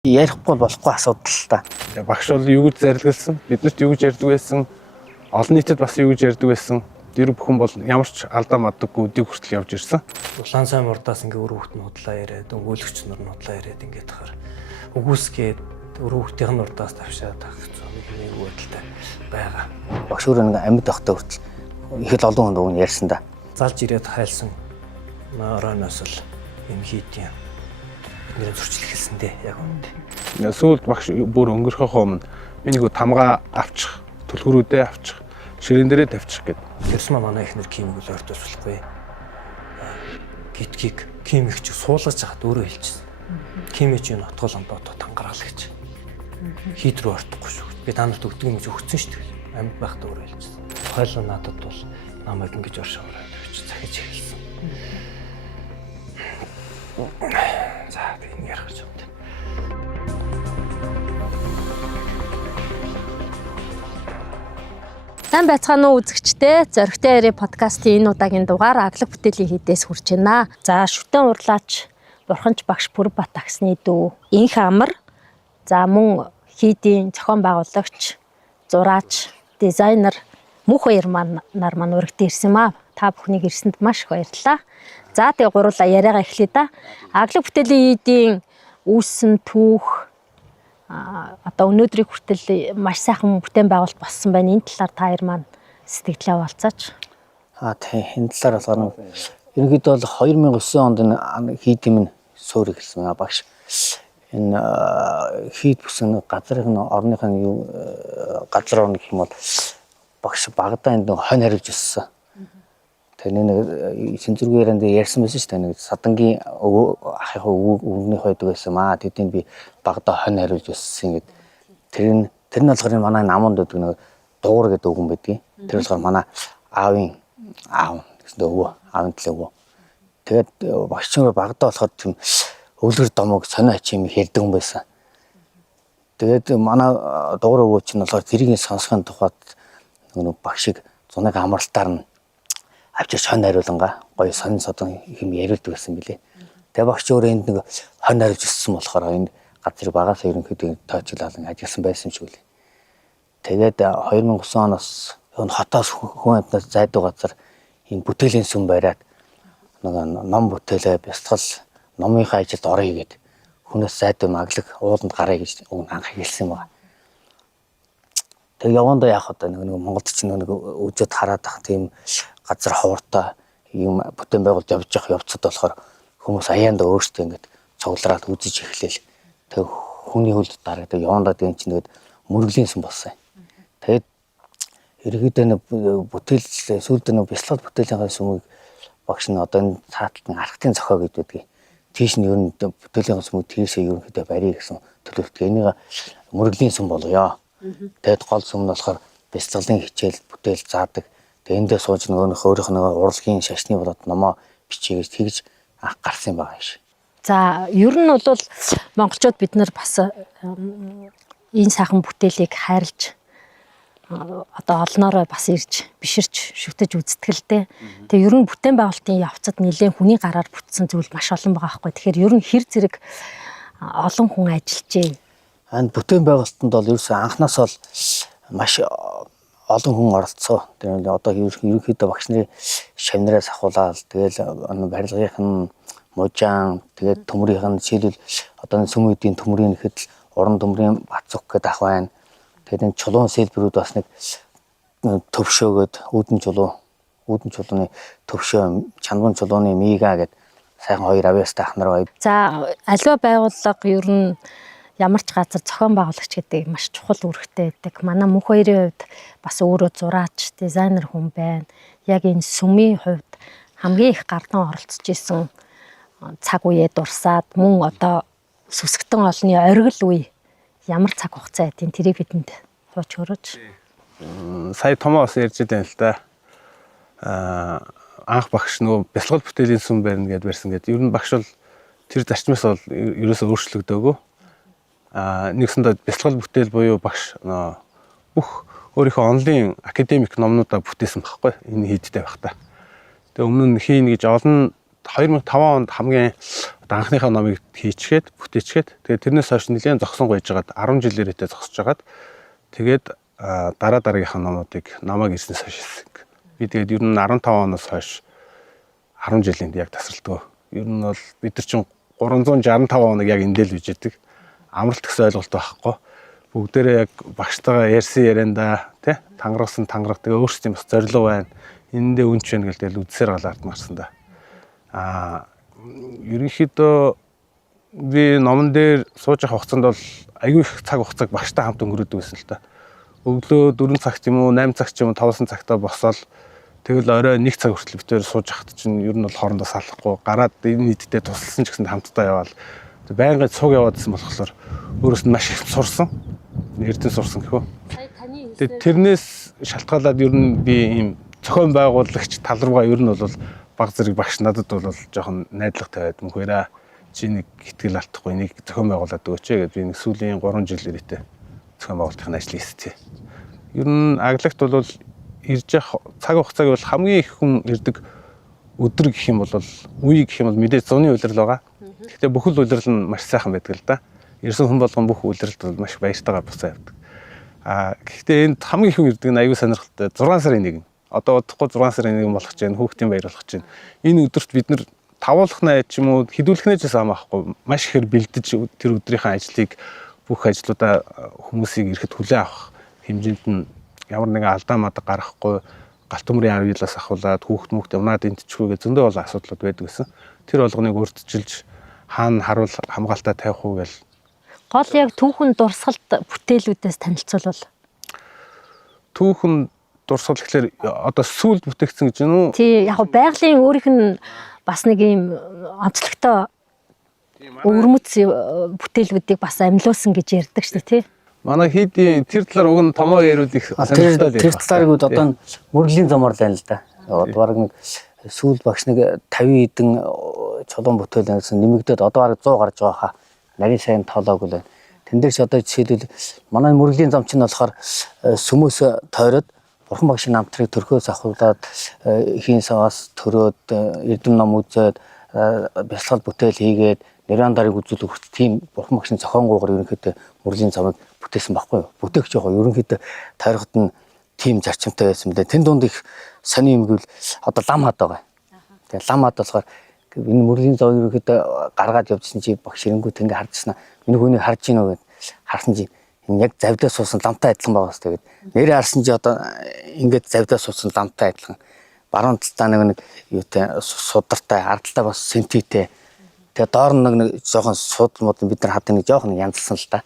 Ярихгүй болохгүй асуудал л та. Багш бол юу гэж зарлигласан, биднэрт юу гэж ярьдаг байсан, олон нийтэд бас юу гэж ярьдаг байсан. Тэр бүхэн бол ямар ч алдаа мадаггүй өдийг хүртэл явж ирсэн. Улаан сайн мурдаас ингээ өр хүүхд нь худлаа яриад, өнгөөлөгч нар нь худлаа яриад ингээд тахаар үгүйсгээд өр хүүхдийн нурдаас тавшаад тах нэг байдалтай байгаа. Багш өөрөө нэг амьд байхдаа хүртэл их л олон хүнд өгн ярьсан да. Залж ирээд хайлсан орооноос л юм хийдیں۔ Бидний зурчил хэлсэн дээ яг үүнд. Сүүлд багш бүр өнгөрөхөө өмнө миний тамгаа авчих, түлхүүрүүдээ авчих, ширээн дээрээ тавьчих гэдэг. Тэрс манай ихнэр кимиг л ойртож болохгүй. Гитгийг кимиг чи суулгаж хаад өөрөө хэлчихсэн. Кимич юу нотгол ондоо тангараал гэж. Хит рүү ортохгүй шүү. Би та нарт өгдөг юм гэж өгсөн шүү дээ. Амьд байхдаа өөрөө хэлчихсэн. Хойлоо надад бол намайг ингэж оршоорой гэж захиж хэлсэн. За би ингэ ярих гэж байна. Сайн байцгаана уу үзэгчдээ. Зоригтой ярээ подкастын энэ удаагийн дугаар аглаг бүтээлийн хийдээс хүрч байна. За шүтэн урлаач Бурханч багш Пүрбат агсны дүү Инх амар. За мөн хийдийн зохион байгуулагч, зураач, дизайнер мөнх хоёр нар маань урагд ирсэн маа. Та бүхнийг ирсэнд маш их баярлалаа. За тэгээ гурлаа яриагаа эхлэе да. Аглаг бүтээлийн хийдийн үүссэн түүх одоо өнөөдрийг хүртэл маш сайхан бүтээн байгуулалт болсон байна. Энэ талаар та хоёр маань сэтгэлээ хаваалцаач. Тийм энэ талаар болохоор ерөнхийдөө бол 2009 онд энэ хийдийн минь суурь эхэлсэн багш. Энэ хийд бүсэн газрын орныхын юу газар орны гэх юм бол багш багадаа энд хонь хариулж өссөн. Тэгээ нэг сэнзүргээрэн дээр ярьсан байсан шүү дээ. Нэг садангийн ахын өвгнийх байдаг байсан маа. Тэдний би багадаа хонь хариулж өссөн гэд. Тэр нь болохоор манай наманд байдаг нэг дуур гэдэг өвгөн байдгийг. Тэр болохоор манай аавын аав гэсэн өвөө, аавын төлөө өвөө. Тэгээд багш чинь багадаа болохоор тийм өвлгөр домог сонио ачим хэлдэг юм байсан. Тэгээд манай дуур өвөө чинь болохоор тэрийг сонсохын тухайд нэг багшиг зунаг амралтаар нь авчиж хонь хариулангаа гоё сонин содон юм яриулдаг гэсэн билээ. Тэгээ багч өөрөө энд нэг хонь хариулж өссөн болохоор энэ газрыг багаас ерөнхийдөө тооцоолон ажилласан байсан ч үлээ. Тэгээд 2009 оноос энэ хотоос хүн амтнаас зайдуу газар энэ бүтээлийн сүм бариад нэг ном бүтээлээ бясалгал номынхаа ажилд орё гэд хүнээс зайдуу маглаг ууланд гараа гэж анх хэлсэн байна. Тэгээ явандаа яах вэ? Нэг Монголд ч нэг үжид хараад ах тийм газар ховортой юм бүтээн байгуулж явж явцад болохоор хүмүүс аяанда өөрсдөө ингэж цуглараад үзэж эхлэв. Тэгээ хүний хөлд дарагдав явандаа тийм ч нэгэд мөргөлийн сүм болсон. Тэгээд ерөөдөө нэг бүтээл сүүлдээ нэг бяцлал бүтээлийн сүмийг багш нь одоо энэ цааталтын архтын зохио гэж байдгийг. Тийш нь ер нь бүтээлийн сүмийг тийшээ ерөнхийдөө барья гэсэн төлөвлөлт. Энийг мөргөлийн сүм болгоё. Тэгээд гол сүм нь болохоор бяцлаглалын хичээл бүтээл заадаг. Тэгээд эндээ сууж өөрийнх нь урлагийн шашны болоод номоо бичиж тэгж анх гарсан байгаа юм шиг. За ер нь бол монголчууд бид нар бас энэ сайхан бүтээлийг хайрлж одоо олноороо бас ирж биширч шүтэж үзтгэл дээ. Тэгээ ер нь бүтээн байгуулалтын явцад нэлээд хүний гараар бүтсэн зүйл маш олон байгаа байхгүй. Тэгэхээр ер нь хэр зэрэг олон хүн ажиллажээ. Анд бүтээн байгуулалтанд бол ерөөсөө анханаас бол маш олон хүн оролцсон. Тэр одоо ерөнхийдөө багш нарын шавнараас ахуулаад тэгэл барилгын мужаан тэгээд төмрийн жишээлбэл одоо сүмүүдийн төмрийн ихэд уран төмрийн бацух гэдэг ах байна. Тэгээд энэ чулуун сэлбэрүүд бас нэг төвшөөгөөд үүдэн чулууны төвшөө чанбан чулууны мига гэдэг сайхан хоёр авьяастай ах нар байна. За аливаа байгууллага ер нь ямар ч газар зохион байгуулагч гэдэг маш чухал үүрэгтэй байдаг. Манай мөнх хоёрын хувьд бас өөрөө зураач, дизайнер хүн байна. Яг энэ сүмийн хувьд хамгийн их гардан оролцож исэн цаг үеэ дурсаад мөн одоо сүсгтэн олны оргил үе ямар цаг хугацаа байдیں۔ Тэрийг бидэнд хууч өрөөж. Сая томоо бас ярьж байгаа юм л да. Анх багш нөгөө бяцлал бүтээлийн сүм барина гэдээ барьсан гэдэг. Ер нь багш бол тэр зарчмаас бол ерөөсөө өөрчлөгдөөгүй. Нэгсэндээ бяцлал бүтээл буюу багш бүх өөрийнхөө онлын академик номнуудаа бүтээсэн байхгүй энэ хийдтэй байх та. Тэгээ өмнө нь хийн гэж олон 2005 онд хамгийн анхныхаа номыг хийчгээд бүтээчгээд тэгээд тэрнээс хойш нэлээд зогсон гойж жагаад 10 жилээр этэ зогсож жагаад тэгээд дараагийнхаа номуудыг намайг ирснээс хойш хийсэн. Би тэгээд ер нь 15 оноос хойш 10 жилийн яг тасралтгүй. Ер нь бол бид нар чинь 365 хоног яг эндэл биж идэг. Амралт гэсэн ойлголт байхгүй. Бүгдээрээ яг багштайгаа ярьсан ярианда тий тангарсан тангарах тэгээ өөрсдийн бас зорилго байна. Эндээ үнч байна гэл тэгэл үдсээр галаард марсан да. Ерөнхийдөө би номон дээр сууж явах хугацаанд бол аюу их цаг хугацааг багштай хамт өнгөрөөдөг байсан л та. Өглөө 4 цагт юм уу 8 цагт юм уу 5 цагтаа босоод тэгэл орой 1 цаг хүртэл битээр сууж явахт чинь ер нь бол хоорондоо салахгүй гараад энэ нийтдээ тусалсан ч гэсэн хамтдаа яваал байнгын цуг яваадсан болохоор өөрөөс нь маш их сурсан. Эрдэнэ сурсан гэхөө. Тэгээд тэрнээс шалтгаалаад ер нь би ийм зохион байгуулагч тал руугаа ер нь бол баг зэрэг багш надад бол жоохон найдлага тавиад мөнхөрөө чи нэг ихтгэл алдахгүй нэг зохион байгуулад өгөөч гэж би нэг сүүлийн 3 жилээр итэ зохион байгуулалтын ажил хийсэн. Ер нь аглагт бол ирж явах цаг хугацааг бол хамгийн их хүн ирдэг өдөр гэх юм бол үе гэх юм бол мэдээж зуны улирал байгаа. Гэхдээ бүхэл улирал нь маш сайхан байдаг л да. Ирсэн хүн болгон бүх улиралд бол маш баяртайгаар буцаа явдаг. Гэхдээ энд хамгийн их хүн ирдэг нь аюу сонирхолтой 6 сарын 1. Одоо удахгүй 6 сарын 1 болох гэж байна. Хүүхдийн баяр болох гэж байна. Энэ өдөрт бид нар тавуулахнаа ч юм уу хідүүлэхнээ ч хамаахгүй маш ихээр бэлдэж тэр өдрийнхөө ажлыг бүх ажлуудаа хүмүүсийг ирэхэд хүлээн авах хэмжээнд нь ямар нэгэн алдаа мадаг гаргахгүй галт төмрийн авьялаас ахуулаад хүүхд мөхд унаад энтчгүй гэж зөндөө бол асуудлууд байдаг гэсэн. Тэр болгоныг урьдчилж хаана харуул хамгаалтаа тавих уу гэл. Гол яг түүхэн дурсгалт бүтээлүүдээс танилцуулбал. Түүхэн дурсгал гэхэлэр одоо сүүлд бүтээгдсэн гэж байна уу? Тий, яг байгалийн өөрийнх нь бас нэг юм онцлогтой өвөрмөц бүтээлүүдийг бас амьлуулсан гэж ярьдаг шүү дээ, тий. Манай хийдийн тэр талаар уг нь томоо ярил их сонирхолтой л. Тэр талаарыг одоо мөргөлийн замаар л байна л да. Бараг нэг сүүл багш нэг 50 хэдэн чулуун бүтээлээс нэмэгдээд одоо бараг 100 гарч байгаа хаа. Нарийн сайн тоолоогүй л байна. Тэн дээр ч одоо жишээлбэл манай мөргөлийн зам чинь болохоор сүмөөс тойроод бурхан багшийн намтрыг төрхөөс ахуулаад хийн саваас төрөөд эрдэм ном үзээд бясалгал бүтээл хийгээд нэрэн дарыг үзүүлэх хүртэл тийм бурхан багшийн зохионгуугаар ерөнхийдөө мөргөлийн замыг бүтээсэн байхгүй юу? Бүтээгч байгаа. Ерөнхийдөө тойрогт нь тийм зарчимтай байсан мөлий. Тэн дунд их сони юм гэвэл одоо лам хад байгаа. Тэгээ лам хад болохоор энэ мөргөлийн зам ерөнхийдөө гаргаад явжсэн чи багш ирэнгүүт ингээ хардчихна. Миний хүнийг харж гинөө гэд харсан чи энэ яг завдаа суусан ламтай адилхан байгаа хэвээр. Нэрээ харсан чи одоо ингээд завдаа суусан ламтай адилхан. Баруун талдаа нэг юутай судартай, ардталтай бас сентитэй. Тэгээ доор нэг жоохон суудлмууд бид нар хад нэг жоохон янзлсан л та.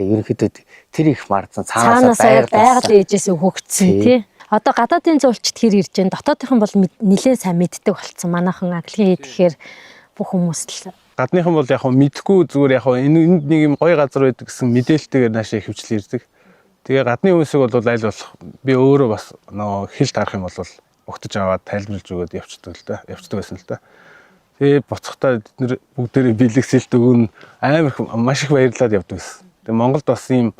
Тэгээ ерөнхийдөө тэр их мардсан цаанаасаа байгаль ээжээс хөгжсөн тий. Одоо гадаадын зуулчд хэр ирж байна. Дотоодынхан бол нэлээд сайн мэддэг болцсон. Манайхан аглагийн хэд гэхээр бүх хүмүүс л гадныхан бол яг мэдхгүй зүгээр яг энд нэг юм гоё газар байдаг гэсэн мэдээлэлтэйгээр наашаа хөвчлээ ирдэг. Тэгээ гадны хүмүүсийг бол аль болох би өөрөө бас нөө хэл тарах юм бол угтаж аваад тайлбарлаж өгөөд явцдаг л да. Явцдаг байсан л да. Тэгээ буцахтаа бид нэр бүгдээрээ бэлгэсэлт өгөн амар маш их баярлаад явдаг байсан. Тэгээ Монголд бас ийм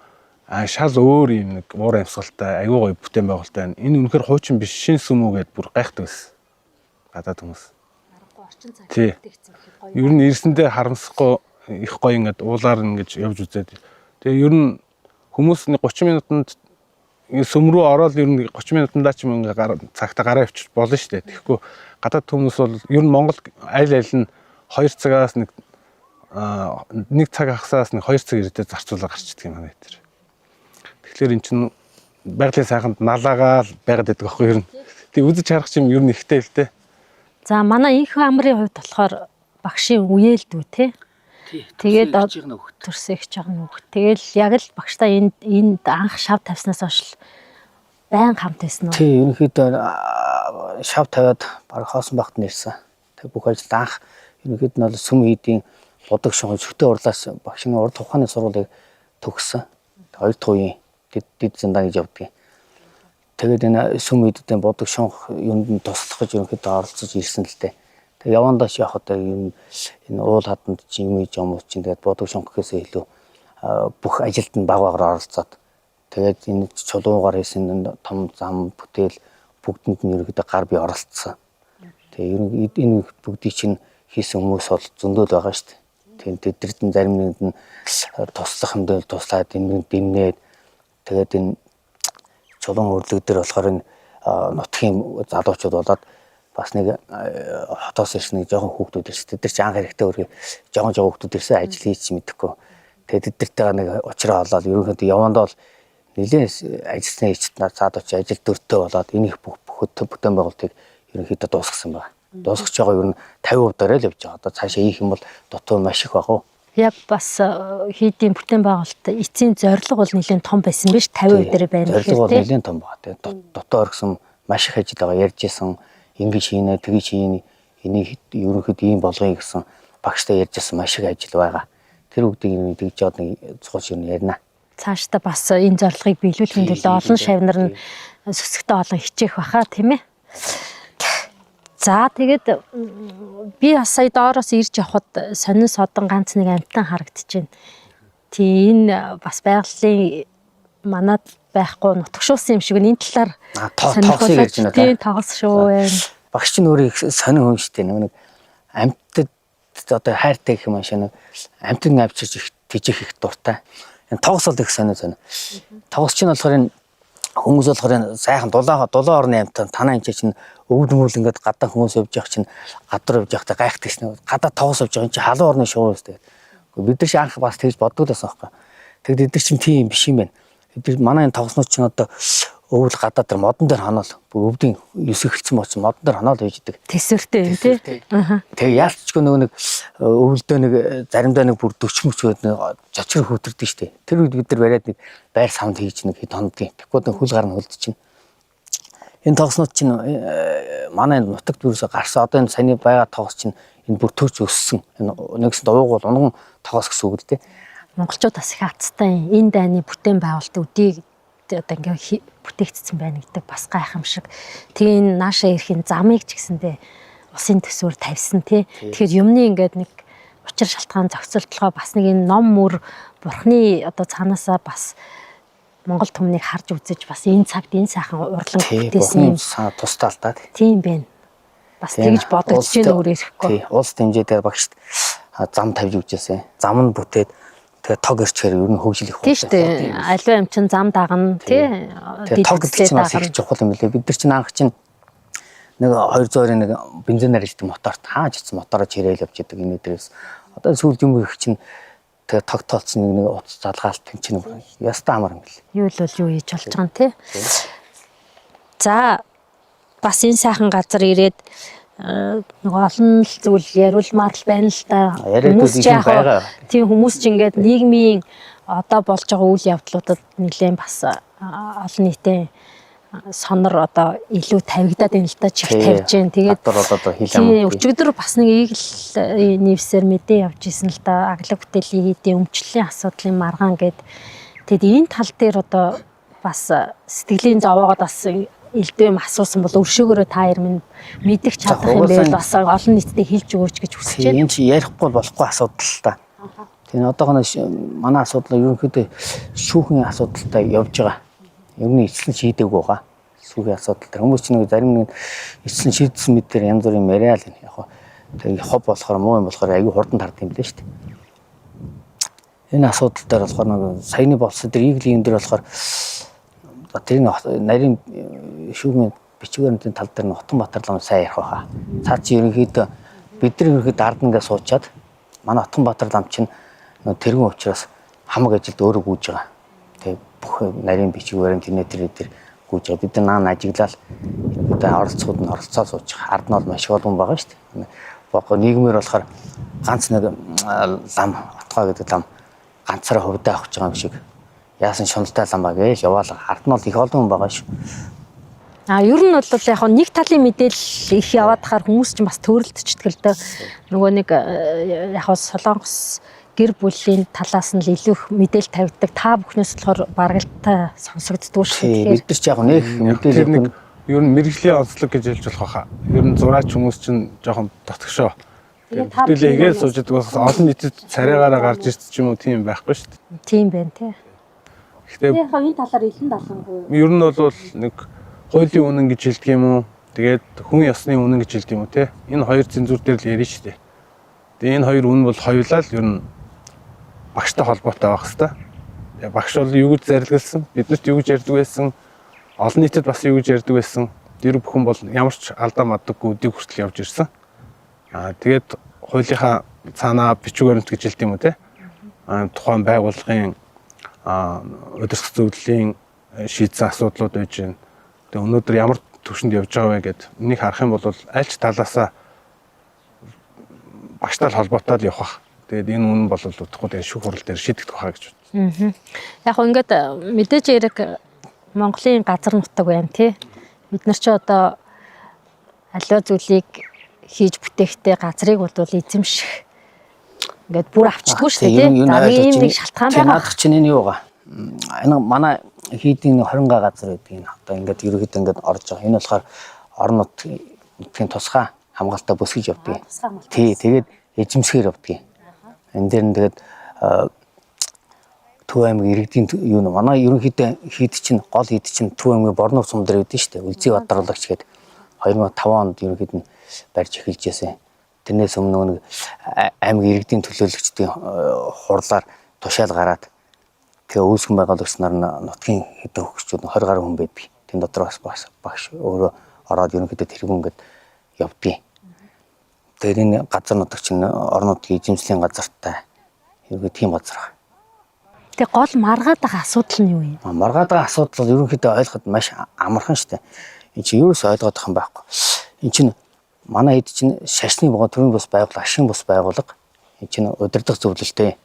шал өөр юм нэг уур амьсгалтай аюу гоё бүтээн байгуулалттай байна. Энэ үнэхээр хуучин биш шин сүмүү гэдээ бүр гайхдаг байсан. Гадаад хүмүүс. аргагүй орчин цаг тий. Ер нь ирсэндээ харамсахгүй их гоё ингээд уулаар ингэж явж үзээд. Тэгээ ер нь хүмүүс 30 минутанд сүм рүү ороод ер нь 30 минутандаа ч юм ингээд цагтаа гараа авчиж болно шүү дээ. Тэгэхгүй гадаад хүмүүс бол ер нь Монгол аль нь 2 цагаас нэг цаг хагасаас нэг 2 цаг ирээдээ зарцуулаа гарчдаг юм байна тэр. Тэгэхээр эн чинь байгалийн сайханд налаагаал байгаад байдаг аахгүй ер нь. Тэг үзэж харах юм ер нь ихтэй л дээ. За манай инх амрын хувьд болохоор багшийн үеэлдүү те. Тэгээд төрсөйч байгаа нөхд. Тэгэл яг л багштай энд анх шав тавьснаас хойш байн хамт байсан уу? Тий, ерөнхийдөө шав тавиад баг хоосон багт нэрсэн. Тэг бүх ажилд анх ерөнхийдөө нь бол сүм хийдийн бодог шон зөвхөн урлаас багшийн урд ухааны сургуулийг төгссөн. Хоёр туяа дид зандаа гэж явдаг. Тэгээд энэ сүм хийдийн бодог шон юунд нь туслах гэж ерөнхийдөө оролцож ирсэн л дээ. Тэг явандаач явах одоо энэ уул хаданд чи юм хийж юм уу чинь тэгээд бодог шонхохоос илүү бүх ажилд нь баг багаар оролцоод тэгээд энэ чулуугаар хийсэн том зам бүтээл бүгдэнд нь ерөөдөө гар бие оролцсон. Тэгээ ер нь энэ бүгдийг чинь хийсэн хүмүүс бол зөндөл байгаа шүү дээ. Тэгээд тэдэрт зарим нэгэнд нь туслах юмдээ туслаад энэ дэмнээд тэгээд энэ чулуун өрлөг дээр болохоор энэ нутгийн залуучууд болоод бас нэг хотоос ирсэн нэг жоохон хүүхдүүд ирсэн. Тэд нар ч анх хэрэгтэй өргөө жоохон хүүхдүүд ирсэн ажил хийж мэдэхгүй. Тэгээд тэдэртэйгээ нэг уучраа болоод ерөнхийдөө явандаа бол нэлээд ажилтны хийчтнаа цаад очиж ажил дөртөө болоод энэ их бүтээн байгуулалтыг ерөнхийдөө дуусгасан байна. Дуусгаж байгаа ер нь 50% дараа л явж байгаа. Одоо цаашаа ийх юм бол дутуу маш их байгаа. Яг бас хийдийн бүтээн байгуулалт эцсийн зорилго бол нэлээд том байсан биз 50% дээр байна гэхээр зорилго бол нэлээд том байна. Тэгээд дутуу оргисон маш их ажил байгаа ярьж исэн ингэж хийнэ тэгж хийнэ энийг ерөнхийдөө ийм болгоё гэсэн багштай ярьж исэн маш их ажил байгаа. Тэр үгдийг тэгж жоод нэг цугц юм ярина. Цаашдаа бас энэ зорилгыг биелүүлэхийн төлөө олон шавнар нь сүсгтээ олон хичээх баха тийм ээ. За тэгээд би бас сая доороос ирж явхад сонин содон ганц нэг амтан харагдчихэв. Тийм энэ бас байгалийн манад байхгүй нутгшуулсан юм шиг энэ талаар тоогсыг ярьж байна. Тийм тоогс шүү байна. Багш чинь өөрөө их сонин хүн шүү дээ. Нэг амттад одоо хайртай гэх юм шиг нэг амтын авчирч их тижих их дуртай. Энэ тоогс бол их сонин. Тоогс чинь болохоор энэ хүмүүс болохоор энэ сайхан дулаан орны амтан танаа энэ чинь өвдмөл ингээд гадаа хүмүүс явж явах чинь гадар явж явахдаа гайхдаг шнэ. Гадаа тоогс явж байгаа чинь халуун орны шоу үстэй. Бид нар чинь анх бас тэгж боддог байсан байхгүй. Тэгэд эдгээр чинь тийм биш юм байна. Эдгээр манай энэ тоогснууд чинь одоо өвөл гадаа дээр модон дээр ханаал өвдийн ёс эхэлсэн болсон модон дээр ханаал хийж идэг. Тэсвэртэй юм тий. Тэгээ яалтчгүй нэг өвөлдөө нэг заримдаа нэг бүр 40 мөч гээд нэг жочрог хөтөрдөг штеп. Тэр үед бид нар бариад нэг байр савнд хийж нэг хэд хондгийн. Тэгвэл хөл гарна хөлдчихнэ. Энэ тоогснууд чинь манай нутагт бүрээс гарсан одоо энэ саяны байгаа тоогс чинь энэ бүр төрж өссөн. Энэ нэгсэн ууг бол унган тоогс гэсэн үг л дээ. Монголчууд бас их хацтай энэ дайны бүтээн байгуулалт үдийг одоо ингээ бүтээгдсэн байна гэдэг бас гайхамшиг. Тэгээ нааша ирэхин замыг ч гэсэндээ усын төсвөр тавьсан тий. Тэгэхээр юмны ингээд нэг учир шалтгаан зохицолтлогоо бас нэг энэ ном мөр бурхны одоо цаанаасаа бас Монгол түмнийг харж үзэж бас энэ цагт энэ сайхан урлан бүтээсэн юм тустай л да. Тийм байна. Бас тэгж бодогдож байна өөр ирэхгүй. Тий, улс дэмжээдээр багшд зам тавьж өгчээсэн. Зам нь бүтээд тэгээ тог ирчээр ер нь хөгжил их тийм шүү дээ. Аливаа юм чин зам дагна тий. Тэгээ тог гэдэг чинь бас их чухал юм билээ. Бид нар чинь анх чинь нэг 200-ын нэг бензинээр иждэг моторт хааж ицсэн мотороо чирээл явж идэг энэ дээрээс. Одоо сүүлд юм их чинь тэгээ тог тоолцсон нэг утас залгаалт юм чинь ястаа амар юм билээ. Юу л бол юу хийж болж байгаа юм тий. За бас энэ сайхан газар ирээд нэг олон зүйл яриулмаар л байна л да. Хүмүүс ч байгаа. Тийм хүмүүс ч ингээд нийгмийн одоо болж байгаа үйл явдлуудад нэлээд бас олон нийтийн сонор одоо илүү тавигдаад байна л да чих тавьж जैन. Тэгээд одоо хийлээ. өчигдөр бас нэг ийгэл нивсээр мэдээ явж исэн л да. Аглаг бүтээлийн хийдийн өмчлөлийн асуудлын маргаан гэд. Тэгэд энэ тал дээр одоо бас сэтгэлийн зовоогоод бас элдвэм асуусан бол өршөөгөөрөө та хоёр минь мэдэх чадах юм байл бас олон нийтэд хэлж өгөөч гэж хүсэж байна. Энэ чи ярихгүй болохгүй асуудал л та. Тэгээ одоогоос манай асуудал ерөнхийдөө шүүхийн асуудалтай явж байгаа. Ер нь эцлэн шийдэггүй байгаа. Шүүхийн асуудал дээр хүмүүс чинь нэг зарим нэг эцлэн шийдсэн мэд дээр янз бүрийн материал энэ яг тэгээ хоб болохоор муу юм болохоор аюу хурдан тардсан юм дээ шүү дээ. Энэ асуудал дээр болохоор нэг саяны болсон дээр ийглийн дээр болохоор тэр нарийн шүүхийн бичвэрийн тал дээр нь Отонбаатар лам сайн ярих байхаа. Цаа чи ерөнхийдөө бид нар ерөнхийдөө ард ингээ суучаад манай Отонбаатар лам чинь тэргэн учраас хамаг ажилд өөрөө гүйж байгаа. Тэгээ бүх нарийн бичвэрийн тэнэтэр дээр гүйж байгаа. Бид нар ажиглал ерөнхийдөө оролцоход нь оролцоо суучих. Ард нь бол маш олон байгаа шүү дээ. Богоо нийгмээр болохоор ганц нэг лам отгоо гэдэг лам ганцаараа хувьдаа авах гэж байгаа юм шиг. Яасан шуналтай лам ба гэж яваал ард нь бол их олон хүн байгаа шүү. Ер нь бол яг нэг талын мэдээлэл их яваад хахаар хүмүүс ч бас төрөлдчихдэг л дээ. Нөгөө нэг яг Солонгос гэр бүлийн талаас нь л илүү их мэдээлэл тавьдаг. Та бүхнээс болохоор баргалтай сонсогддог шүү. Тэгэхээр бид нар ч яг нэг мэдээлэл ер нь мэрэгжлийн онцлог гэж хэлж болох хаа. Ер нь зураач хүмүүс чинь жоохон дотгошоо. Бүтээлээгээ сууждаг бас олон нийтэд царайгаараа гарч ирсэн ч юм уу тийм байхгүй шүү дээ. Тийм байна тий. Гэхдээ яг энэ талаар илэн далангуй. Ер нь бол нэг хуулийн үнэн гэж хэлдэг юм уу? Тэгээд хүн ёсны үнэн гэж хэлдэг юм уу те. Энэ хоёр зэнзүүр дээр л ярина шүү дээ. Тэгээд энэ хоёр үнэн бол хоёулаа л ер нь багштай холбоотой байх хэвээр. Тэгээд багш бол юу гэж зарилгалсан, биднэрт юу гэж ярьдаг байсан, олон нийтэд бас юу гэж ярьдаг байсан. Тэр бүхэн бол ямар ч алдаа мадаггүй өдийг хүртэл явж ирсэн. Тэгээд хуулийнхаа цаанаа бичиг баримт гэж хэлдэг юм уу те. Тухайн байгууллагын удирдах зөвлөлийн шийдсэн асуудлууд байж байна. Тэгээ өнөөдөр ямар төвшөнд явж байгаа вэ гэд энийг харах юм бол аль ч талаасаа багштай холбоотой л явах. Тэгээд энэ үнэн бол удахгүй тэгээ шүүх хурал дээр шийдэгдэх байхаа гэж бодсон. Яг хөө ингээд мэдээж хэрэг Монголын газар нутаг байна тий. Бид нар ч одоо аливаа зүйлийг хийж бүтээхдээ газрыг бол эзэмших ингээд бүр авчдаггүй шүү дээ тий. За ийм нэг шалтгаан байгаа. Наадах чинь энэ юу байгаа? Энэ манай хийдийн 20 га газар гэдэг энэ одоо ингээд ерөөхдөө ингээд орж байгаа. Энэ болохоор орон нутгийн тусгай хамгаалалтаа бүсгэж явдаг. Тий, тэгээд эзэмсгээр явдаг. Энэ дээр нь тэгээд Төв аймгийн иргэдийн юу нэ манай ерөнхийдөө хийд чинь гол хийд чинь Төв аймгийн Борнов сум дээр үүдэн шүү дээ. Үлзий Бадаруулагч гээд 2005 онд ерөнхийд нь барьж эхэлж байсан. Тэрнээс өмнө нэг аймгийн иргэдийн төлөөлөгчдийн хурлаар тушаал гараад тэгээ үүсгэн байгуулагч нар нутгийн хэдэн хөгчүүд 20 гаруй хүн байдаг. Тэн дотор бас багш өөрөө ороод ерөнхийдөө тэргүүн ингээд явдгийг. Тэгэхээр энэ газар нутаг чинь орон нутгийн эзэмслийн газартай ерөнхийдөө тийм газар байна. Тэгээ гол маргаад байгаа асуудал нь юу юм? Маргаад байгаа асуудал бол ерөнхийдөө ойлгоход маш амархан шүү дээ. Энд чинь юус ойлгоод байгаа юм байхгүй. Энд чинь манай хэд чинь шашны төрийн бус байгууллага, ашигын бус байгууллага. Энд чинь удирдах зөвлөлтэй.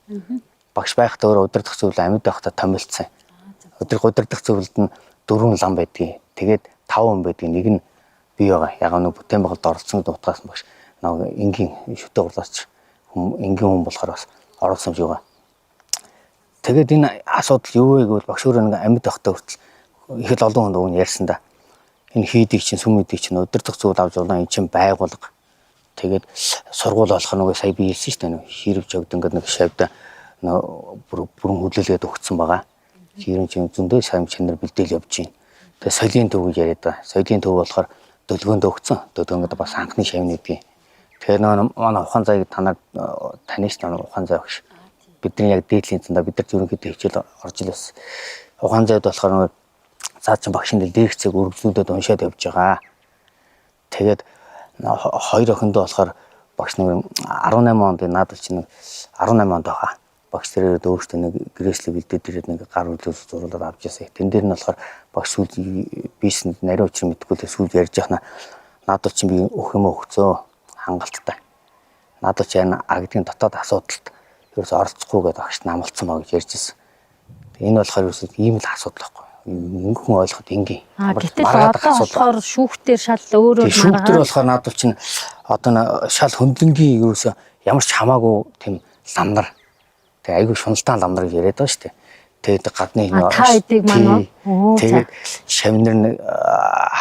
Багш байхдаа өөрөө удирдах зөвлөл амьд байхдаа томилцсон. Удирдах зөвлөлд нь 4 лам байдгийг. Тэгээд 5 хүн байдгийг. Нэг нь бий байгаа. Яг нэг бүтээн байгуулалд оролцсон гэдэг утгаас багш нэг энгийн шүтээ урлаач энгийн хүн болохоор бас оролцсон юм шиг байгаа. Тэгээд энэ асуудал юу вэ гэвэл багш өөрөө нэг амьд байхдаа хүртэл их л олон хүнд өгн ярьсан да. Энэ хийдийг чинь сүмүүдийг чинь удирдах зүйл авч явна энэ чинь байгуулга. Тэгээд сургууль болох нөгөө сая би хэлсэн шүү дээ нэг ширвж өгд ингээд нэг шавьда бүрэн хөдөлгөөд өгсөн байгаа. Ширэн чинь зөндөө сайн чанар бэлдээл явж байна. Тэгээд соёлын төв гэж яриад байгаа. Соёлын төв болохоор дөлгөөнд өгсөн. Дөлгөөнд бас анхны шавны гэдгийг. Тэгэхээр нөгөө манай ухаан зайг танаар таних тань ухаан зай багш. Бидний яг дээдлийн цандаа бид нар ерөнхийдөө хичээл орж илээс. Ухаан зайд болохоор цаа чин багшин дээр дээрхцэг үргэлжлүүлээд уншаад явж байгаа. Тэгээд хоёр охиндоо болохоор багш нэг 18 онд надад чинь 18 онд байгаа. Багш тэрээр өөртөө нэг гэрээслэг бэлдээд ирээд нэг гар үлээс зуруулаад авч ясаа. Тэн дээр нь болохоор багш сүүл бисэнд нариу учир мэдгүй л сүүл ярьж яхна. Надад чинь би өөх юм өгцөө хангалттай. Надад чинь агдгийн дотоод асуудалд ерөөс оролцохгүй гэдэг багш намлцсан баг гэж ярьжсэн. Энэ болохоор ерөөс ийм л асуудал байхгүй. Хүн ойлгоход ингийн. Гэтэл одоо болохоор шүүхтэр шал өөрөө маргаа. Шүүхтэр болохоор надад чинь одоо шал хөндлөнгийн ерөөс ямар ч хамаагүй тийм ламнар. Тэгээ айгүй шуналтай ламнар гэж яриад байгаа шүү дээ. Тэгээд гадны тэгээд шавнар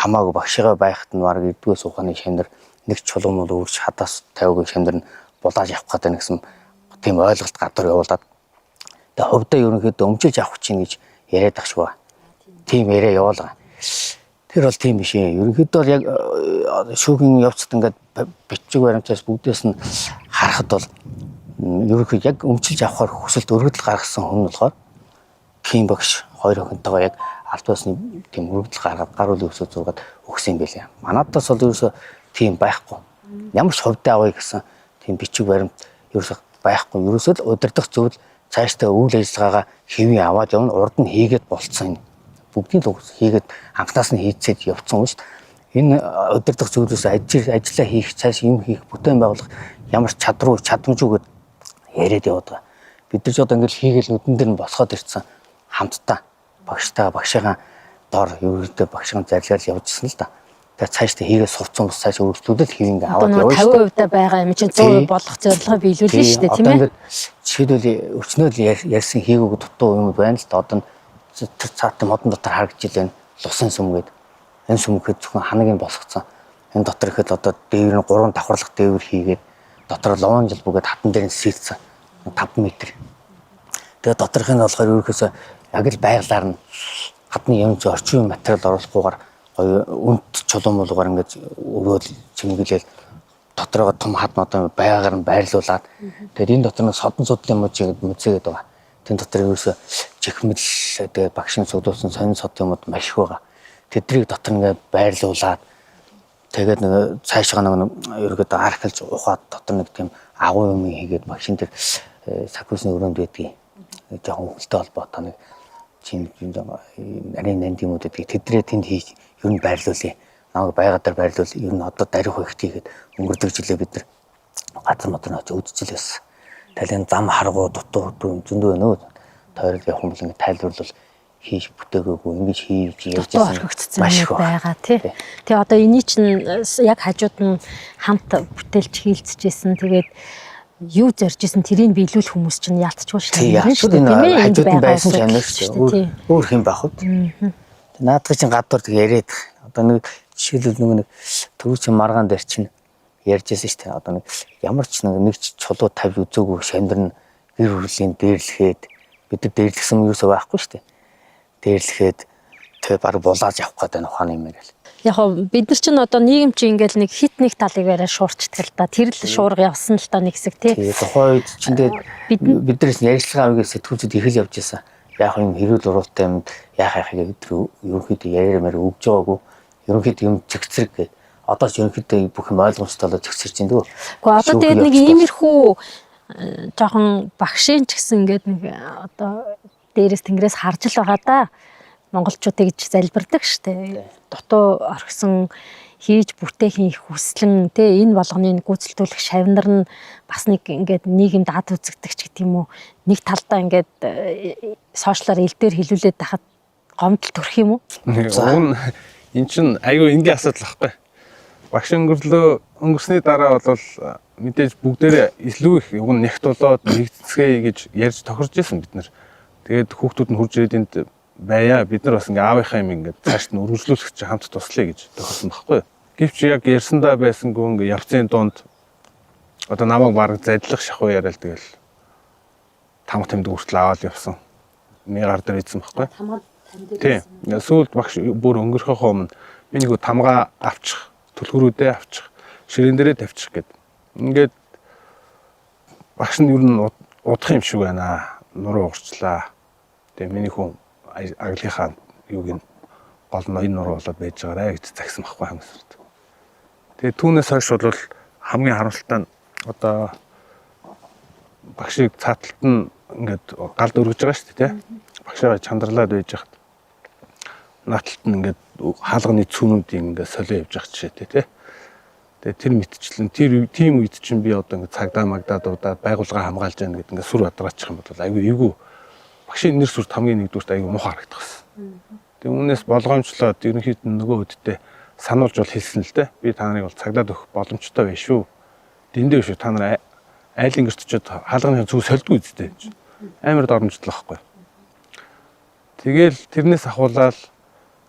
хамаагүй багшигаа байхад нь баг эдгээс ухааны шавнар нэг чулуун бол өөрч хадаас тавиагүй шавнар нь булааж авах гэдэг нэгсэн тийм ойлголт гадар явуулаад тэгээ хувьдаа ерөнхийдөө өмчилж авах чинь гэж яриад ах шүү. Тийм яриа явуулгаа. Тэр бол тийм биш ээ. Ерөнхийдөө бол яг шүүхийн явцад ингээд бичиг баримтаас бүгдээс нь харахад бол ерөнхийдөө яг өмчилж авахар хүсэлт өргөдөл гаргасан хүн болохоор тийм багш хоёр охинтойгоо яг аль туусны тийм өргөдөл гаргаад гар үл өсөө зургаад өгсөн юм байлаа. Манайдаас бол ерөөсөө тийм байхгүй. Ямар ч хувьдаа авъя гэсэн тийм бичиг баримт ерөөсөө байхгүй. Ерөөсөө л удирдах зөвл цаашдаа үйл ажиллагаагаа хэвэн аваад явна. Урд нь хийгээд болцсон. Бүгдийг л хийгээд анхнаас нь хийцээд явцсан юм шүү дээ. Энэ удирдах зөвлөөс ажиллаа хийх, цааш юм хийх, бүтээн байгуулах ямар чадамжгүй яриад яваад байгаа. Бид нар ч одоо ингээд хийгээл нүдэн дээр нь босгоод ирсэн хамтдаа багшигаа дор ерөөдөө багшигаа зарлал явуулсан л да. Тэгээ цаашдаа хийгээ сурцсан бас цааш өөрчлөлтөд хийвэн ингээд аваад явна шүү дээ. 50% байгаа юм чинь 100% болох зорилгоо биелүүлнэ шүү дээ, тийм ээ. Жишээлбэл өчнөөл ярьсан хийгээг дутуу юм байна л да. Одоо тэр цаатан модон дотор харагдж илэн лусын сүм гээд энэ сүмхэд зөвхөн ханагийн босгоцсон. Энэ дотор ихэд одоо дээвэр нь 3 давхарлах дээвэр хийгээд дотор ловон жил бүгээд хатан дээр нь сэлцсэн 5 м. Тэгээ доторх нь болохоор ерөөсөө яг л байгалаар нь гадны юм зүй орчин материал оруулахгүйгээр гоё үнт чулуун болгоор ингээд өрөөл чимгэлэл дотороо том хад модон байгаар нь байрлуулад тэгээд энэ дотор нэг содон судлын музей гэдэг байгаа. Тэн дотор ерөөсө чихмэл тэгээд багшийн цуглуулсан сонин сод юмуд маш их байгаа. Тэднийг дотор ингээд байрлуулад тэгээд нэг цаашгаа нэг ерөөдөө архилж ухаад дотор нэг тийм агуу юм хийгээд багшин тэр сакусны өрөөнд байдгийг жоохон хөлтэй холбоотой нэг чинь нарийн нандимууд гэдгийг тэдрээ тэнд хийж ер нь байрлуулъя. Намайг байгаад байрлуул ер нь одоо дарих ихт хийгээд өнгөрдөг жилээ бид нар газар модон очиж үзчихлээ байсан. Талын зам харгуу дутуу зөндөө байна өө. Тойрол явах юм бол ингэ тайлбарлал хийж бүтээгээгүй ингэж хийж ярьжсэн маш их байгаа тий. Тэгээ одоо эний чинь яг хажууд нь хамт бүтээлч хийлцэжсэн. Тэгээд юу зоржсэн тэрийг биелүүлэх хүмүүс чинь яалтчгүй шаардлага шүү дээ тийм ээ. Хажууд нь байсан чанар шүү дээ. Өөр хэм байх уу. Наадах чинь гадуур тэг яриад одоо нэг жишээлбэл нэг төвчийн маргаан дээр чинь ярьжсэн шүү дээ. Одоо нэг ямар ч нэг чулуу тавь үзээгүй шамдар нь гэр бүлийн дээрлэхэд бид нар дээрлэхсэн юм юусоо байхгүй шүү дээ. Дээрлэхэд тэг баг булааж явах гэдэг нь ухааны юм ярил. Яг бид нар чинь одоо нийгэм чинь ингээл нэг хит нэг талыг барай шуурчдаг л да. Тэр л шуурга явсан л та нэг хэсэг тий. Тухайн үед чинь биднээс ярьцлага авьяас сэтгүүлчд их л явж байсан. Яг юм хэрүүл уруутай юм яах гэж бид ерөнхийдөө яриамаар өгж байгаагүй. Ерөнхийдөө юм зэгцэрэг гэ. Одоо ч ерөнхийдөө бүх юм ойлгомжтой болоод зэгцэрч байна дөө. Гэхдээ одоо тэгээд нэг иймэрхүү жоохон багшийн ч гэсэн ингээд нэг одоо дээрээс тэнгэрээс харж л байгаа да. Монголчууд тэгж залбирдаг штэ. Дутуу орхисон хийж бүтээхийн их хүслэн тэ энэ болгоныг гүйцэлдүүлэх шавнар нь бас нэг ингээд нийгэмд ад үзэгдэг ч гэдэг юм уу. Нэг талдаа ингээд сошиалар ил дээр хилүүлээд тахад гомдол төрөх юм уу? Эн чинь айгүй энгийн асуудал байхгүй. Багш өнгөрсний дараа бол мэдээж бүгдээрээ илүү их уг нь нэгт болоод нэгцгээе гэж ярьж тохирж ирсэн бид нар. Тэгээд хүүхдүүд нь хурж ирээд энд байя бид нар бас ингээ аавынхаа юм ингээ цааш нь үргэлжлүүлэх чинь хамт туслая гэж тохирсон байхгүй. Гэвч яг ярьсандаа байсангүй ингээ явцын дунд одоо намайг баг задлах шахуу яриад тэгэл тамга тэмдэг хүртэл аваад явсан. Миний гар дээр ийдсэн байхгүй. Тамга танд тийм. Сүүлд багш бүр өнгөрөхөө өмнө би нэг тамга авчих, түлхүүрүүдээ авчих, ширээн дээрээ тавьчих гэд. Ингээд багш нь юу н удах юм шиг байна. Нуруу уурчлаа. Тэгээ миний хүн аглийнхаа юуг нь гол нь энэ нуруу болоод байж байгаарэ гэж загсан байхгүй хамсарт. Тэгээ түүнээс хойш бол хамгийн харамсалтай нь одоо багшийг цааталт нь ингээд галд өргөж байгаа шүү дээ тий. Багшаа чандарлаад байж хат. Нааталт нь ингээд хаалганы цүнүүдийг ингээд солио явж байгаа жишээтэй тий. Тэгээ тэр мэтчлэн тийм үед чинь би одоо ингээд цагдаа магдаа дуудаад байгууллага хамгаалж яана гэдэг ингээд сүр бадраачих юм бол айгүй эвгүй багшийн нэр сүрт хамгийн нэгдүгürt айгүй муухай харагдах гэсэн. Тэгээ үүнээс болгоомжлоод ерөнхийдөө нөгөө хөдөлтөд сануулж бол хэлсэн л дээ. Би та нарыг бол цагдаад өгөх боломжтой байна шүү. Дэндээ шүү та нар айлын гэрт очиод хаалганы зүг сольдгүй үстэй. Амар дормжлох байхгүй. Тэгэл тэрнээс ахуулаад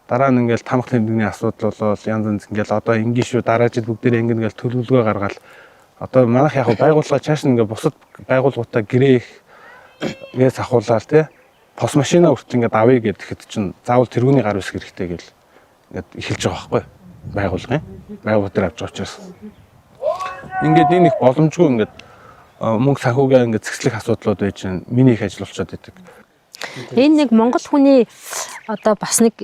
дараа нь ингээл тамх тэмдэгний асуудал болол янз янз ингээл одоо ингийн шүү дараа жил бүгдээрээ ингээл төлөвлөгөө гаргаад одоо манайх яг байгууллага чааш ингээ бусад байгууллагуудаа гэрээс ахуулаад те пос машина хүртэл ингээд авъя гэхэд чинь заавал тэргүүний гар үсэх хэрэгтэй гэл ингээд эхэлж байгаа байхгүй байгуулгын байгууллага дээр авч байгаа учраас ингээд энэ их боломжгүй ингээд мөнгө санхүүгээ ингээд зэгслэх асуудлууд байж миний их ажил болчиход байдаг. Энэ нэг монгол хүний одоо бас нэг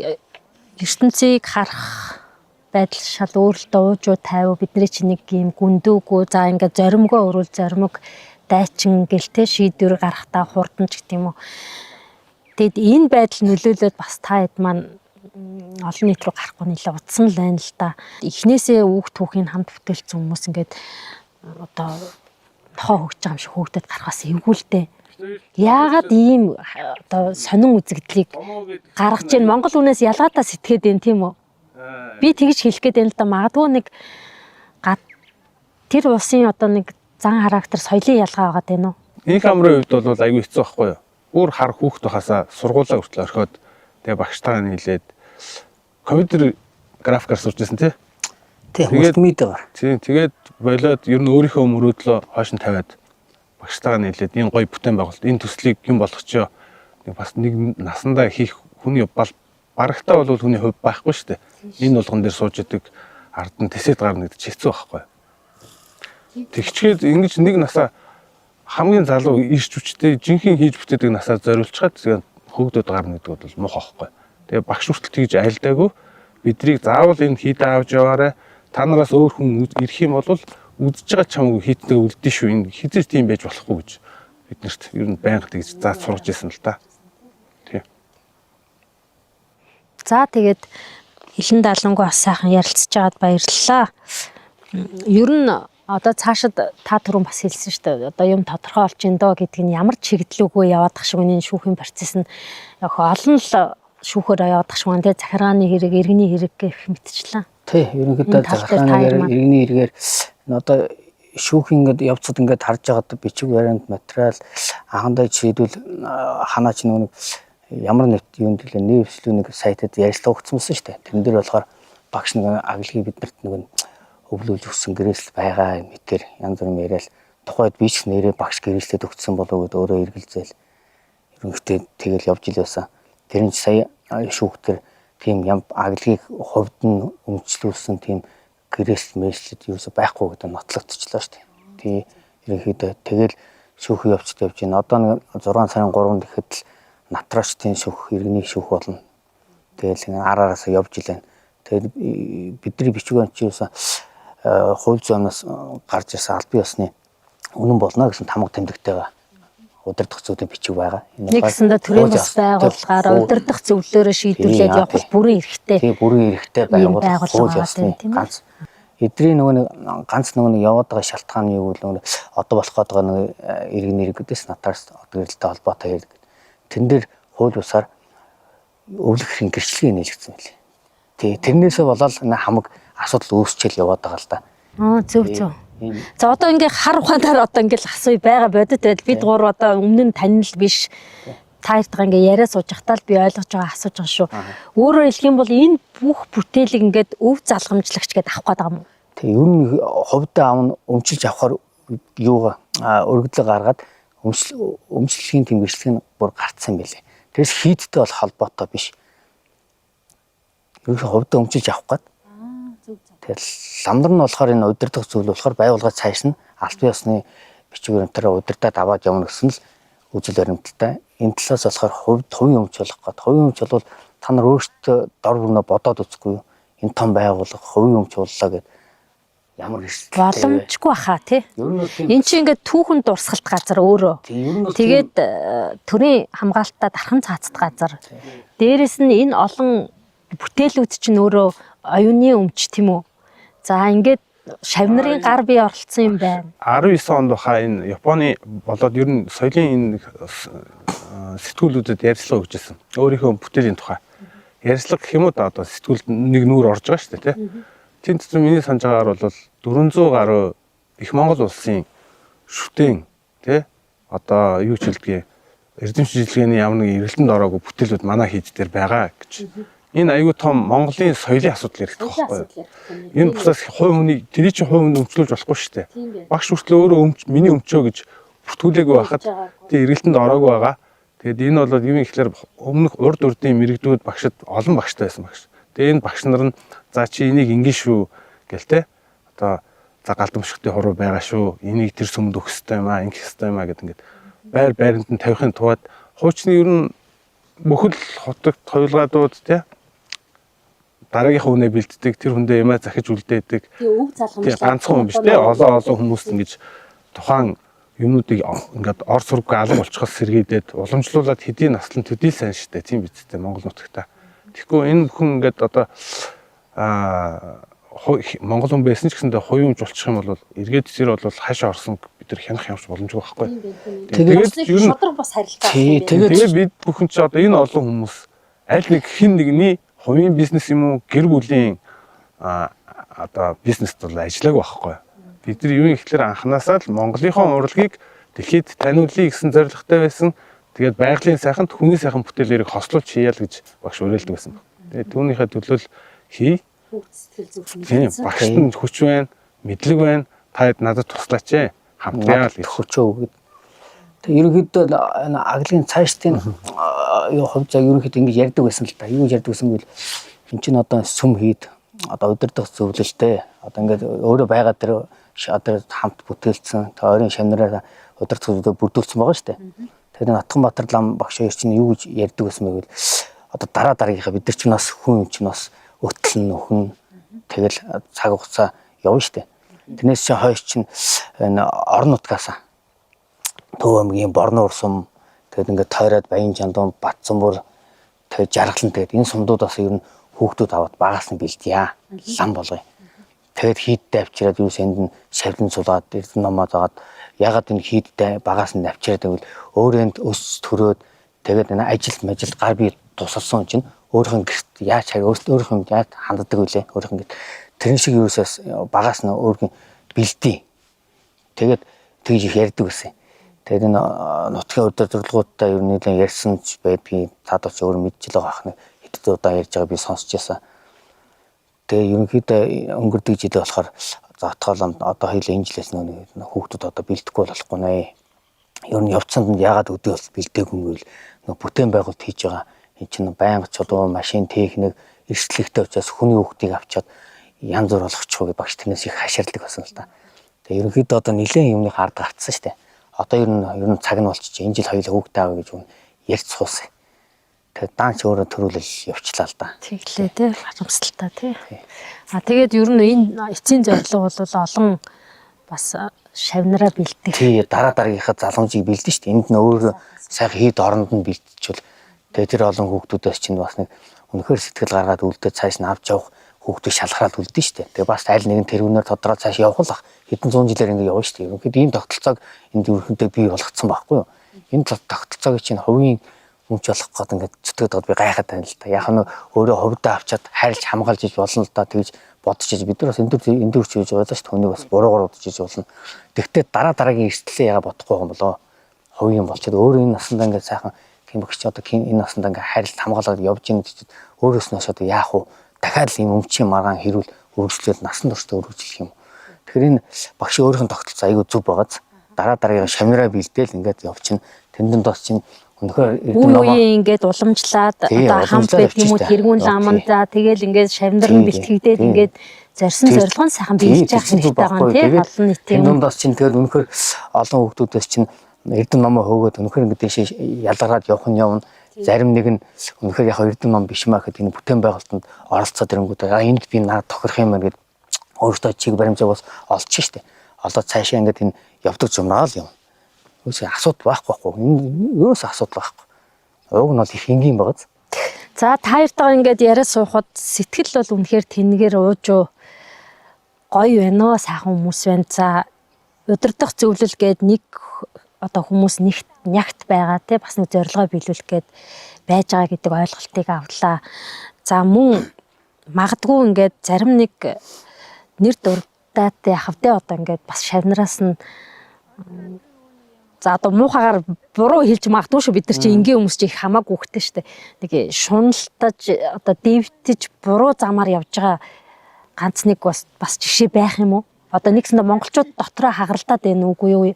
ертөнцийг харах байдал шал өөр л дуужуу тайвуу бидний чинь нэг юм гүндүүгүү за ингээд зоримгоо өрүүл зоримог дайчин гэлтэй шийдвэр гаргахтаа хурданч гэдэг юм уу. Тэгэд энэ байдал нөлөөлөд бас та хэд маань олон нийт рүү гарахгүй нэлээ утсан л байна л да. Эхнээсээ хүүхд түүхийн хамт бүтээлсэн хүмүүс ингээд одоо тохоо хөгж байгаа юм шиг хөөгдөд гарахаас эвгүүлтэй. Яагаад ийм одоо сонин үзэгдлийг гаргаж ийн Монгол хүнээс ялгаатаа сэтгээд байна тийм үү? Би тэгж хэлэх гээд байна л да. Магадгүй нэг тэр улсын одоо нэг зан характер соёлын ялгаа байгаа тийм үү? Энэ камерын хувьд бол айгүй хэцүү байхгүй юу? Бүр хар хүүхд байхасаа сургуулаа хүртэл орхиод тэгээ багштайгаа нийлээд компьютер графикаар сурчсан тий. Тэгээд мэдээгээр. Тийм тэгээд болоод ер нь өөрийнхөө мөрөөдлөө хойш нь тавиад багштайгаа нийлээд энэ гоё бүтээн байгуулалт энэ төслийг юм болгочихё. Нэг бас нэг насандаа хийх хүний барагтаа бол хүний хувь байхгүй шүү дээ. Энэ болгон дээр сууж идэг ард нь тэсэд гарна гэдэг чинь хэцүү байхгүй. Тэгчгээд ингэж нэг насаа хамгийн залуу ирч хүчтэй жинхэнэ хийж бүтээдэг насаа зориулчихад тэгээд хөөгдөд гарна гэдэг бол муухай байхгүй. Тэгээ багш хүртэл тэгж айлдаагүй биднийг заавал энэ хийдэ авч яваарай. Та нараас өөр хүн ирэх юм бол үдж байгаа чамайг хийдгээ үлдэн шүү. Энэ хизээ тийм байж болохгүй гэж биднэрт ер нь байнга тэгж зааж сургаж ирсэн л та. Тийм. За тэгээд Хилэн Далангуй бас сайхан ярилцж байгаад баярлалаа. Ер нь одоо цаашид та түрүүн бас хэлсэн шүү дээ. Одоо юм тодорхой болж ин доо гэдэг нь ямар чиглэлгүй яваадах шиг энэ шүүхийн процесс нь яг олон л шүүхээр яваадах шиг байна. Тэгээд захиргааны хэрэг, иргэний хэрэг гэх мэтчлээ. Тий, ерөнхийдөө захиргааны иргэний хэрэгээр одоо шүүх ингээд явцад ингээд харж байгаад бичиг баримт материал анхандаа жишээлбэл ханаач нэг ямар нэг юм дэлээ нээвслүү нэг сайтад ярилцлага өгсөн шүү дээ. Тэн дээр болохоор багш нэг аглыг биднэрт нэг өвлүүлж өгсөн гэрээсэл байгаа мэтэр янз бүрийн яриад тухайд би ч нэрээ багш гэрээслээд өгсөн болов гэд өөрөө эргэлзээл ерөнхийдөө тэгэл явж ил байсан. Тэр нь сая шүүхтэр тийм ям аглыг хувьд нь өмчлүүлсэн тийм гэрээсэл мэйслэд юусо байхгүй гэдэг нотлогдчихлоо шүү дээ. Тий ерөнхийдөө тэгэл шүүх явцд явж байна. Одоо нэг 6 сарын 3-нд ихэд л натраачтын шүүх, иргэний шүүх болно. Тэгэл араараас явж илэн. Тэгээд бидний бичиг баримт чи юусо хууль зүйнээс гарч ирсэн албан ёсны үнэн болно гэсэн тамга тэмдэгтэйгээ удирдах зүйлийн бичиг байгаа. Нэгсэндээ төрийн бас байгууллагаар удирдах зөвлөлөөрөө шийдвэрлээд явах бүрэн эрхтэй. Тийм бүрэн эрхтэй байгууллага хууль ёсны ганц эдрийн нөгөө ганц нөгөө яваад байгаа шалтгаан нь юу вэ? Одоо болох гэдэг нэг иргэн иргэдээс натаас гэрэлтэй холбоотой ярьдаг. Тэн дээр хууль бусаар өвлөх хэрэг гэрчлэгийг нээлгдсэн байлээ. Тий тэрнээсээ болоод хамаг асуудал үүсчээл яваад байгаа л да. Зөв. За одоо ингээ хар ухаанаар одоо ингээл асууя байгаа бодит байл бид гур одоо өмнө нь танил биш таартаа ингээ яриа сууж захтаа л би ойлгож байгаа асууж байгаа шүү. Өөрөөр хэлэх юм бол энэ бүх бүтээлийг ингээд өв залгамжлагч гэдээ авах гээд байгаа юм уу? Тэг ер нь хувьдаа авна өмчилж авахар юугаа өргөдлөг гаргаад өмчлөлийн тэмдэглэл нь бүр гарцсан байлээ. Тэрс хийдтэй бол холбоотой биш. Ер нь хувьдаа өмчилж авах гээд тэгэл ламдар нь болохоор энэ удирдах зүйл болохоор байгууллага цааш нь албан ёсны бичиг баримтаараа удирдаад аваад явна гэсэн л үзэл баримттай. Энэ талаас болохоор хувийн өмч болох гээд хувийн өмч бол та нар өөрсдөө дор бүрнээ бодоод үзэхгүй юу? Энэ том байгууллага хувийн өмч боллоо гэд ямар хэсэг боломжгүй баха тий. Энд чинь ингээд түүхэн дурсгалт газар өөрөө. Тэгээд төрийн хамгаалтаа дархан цаацд газар. Дээрээс нь энэ олон бүтээлүүд чинь өөрөө оюуны өмч тийм үү? За ингээд шавнарын гар бие оролцсон юм байна. 19 онд баха энэ Японы болоод ер нь соёлын энэ сэтгүүлүүдэд ярилцлага өгч ирсэн. Өөрийнхөө бүтээлийн тухай. Ярилцлага гэх юм уу одоо сэтгүүлд нэг нүүр орж байгаа шүү дээ тий. Тэнд чинь миний санаж байгаагаар бол 400 гаруй их Монгол улсын шүтэн тий одоо юу ч хэлдгийг эрдэм шилжилгээний ямар нэг эргэлтэнд ороогүй бүтээлүүд манай хийд дээр байгаа гэж. Энэ аюу том Монголын соёлын асуудал яригдах байхгүй юу? Энэ бусаас хувь хүний тэрий чинь хувь хүн өмчлүүлж болохгүй шүү дээ. Багш хүртэл өөрөө миний өмчөө гэж бүртгүүлээгүй байхад тий эргэлтэнд ороогүй байгаа. Тэгээд энэ бол юу юм ихлээр өмнөх урд урдын мэрэгдүүд багшд олон багштай байсан багш. Тэгээд энэ багш нар нь за чи энийг ингэ шүү гэл те. Одоо за галдамшигтын хуруу байгаа шүү. Энийг тэр сүмд өгөх ёстой юм аа, ингэх ёстой юм аа гэд ингээд байр байранд нь тавихын тулд хуучны ер нь бүхэл хотод хоёулгаадууд те дараагийнхаа үнэ бэлддэг, тэр хүндээ ямаа захиж үлдээдэг. Тийм ганцхан хүн биш те. Олон хүмүүс ингэж тухайн юмнуудыг ингээд ор сурггүй алга болчихос сэргийдээд уламжлуулад хэдийн наслан төдий сайн штэ тийм биз дээ Монгол нутагта. Тэгэхгүй энэ бүхэн ингээд одоо Монгол хүн байсан ч гэсэндээ хуймж болчих юм бол эргээд зэр бол хаашаа орсон бид нар хянах юмш боломжгүй байхгүй. Тэгээд ер нь бас харилцаа. Тэгээд бид бүхэн ч одоо энэ олон хүмүүс аль нэг хин нэгний хувийн бизнес юм уу гэр бүлийн одоо бизнест бол ажиллаагүй байхгүй. Бид нар юу ихлээр анханасаа л Монголынхон урлагийг дэлхийд таниулъя гэсэн зорилготой байсан. Тэгээд байгалийн сайханд хүний сайхан бүтээлэрийг хослуулж хийял гэж багш уриалдаг байсан. Тэгээд түүнийхээ төлөөл хий. Тийм багшд нь хүч байна, мэдлэг байна. Таад надад туслаач ээ. Хамтраа л хүчөө өгöd. Тэг ерөнхийдөө энэ аглын цаашдын юу хувьцаа ерөнхийдөө ингэж ярьдаг байсан л да. Юу ярьдаг гэсэн бол эн чинь одоо сүм хийд одоо удирдах зөвлөлтэй. Одоо ингээд өөрөө байгаа тэр одоо хамт бүтээлсэн ойрын шавнараа удирдах зөвлөлөө бүрдүүлсэн байгаа шүү дээ. Тэгэхээр Натганбаатар лам багш хоёр чинь юу гэж ярьдаг байсан бэ гэвэл одоо дараа дараагийнхаа бид нар ч бас хүн юм чинь бас өтөл нөхөн тэгэл цаг хугацаа явна шүү дээ. Тэрнээс чи хойш чинь энэ орон нутгаас Төв аймгийн Борнуур сум тэгээд ингээд тойроод Баян Жандуун, Батцанбөр тэгээд Жаргалан тэгээд энэ сумдуудаас ер нь хүүхдүүд аваад багаас нь бэлдъя. Лам болгоё. Тэгээд хийдтэй авчираад юу сэнд нь шавлан сулгаад эрдэнэ номоо заагаад ягаад энэ хийдтэй багаас нь авчираад байвал өөрөнд өс төрөөд тэгээд энэ ажил гар бие тусалсан чинь өөрийнх нь гэрт яаж хаа өөрийнх нь яаж ханддаг вүлээ өөрийнх нь тэрэн шиг юусаас багаас нь өөрийнх нь бэлдээ. Тэгээд тэгж их ярьдаг гэсэн. Тэгээд энэ нутгийн удирдлагуудтай ер нь нэлээд ярьсан ч байдгийг цаад ч өөр мэдчихэл байгаа хэрэг хэдэн удаа ярьж байгаа би сонсч байсан. Тэгээ ерөнхийдөө өнгөрдөг жилээ болохоор заатгаалам одоо хоёул энэ жилээс нөө хүүхдүүд одоо бэлдэхгүй болохгүй нэ. Ер нь явцсанд яагаад өдөө бол бэлдээгүй юм бол нөө бүтээн байгуулалт хийж байгаа энэ чинь байнга чулуу машин техник эрсдлэгтэй учраас хүний хүүхдийг авчаад янз бүр болгочихоо гэж багш тэрнээс их хаширдаг байсан л да. Тэгээ ерөнхийдөө одоо нэлээд юмны хард гарцсан шүү дээ. Одоо ер нь цаг нь болчих. Энэ жил хоёул хүүхдээ аваа гэж үн ярьж суусан. Тэгээд даанч өөрөө төрүүлэл явчлаа л да. Тэглээ тий харамсалтай тий. Тэгээд ер нь энэ эцсийн зорилго бол олон бас шавнараа бэлдэх. Тий дараа дараагийнхаа залгамжийг бэлдэн шүү дээ. Энд нь өөр сайхан хийд оронд нь бэлтжүүл. Тэгээд тэр олон хүүхдүүдээс чинь бас нэг үнэхээр сэтгэл гаргаад үлдээд цааш нь авч явах хүүхдүүд шалгараад үлдэн шүү дээ. Тэгээд бас аль нэгэн тэрүүнээр тодроо цааш явах л ах. Хэдэн зуун жилээр ингэ явна шүү дээ. Ерөнхийдөө ийм тогтолцоог энд ерөнхийдөө бий болгоцсон байхгүй юу? Энэ тогтолцоог чинь хувийн өмч болох гээд ингээд зүтгэдэг би гайхаад байна л да. Яг нь өөрөө хувьдаа авчаад хайрлж хамгаалж иж болно л да. Тэгж бодож иж бид нар бас энэ дөрч хийж байгаа шүү дээ. Түүнийг бас буруугаар удаж иж болно. Тэгвэл дараа дараагийн эрсдлээ яга бодохгүй юм болоо. Хувийн болчиход өөрөө энэ насандаа ингээд сайхан тийм багч одоо энэ насандаа ингээд хайрлж хамгаалаад явж ийн гэж өөрөөс нь одоо яах вэ? Дахиад л энэ өмчийн маргаан хэрүүл өргөжлөл насан туршдаа өргөжлөх юм. Тэгэхээр энэ багш өөрийнх нь тогтолцоо айгүй зүв байгааз дараа дараагийн шавнараа бэлдээл ингээд явчихна. Тэндэн дос чинь өнөхөр үеийн ингээд уламжлаад одоо хамт байх юм уу тэргүүн ламан за тэгэл ингээд шавнар нь бэлтгэгдээд ингээд зорьсон зорилго нь сайхан биелж явах хэрэгтэй байгаа нь тийм олон нийтийн юм дос чинь тэгэл өнөхөр олон хүүхдүүдээс чинь эрдэнэ номоо хөөгөөд өнөхөр ингээд дэшээ ялгараад явах нь явна. Зарим нэг нь өнөхөр яг эрдэнэ ном биш маа гэхэд энэ бүтээн байгуулалтанд оролцоод ирэнгүүт энд би наад тохирох юм гээд өөртөө чиг баримжааг бас олчих штеп. Одоо цаашаа ингээд энэ явдаг жумраа л юм. Үгүй асуудал байхгүй. Энэ юус асуудал байхгүй. Уг нь бол их энгийн байгааз. За та хоёртойгоо ингээд яриа суухад сэтгэл бол үнэхээр тэнгээр уужуу гоё байна оо сайхан хүмүүс байна. За удирдах зөвлөл гээд нэг одоо хүмүүс нягт байгаа те бас нэг зорилгоо биелүүлэх гээд байж байгаа гэдэг ойлголтыг авлаа. За мөн магадгүй ингээд зарим нэг нэр дуртаатай хавдаа одоо ингээд бас шавнараас нь за одоо муухагаар буруу хэлж магадгүй шүү бид нар чи энгийн хүмүүс чи их хамаагүй хөхтэй шүү дээ. Нэг шуналтаж одоо дэвтэж буруу замаар явж байгаа ганц нэг бас жишээ байх юм уу? Одоо нэгсэндээ монголчууд дотроо хагаралдаад байна үгүй юу?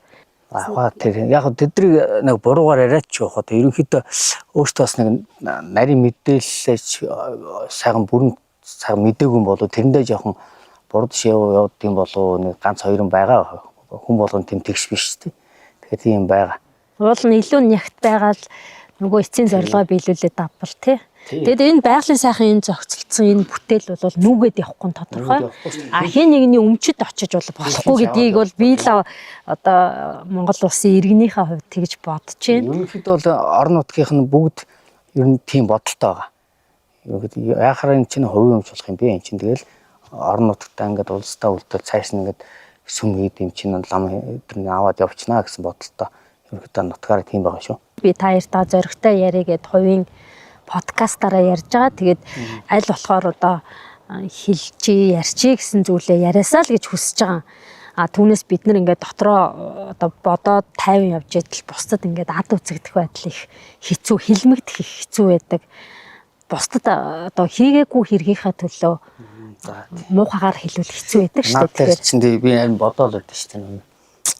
Тэр яг тэднийг нэг буруугаар яриач жоох одоо ерөнхийдөө өөртөөс нэг нарийн мэдээлэлч сайхан бүрэн сайхан мэдээгүй юм болоо тэрэндээ жоохон буруу жишээ явуулдаг юм болоо нэг ганц хоёрын байгаа хүн болгон тэм тэгш биш тий. Тэгэхээр тийм байгаа. Уул нь илүү нягт байгаа л нөгөө эцсийн зорилгоо биелүүлээд авбал тий. Тэгэд энэ байгалийн сайхан энэ зохицолцсон энэ бүтээл бол нүгэд явахгүй тодорхой. А хин нэгний өмчөд очиж болохгүй гэдгийг бол би л одоо Монгол улсын иргэнийхээ хувьд тэгж бодож байна. Ерөнхийдөө бол орон нутгийнх нь бүгд ер нь тийм бодолтой байгаа. Ерөнхийдөө яхаар энэ чинь хувийн өмч болох юм бэ? Энд чинь тэгэл орон нутгтаа ингээд улстай үлдэл цааш нь ингээд сүм хийд юм чинь лам өдрний аваад явчихнаа гэсэн бодолтой. Ерөнхийдөө нутгаар тийм байгаа шүү. Би та хоёртаа зоригтой яриагээд хувийн подкастаараа ярьж байгаа. Тэгээд аль болохоор одоо хэлчи ярьчи гэсэн зүйлээ яриасаа л гэж хүсэж байгаа. А түүнээс бид нар ингээд дотроо одоо бодоод тайван явж идэл бусдад ингээд ад үзэгдэх байдал их хэцүү хилмигдэх их хэцүү байдаг. Бусдад одоо хийгээгүй хэргийнхаа төлөө муухагаар хэлвэл хэцүү байдаг шүү дээ. Тэгэхээр чинь би амин бодоол байдаг шүү дээ.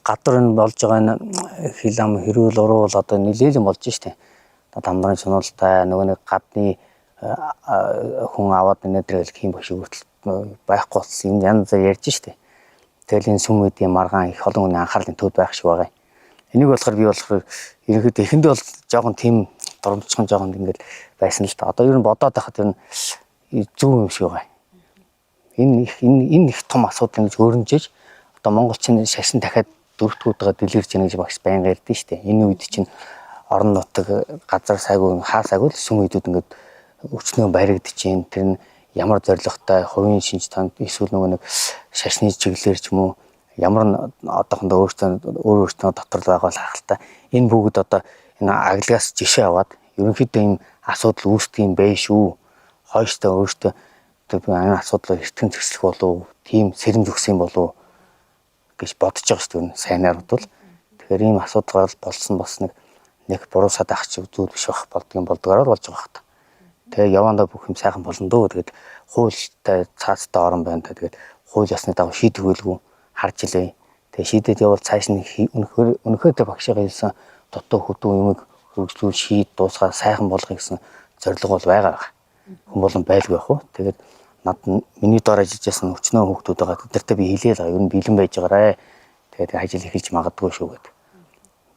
Гадар нь болж байгаа энэ хил ам хэрүүл уруул одоо нэлээдэн болж штэ. дамбарын чуналтай нөгөө нэг гадны хүн аваад нээдрэл хийм багш хүртэл байхгүй болсон. Энэ янз бүр ярьж штэ. Тэгэл энэ сүм үеийн маргаан их олон хүний анхаарлын төвд байх шиг байгаа. Энийг болохоор би болохоор ерөнхийдөө эхэндээ бол жоохон тийм дурамчхан жоохон ингээд байсан л та. Одоо ер нь бодоод байхад ер нь зөв юм шиг байгаа. Энэ их том асуудал ингэж өөрнөж одоо монголчин шашин дахиад дөрөвдгүүдгээ дэлгэрж яах гэж багш байнга ярьдэн штэ. Энэ үед чинь орон нутаг газар сайгүй хаасаагүй л сүм үедүүд ингээд өчнөө баригдчихээн. Тэр нь ямар зоригтой хувийн шинж танд эсвэл нөгөө нэг шашны чиглэлээр ч юм уу ямар одоохондоо өөртөө дотор л байгаа л харахалтай. Энэ бүгд одоо энэ аглагаас жишээ аваад ерөнхийдөө ийм асуудал үүсдэг юм байна шүү. Хойштоо өөртөө энэ асуудлыг эртгэн зэвсэх болов, тийм сэрэмж өгсөн болов гэж бодож байгаа шүү дээ. Сайнаар бодвол тэгэхээр ийм асуудал болсон бас нэг буруу садах зүйл биш байх болдгоор болж байгаа хэрэг. Тэгээ явандаа бүх юм сайхан болно дөө. Тэгээд хуультай цаацтай орон байна та. Тэгээд хууль ёсны дагуу шийдэх байлгүй харж илээ. Тэгээ шийдээд явал цааш нь өнөхөөдөө багшаа хэлсэн дутуу хөдөө юмыг хөгжлүүл шийд дуусгаа сайхан болгоё гэсэн зорилго бол байгаа. Хүн болон байлгүй байх уу. Тэгээд над миний доор ажиллаж байсан өчнөө хүүхдүүд байгаа. Тэдэртээ би хэлээ л ер нь бэлэн байж байгаарэ. Тэгээд ажил эхэлж магадгүй шүү гэдэг.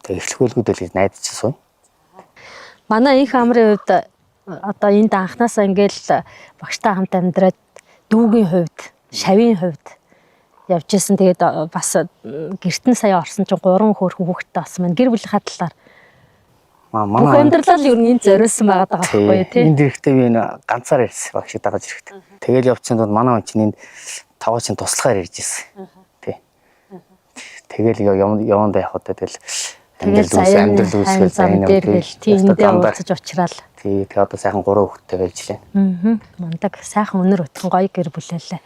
Тэгээд эхлэх байлгүйдэл найдчихсан. Манай их амрын хувьд одоо энд анханасаа ингээл багштай хамт амьдраад дүүгийн хувьд, шавийн хувьд явж исэн. Тэгээд бас гэрт нь сая орсон чинь 3 хөөрхөн хүүхэдтэй болсон байна. Гэр бүлийн талаар манай амьдралаа ер нь энд зориулсан байгаа байхгүй тий. Энд ирэхдээ би ганцаар ирсэн багшиг дагаж ирэхдээ. Тэгэл явцсан тул манай хүн чинь энд таваа чинь туслахаар ирж исэн. Тий. Тэгэл явандаа явах удаа тэгэл амьдрал үүсгэл зам дээр гэл тиймдээ уулзаж уучраал. Тий, тэгээ одоо сайхан 3 хүүхэдтэй байж лээ. Мундаг сайхан өнөр өтгөн гоё гэр бүлээлээ.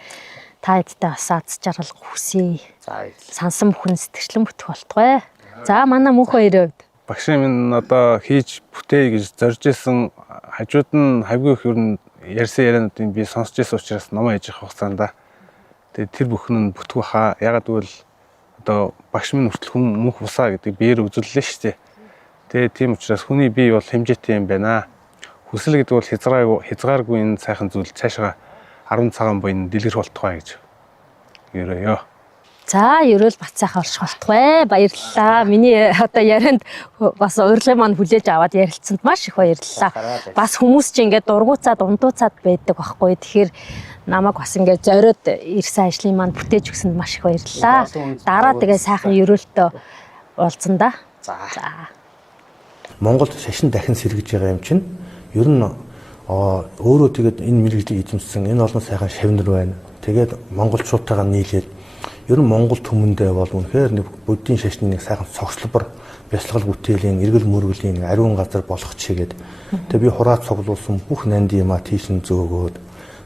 Та эдтэй бас аз жаргал хүсье. За сансан бүхэн сэтгэлэн бүтэх болтугай. За манай мөнх хоёрын хувьд багшийн минь одоо хийж бүтээе гэж зорж исэн хажууд нь хавгүй их ер нь ярьсан яриануудыг би сонсч байсан учраас ном хийж явах хугацаанд тэгээ тэр бүхэн нь бүтгэх хаа. Ягаад гэвэл одоо багш минь хүртэл хүн мөнх усаа гэдэг биеэр үзүүллээ шүү дээ. Тэгээ тийм учраас хүний бие бол хэмжээтэй юм байна. Хүсэл гэдэг бол хязгааргүй энэ сайхан зүйл цаашаа 10 цагаан буйн дэлгэрэх болтугай гэж ерөөё. за ерөөл бат сайхан орших болтугай. Баярлалаа. Миний одоо ярианд бас урилгын маань хүлээж аваад ярилцсанд маш их баярлалаа. Бас хүмүүс чинь ингээд дургуцаад ундууцаад байдаг байхгүй. Тэгэхээр намайг бас ингээд зориод ирсэн ажлын маань бүтээж өгсөнд маш их баярлалаа. Дараа тэгээ сайхан ерөөлтөө уулзсан да. За. Монголд шашин дахин сэргэж байгаа юм чинь ер нь өөрөө тэгээд энэ мэргэжлийг эзэмшсэн энэ олон сайхан шавнар байна. Тэгээд монголчуудтайгаа нийлээд ер нь Монгол түмэндээ бол үнэхээр нэг буддийн шашны нэг сайхан цогцлбор бясалгал бүтээлийн эргэл мөргөлийн ариун газар болох чигээд тэгээд би хураа цуглуулсан бүх нанд юмаа тийш нь зөөгөөд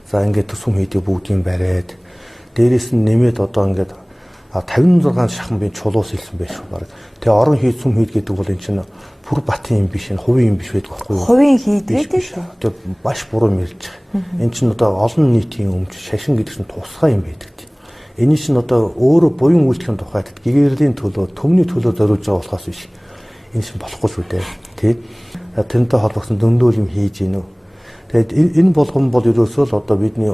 за ингээд сүм хийдэг бүгдийг бариад дээрээс нь нэмээд одоо ингээд 56 шахан би чулуус хэлсэн байх шүү баг. Тэгээ орон хийд сүм хийд гэдэг бол энэ чинь бүр батын юм биш, энэ хувийн юм биш байдаг байхгүй юу? Хувийн хийдэг тийм. Тэгээ баш буруу мэрж байгаа. Энэ чинь одоо олон нийтийн өмч шашин гэдэг чинь тусгай юм байдаг тийм. Энэ чинь одоо өөрөө буян үйлдэхин тухайд гэгэрлийн төлөө, төмний төлөө зориулж байгаа болохоос биш. Энэ чинь болохгүй шүү дээ. Тий. Тэрнтэй холбогдсон дөндөл юм хийж гинөө. Тэгээд энэ болгон бол ерөөсөө л одоо бидний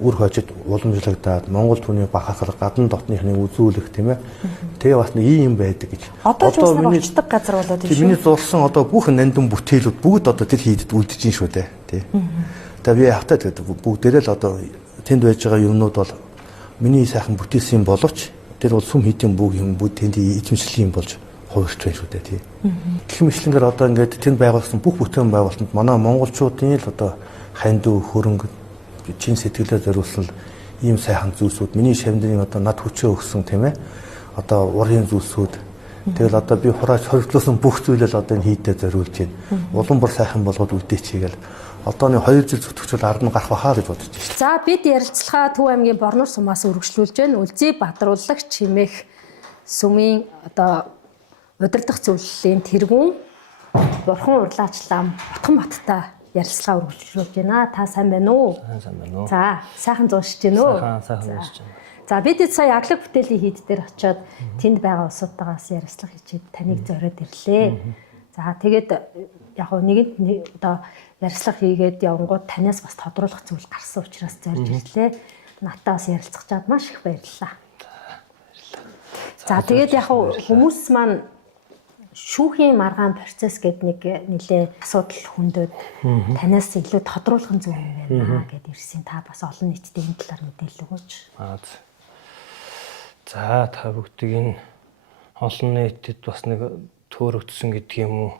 үр хожид уламжлагдаад Монгол түүний бахархал гадна дотныхны үзүүлэх тийм ээ. Тэгээ бас нэг ийм юм байдаг гэж. Одоо ч бас нэг очдог газар болоод байна шүү. Миний зурсан одоо бүх нандин бүтээлүүд бүгд одоо тэр хийдэд үлдэж шүү дээ. Тий. Тэгээ би хавтаа тэгээд бүгдээрээ л одоо тэнд байж байгаа юмнууд бол миний сайхан бүтээсэн боловч тэр бол сүм хийдийн бүх юм бүгд тэнд эзэмшлийн болж хувирч байна шүү дээ тий. Гэх мэтлэнгээр одоо ингээд тэнд байгуулсан бүх бүтээн байгуулалтанд манай монголчуудын л одоо хандив хөрөнгө чин сэтгэлээр зориулсан ийм сайхан зүйлсүүд миний шавндрын одоо над хүчээ өгсөн тийм ээ. Одоо урын зүйлсүүд тэгэл одоо би хураач хоригдлуулсан бүх зүйлэл одоо энэ хийдэд зориулж байна. Улам бүр сайхан болгоод үлдээчихгээл одоо нэг 2 жил зүтгэжүүл ард нь гарах байхаа гэж бодож байна. За бид ярилцлага Төв аймгийн Борнор сумаас үргэлжлүүлж байна. Үлзий бадруулагч хэмээх сүмийн одоо удирдах зөвлөлийн тэргүүн Бурхан урлаачлаа Утган баттай ярилцлага үргэлжлүүлж байна. Та сайн байна уу? Сайн байна уу? За, сайхан зуушж байна уу? Сайхан зуушж байна. За, бид сая аглаг бүтээлийн хийд дээр очиод тэнд байгаа улсуудтайгаас ярилцлага хийчихэд таныг зориод ирлээ. За, тэгээд яг нэг одоо ярилцлага хийгээд явангууд танаас бас тодруулах зүйл гарсан учраас зорж ирлээ. Натаа бас ярилцах чад маш их баярлалаа. За тэгээд яг хүмүүс маань шүүхийн маргаан процесс гэдэг нэг нэлээ асуудал хүндөөд танаас илүү тодруулах зүйл байна гэдээ ирсэн. Та бас олон нийтэд энэ талаар мэдээлэл өгөөч. За та бүгдийг олон нийтэд бас нэг төөрөгдсөн гэдэг юм уу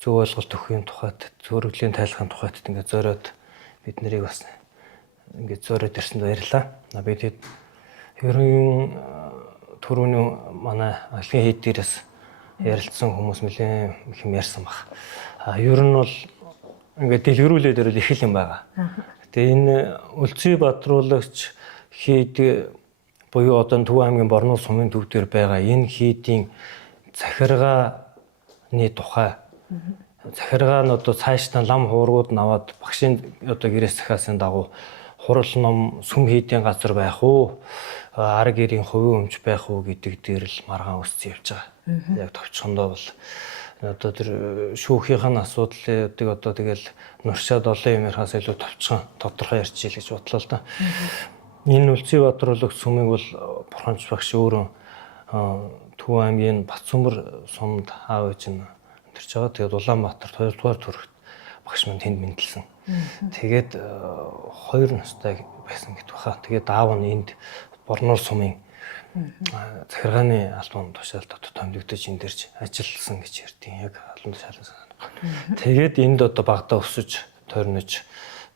зөв ойлголт өгөхийн тухайд зөвөргөлийн тайлахын тухайд ингээд зориод бид нарыг бас ингээд зориод ирсэнд баярлалаа. Бид ерөн түрүүний манай алгийн хэд дээрээс ярилцсан хүмүүс нэлээд их юм ярьсан баг. Ер нь бол ингээд дэлгэрүүлээд ирэл их л юм байгаа. Тэгээ энэ Үлций бадруулагч хийд буюу одоо Төв аймгийн Борнол сумын төв дээр байгаа энэ хийдийн захиргааны тухай захиргаа нь одоо цаашдаа лам хуургууд наваад багшийн одоо гэрээс захиасан дагуу хурал ном сүм хийдийн газар байх уу арга гэрийн хувийн өмч байх уу гэдэг дээр л маргаан үсцэн явж байгаа. Яг товчхондоо бол одоо тэр шүүхийн асуудлыг одоо тэгэл нуршаад олон юм ярихаас илүү товчхон тодорхой ярьж ил гэж бодлоо л да. Энэ Үлций бадруулагч сүмийг бол Бурханч багш өөрөө Төв аймгийн Батцөмбөр сумд аав ээж нь амьдарч байгаа. Тэгээд Улаанбаатарт 2 дугаар төрөгт багш минь тэнд мэндэлсэн. Тэгээд 2 настай байсан гэдэг баха. Тэгээд аав нь энд Борнол сумын захиргааны албан тушаалд томилогдож энэ дэрж ажилласан гэж ярьдیں۔ Яг албан тушаалын санаа. Тэгээд энд одоо багада өсөж тойрнож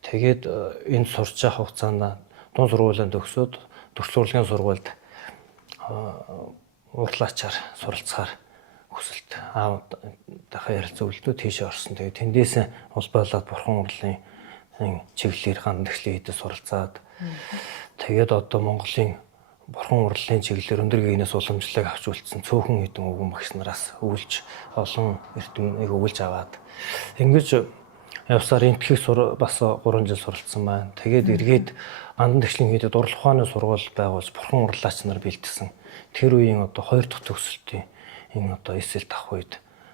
тэгээд энд сурч явах хугацаанд дунд сургуулинд төгсөөд төгс сургуулийн сургуульд уртлаачаар суралцахаар хүсэлт аавынхаа ярилцсан үйлдэл тийшээ орсон. Тэгээд тэндээс улбайлаад Бурхан урлын чиглэлээр гандагшлын хийдэд суралцаад тэгээд одоо Монголын Бурхан урлын чиглэлээр өндөр гэенээс уламжлалыг авч үлдсэн цөөхөн хэдэн өвгөн багш нараас өвлж олон эрдэмтнийг өвлж аваад ингэж явсаар энтхийг бас 3 жил суралцсан байна. Тэгээд эргээд гандагшлын хийдэд урал ухааны сургууль байгуулж Бурхан урлаач нар бэлдсэн. Тэр үеийн одоо 2 дахь төгсөлтийн энэ одоо эсэлт авах үед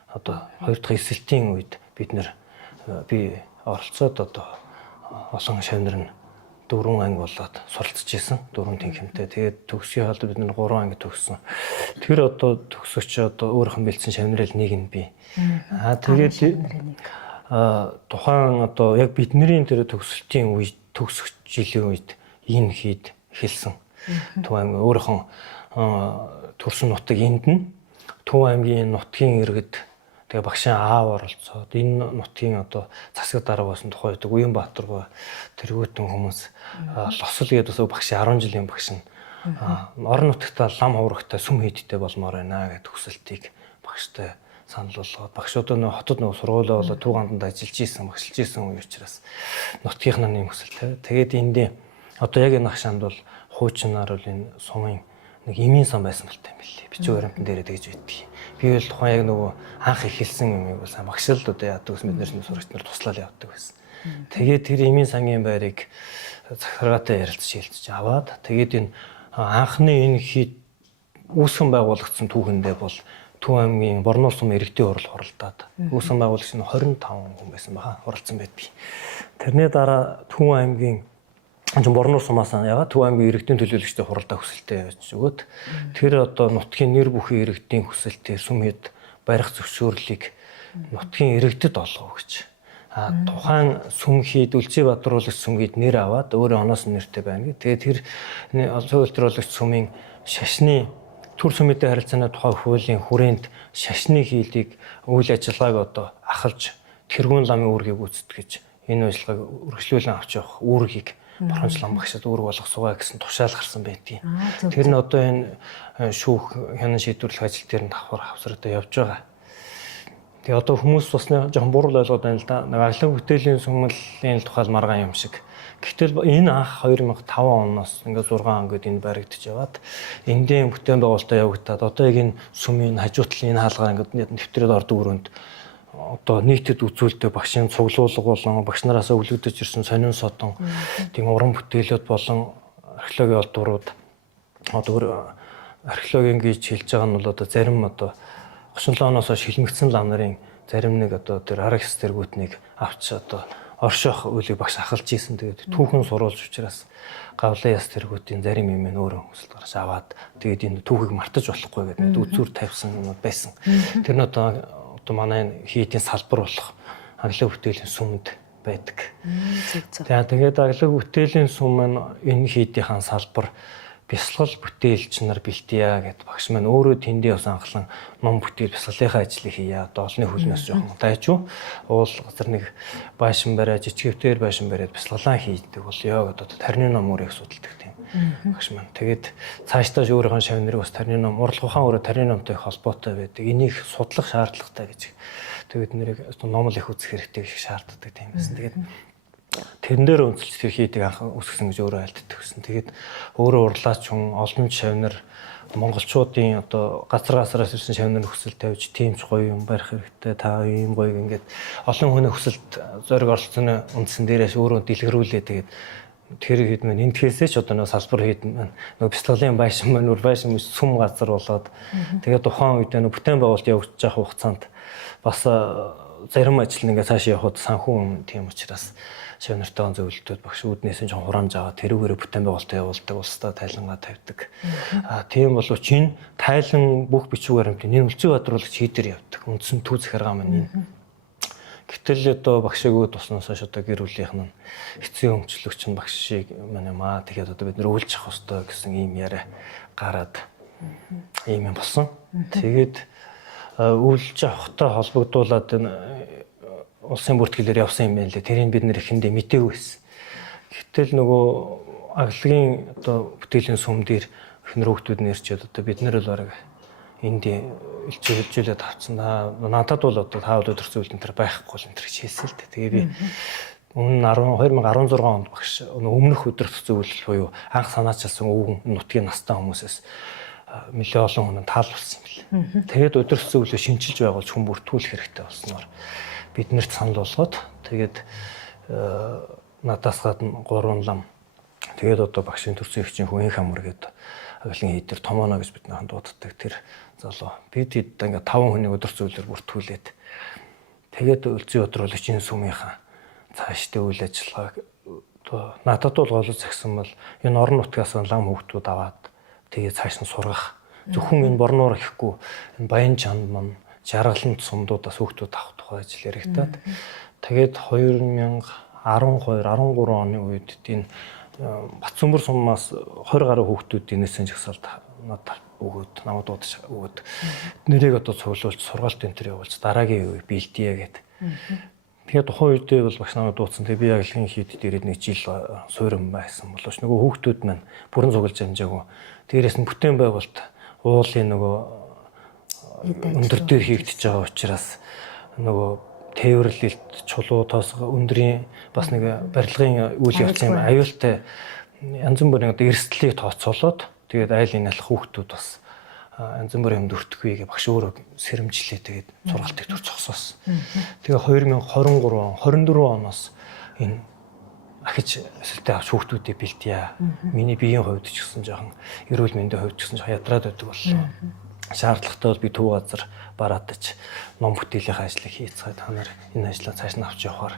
одоо 2 дахь эсэлтийн үед бид оролцоод одоо олон шавнар нь 4 анги болоод суралцж исэн 4 тэнхимтэй. Тэгээд төгсгийн хоолд бид 3 анги төгссөн. Тэр одоо төгсөгч одоо өөрийнх нь бэлдсэн шавнарыг нэг нь би. Тэгээд тухайн одоо яг бидний тэр төгсөлтийн үед төгсөх жилийн үед энэ хийд эхэлсэн. Төв аймгийн өөрийнхөө төрсөн нутаг энд нь Төв аймгийн нутгийн иргэд тэгээ багшийн аав оролцоод энэ нутгийн одоо засаг дарга болсон тухай байдаг Уянбаатар ба тэргүүтэн хүмүүс лосол гэдэг багшийн 10 жилийн багш нь орон нутагтаа лам хуурагтай сүм хийдтэй болмоор байна гэдэг хүсэлтийг багштай санал болгоод багшууд нь хотод нэг сургуулаа болоод Төв ганданд ажиллаж исэн багшилж исэн үе учраас нутгийнхнаа нэм хүсэлтэй. Тэгээд энд одоо яг энэ агшаанд бол хуучнаар бол энэ сумын нэг эмийн сан байсан болтой юм билээ. Бичиг баримтан дээрээ тэгж байдгийг. Би бол тухайн яг нөгөө анх эхэлсэн юмыг бол сайн багшил одоо яадаг ус мэднэрс сурагч нар туслал явдаг байсан. Тэгээд тэр эмийн сангийн байрыг захиргаатай ярилцж хэлцэж аваад тэгээд энэ анхны энэ хийд үүсгэн байгуулагдсан түүхэндээ бол Төв аймгийн Борнол сум иргэдийн хурал хуралдаад үүсгэн байгуулагч нь 25 хүн байсан баха хуралцсан байдаг. Тэрний дараа Төв аймгийн Борнол сумаас ягаад Төв аймгийн иргэдийн төлөөлөгчтэй хуралдаа хүсэлтээ явуулж өгөөд тэр одоо нутгийн нэр бүхий иргэдийн хүсэлтээр сүмэд барих зөвшөөрлийг нутгийн иргэдэд олгоо гэж. Тухайн сүм хийд Үлций бадруулагч сүмгээд нэр аваад өөрөө оноос нэртэй байна. Тэгээд тэр Улций бадруулагч сүмийн шашны төр сүмэдээ харилцааны тухай хуулийн хүрээнд шашны хийлийг үйл ажиллагааг одоо ахалж тэргүүн ламын үүргийг гүйцэтгэж энэ ажиллагааг үргэлжлүүлэн авч явах үүргийг Бурханч лам багшд үүрэг болгосугаа гэсэн тушаал гарсан байдгийг. Тэр нь одоо энэ шүүх хянан шийдвэрлэх ажил дээр нь давхар хавсрагдаа явж байгаа. Тэгээ одоо хүмүүс басны жоохон буруу ойлгоод байна л да. Нэг аглаг бүтээлийн сүмлийн тухай маргаан юм шиг. Гэтэл энэ анх 2005 оноос ингээд 6 он гээд энэ баригдаж яваад эндийн бүтээн байгуулалтаа явагдаад одоо яг энэ сүмийн хажуутлын энэ хаалгаар ингээд нэвтрээд ордог өрөөнд одоо нийтэд үзүүлдэг багшийн цуглуулга болон багш нараас өвлөгдөж ирсэн сонин содон тийм уран бүтээлүүд болон археологийн олдврууд одоо археологийн гэж хэлж байгаа нь бол одоо зарим одоо 37 оноос шилмэгдсэн лам нарын зарим нэг одоо тэр арга стергүүтнийг авч одоо орших үлийг багш ахалж ийсэн. Тэгээд түүхэн суруулж учраас гавлын яс тэргүүтийн зарим юм нь өөрөө хүсэлт гарч аваад тэгээд энэ түүхийг мартаж болохгүй гэдэг үзүүр тавьсан юм байсан. Тэр нь одоо манай хийдийн салбар болох аглаг бүтээлийн сүмд байдаг. Тэгээд аглаг бүтээлийн сүм маань энэ хийдийн салбар бясалгал бүтээлч нар бэлтийя гэд багш маань өөрөө тэндээ бас анхлан ном бүтээл бясалгалынхаа ажлыг хийя. Одоо олонний хөлнөөс жоохон дайжуу уул газар нэг байшин бариа жижигвтээр байшин бариад бясалгалаа хийдэг болёо гэдэг тарины ном үрийг судалдаг тийм багш маань. Тэгээд цаашдаа өөрийнхөө шавнырыг бас тарины ном урлагийнхаа өөрөө тарины номтой холбоотой байдаг. Энийг судлах шаардлагатай гэж. Тэгээд нэрийг ном л их үзэх хэрэгтэй гэж шаарддаг тийм байсан. Тэгээд тэрэн дээр үнэлж тэр хийдэг анх үсгсэн гэж өөрөө альддаг гэсэн. Тэгээд өөрөө урлаач хүн олон шавнар монголчуудын одоо газраас ирсэн шавнар хүсэл тавьж тиймч гоё юм барих хэрэгтэй. Та ийм гоё ингээд олон хүний хүсэлт зориг оролцооны үндсэн дээрээс өөрөө дэлгэрүүлээ. Тэгээд тэр хэд мэн энтгээсээ ч одоо нэг салбар хэд мэн нэг бяцлаглалын байшин мань байшин сүм газар болоод тэгээд тухайн үед нэг бүтээн байгуулалт явагдаж байгаа хугацаанд бас зарим ажил нь ингээд цаашаа явхад санхүү тийм учраас шавнартайгаа зөвлөлтөд багш үүднээс нь ч хураамж аваад тэрүүгээр бүтээн байгуулалтаа явуулдаг, улстай тайлангаа тавьдаг. Тийм боловч энэ тайлан бүх бичиг баримтын энэ үлцэн бадруулагч хийдэр явдаг. Үндсэн төв захиргаа маань энэ. Гэтэл одоо багшиг өө туснаас хойш одоо гэр бүлийнх нь эцсийн өмчлөгч нь багшийг маань маа тэгээд одоо бид нэр өвлж авах хэрэгтэй гэсэн ийм яриа гараад ийм юм болсон. Тэгээд өвлж авахтай холбогдуулаад энэ улсын бүртгэлээр явсан юм байна лээ. Тэрийг бид нэр ихэндээ мэдээгүй байсан. Гэтэл нөгөө аглагийн одоо бүтээлийн сүм дээр эхнэр хүүхдүүд нэрчээд одоо бид нэр л бараг энд илчүүлээд авцсан. Надад бол одоо 5 өдөр зөвлөлт энэ төр байхгүй л энэ төр хийсэн л дээ. Тэгээ би өмнө 2016 онд багш өмнөх өдрөх зөвлөл буюу анх санаачилсан өвгөн нутгийн настай хүмүүсээс нэлээд олон хүн таалуулсан юм билээ. Тэгээд өдрөх зөвлөлөө шинжилж байгуулж хүн бүртгүүлэх хэрэгтэй болсноор бид нэрт санал болгоод тэгээд надаас гадна 3 лам тэгээд одоо багшийн төрсөн ихчийн хүн хамар гэдэг аглагын хийдэр томооно гэж бид нөхөн дууддаг тэр залуу бид хэд ингээ 5 хүний өдөр зөвлөлөөр бүртгүүлээд тэгээд үлзий өдрөөлөгч энэ сүмийнхэн цаашдаа үйл ажиллагааг одоо надад бол гол загсан бол энэ орон нутгаас лам хүүхдүүд аваад тэгээд цааш нь сургах зөвхөн энэ борноор ихгүй энэ баян чанд мань жаргаланд сумдуудаас хүүхдүүд авах тухай ажил яригадаад тэгээд 2012 13 оны үед энэ Батцөмбөр суммаас 20 гаруй хүүхдүүдийн нээсэн жагсаалд надад өгөөд намайг дуудаж өгөөд нэрийг одоо цуглуулж сургаалт энэ төр явуулж дараагийн үе бэлдээ гэд. Тэгээд тухайн үедээ бол багш намайг дуудсан. Тэгээд би аглагын хийдэд ирээд нэг жил суурин байсан боловч нөгөө хүүхдүүд маань бүрэн цуглаж амжаагүй. Дээрээс нь бүтээн байгуулалт уулын нөгөө өндөр дээр хийгдэж байгаа учраас нөгөө тээвэрлэлт чулуу тоос өндрийн бас нэг барилгын үйл явц юм аюултай янз бүрийн эрсдлийг тооцоолоод тэгээд айлын алах хүүхдүүд бас янз бүрийн юмд өртөхгүй гэж багш өөрөө сэрэмжлээ тэгээд сургалтыг төр зогсоосон. Тэгээд 2023 24 оноос энэ ахиж эсэлтэй авч хүүхдүүдийг бэлтийя. Миний биеийн хувьд ч гэсэн жоохон эрүүл мэндийн хувьд ч гэсэн жоохон ядраад байдаг боллоо. Шаардлагатай бол би төв газар бараадаж ном бүтээлийн ажлыг хийцгээд та нар энэ ажлаа цааш нь авч явахаар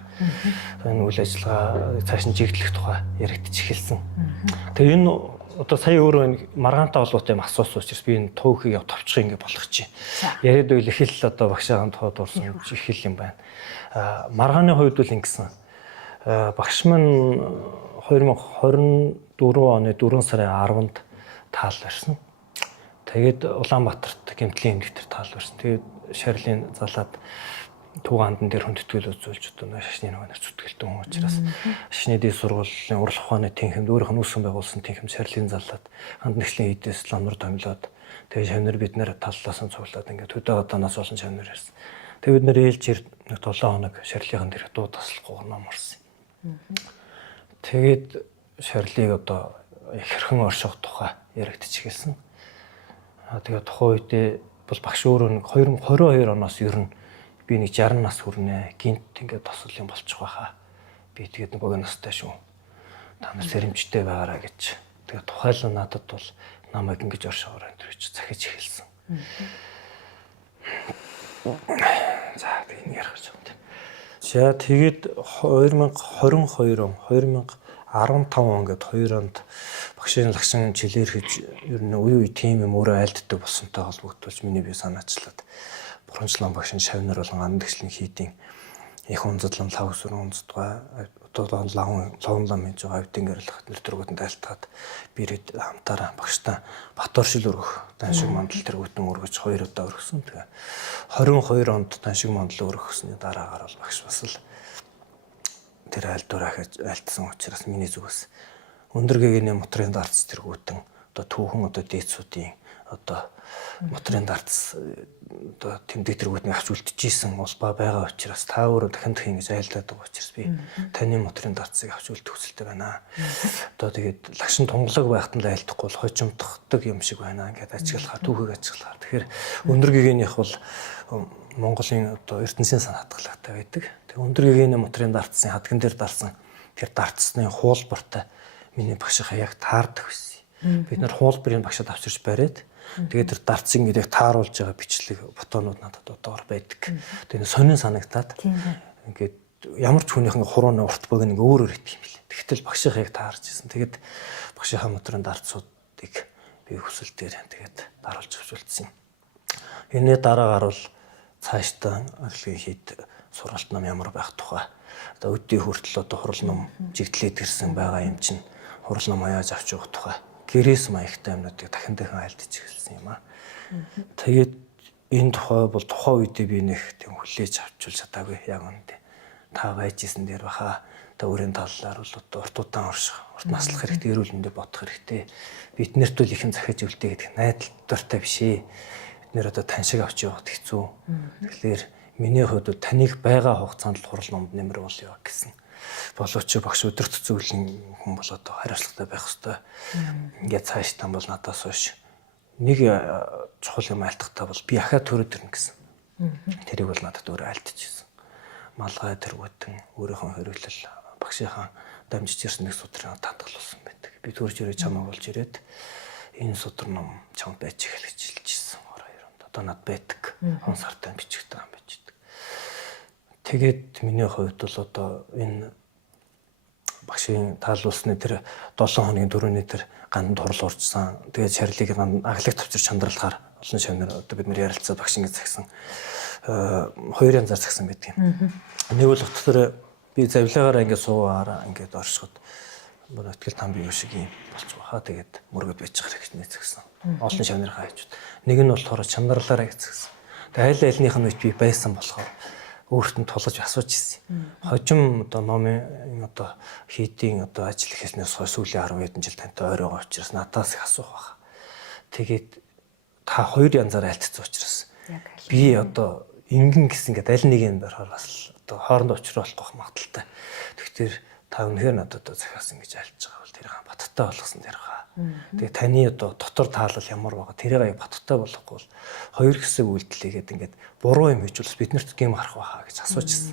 энэ үйл ажиллагаа цааш нь чиглэх тухай яригдчих эхэлсэн. Тэгээ энэ одоо сая өөрөө маргаантай холбоотой юм асуусан учраас би энэ төвхийг яв товчих ингэ болох чинь. Яриад үйл их л одоо багшаахан тоод урсан их л юм байна. Маргааны хувьд бол ингэсэн. Багш маань 2024 оны 4 сарын 10-нд таал барьсан. Тэгээд Улаанбаатарт гэмтлийн эмгэгтэр таал барьсан. Тэгээд шарилын залаад Тугаандан дээр хүндэтгэл үзүүлж одоо шашны нэг зүтгэлтэн хүн учраас шашны дэд сургуулийн урлах ухааны тэнхимд өөрийнх нь үүсгэн байгуулсан тэнхимд шарилын залаад ханд нэгслийн хийдээс ламнар томилоод тэгээд шавнар бид нэр таллаас нь цуглаад ингээд төдөө гадаанаас олон шавнар ирсэн. Тэгээд бид нэр ээлж 7 хоног шарилын дээр дуу таслахгүй ном орсон. Тэгээд шарилыг одоо их хэрхэн орших тухай яригдчих гэлсэн. Тэгээд тухайн үедээ бол багш өөрөө 2022 оноос ер нь би нэг 60 нас хүрнэ. Гинт ингээд тосол юм болчих байхаа. Би тэгээд нөгөө настай шүү. Та нар сэрэмжтэй байгаараа гэж. Тэгээд тухайлан надад бол намайг ингэж оршоорой гэж захиж эхэлсэн. За тэгээ энэ ярих гэж байна. За тэгээд 2022 он 2015 он гээд 2 онд багшийн лагшин жилээр хийж ер нь үе тийм юм өөрөө айлддаг болсонтой холбогдуулж миний бие санаачлаад бурамчлан багшийн шавнар болон андагшлын хийдийн их унзадлан лав сүрэн унздгаа одоо лавн лам хийж байгаа авдын гэрэлхт нэртргүүдэн тайлтгаад бирэд хамтаараа багштай Батууршил өргөх даншиг мандал тэргүүтэн өргөж 2 удаа өргөсөн. Тэгээ 22 онд даншиг мандал өргөхсний дараагаар бол багш бас л тэр айлдуураа айлтсан учраас миний зүгээс өндөр гэгэний моторын дарц тэргүүтэн одоо түүхэн одоо дээдсүүдийн одоо моторын дарц одоо тэмдэг тэргүүтнийг авч үлдчихсэн ус байгаа учраас та өөрөө дахин гэж айлдаад байгаа учраас би таны моторын дарцыг авч үлдэх хүсэлтэй байна. Одоо тэгээд лагшин тунгалаг байхад нь айлдахгүй бол хожимдохдаг юм шиг байна. Ингээд ажиглахаар түүхийг ажиглахаар. Тэгэхээр өндөр гэгээнийх бол Монголын одоо ертөнцийн сан хадгалагтай байдаг. Тэгээд өндөр гэгэний моторын дарцын хадган дээр дарсан тэр дарцны хуулбартай миний багшийнхаа яг таардаг байсан. Бид нар хуулбарыг багшад авчирч бариад тэгээд тэр дарцын гэдэг тааруулж байгаа бичлэг фотонууд надад одоогор байдаг. Тэгээд сонин санагтаад ингээд ямар ч хүнийхэн хурууны урт бог нэг өөр идэх юм билээ. Тэгтэл багшийнхаа яг таарч ирсэн. Тэгээд багшийнхаа моторын дарцуудыг би хүсэл дээр тэгээд даруулж авч үлдсэн. Энэний дараагаар бол цаашдаа ажлын хийд сургалт ном ямар байх тухай. Одоо өдний хүртэл одоо хурал ном жигдлээд ирсэн байгаа юм чинь хурал ном аяаж авч явах тухай. Гэрээс маягтай юмнуудыг дахин айлдаж эхэлсэн юм аа. Тэгээд энэ тухай бол тухайн үедээ би нэг тийм хүлээж авчулж чадаагүй яг үнэндээ. Та байжсэн дээр баха та өөрийн талаар бол одоо урт удаан орших, урт наслах хэрэгтэй, эрүүл мэндийг бодох хэрэгтэй. Бид нарт бол ихэн захиж үлдээ гэдэг найдал дуртай биш ээ. Бид нэр одоо тань шиг авч явахд хэцүү. Тэгэхээр миний хувьд таныг байгаа хугацаанд л хурал номд нэмэр болъё гэсэн. Боловч багш өдөр цэцэглэн хүн бол одоо хариуцлагатай байх хэрэгтэй. Ингээд цааш там бол надаас хойш нэг чухал юм айлтгахтаа бол би ахаа төрөд ирнэ гэсэн. Тэрийг бол надад өөрөө айлтчихсан. Малгай тэргүүтэн өөрийнхөө хэрэглэл багшийнхаа дамжиж ирсэн нэг судрын татгалуулсан байдаг. Би төрж ирээ чамаа болж ирээд энэ судар ном чамд байж эхэлж хэлжсэн. Одоо над байдаг. Он сартаа бичигтэй юм байж байдаг. Тэгээд миний хувьд бол одоо энэ багшийн таалуулсны тэр 7 хоногийн 4-ний тэр ганд хурал урьдсан. Тэгээд шарилыг аглаг тавчирч чандралахаар олон шавнар одоо бид нэр ярилцаад багш ингэ цагсан 2 янзаар цагсан байдаг юм. Нэг бол өтгөр би завлагаараа ингэ суугаар ингэ оршиход бүр өтгөл там бие шиг юм болчих واخа. Тэгээд мөргөд байж байгаа гэж нэцгсэн. Олон шавнар хаажууд. Нэг нь болохоор чандралаараа гэцгсэн. Тэгээд айл айлных нь би байсан болохоор өөртөө тулж асууж ирсэн. Хожим одоо номын одоо хийдийн одоо ажил хийснээс хойш сүүлийн 10 хэдэн жил тантай ойр байгаа учраас надаас их асуух байна. Тэгээд та 2 янзаар айлтцсан учраас би одоо ингэн гэсэн ингээд аль нэг юм барахаар бас одоо хоорондоо уулзрах магадaltaй. Тэгэхээр та өнөхөр надад одоо захиас ингэж айлтж байгаа бол тэр баттай болгосон тэр хаа. Тэгээ таны одоо дотор таалал ямар байгаа тэрийг аяа баттай болохгүй бол 2 хэсэг үйлдэлгээд ингээд буруу юм хийж бол биднэрт гэм гарах байхаа гэж асуужсэн.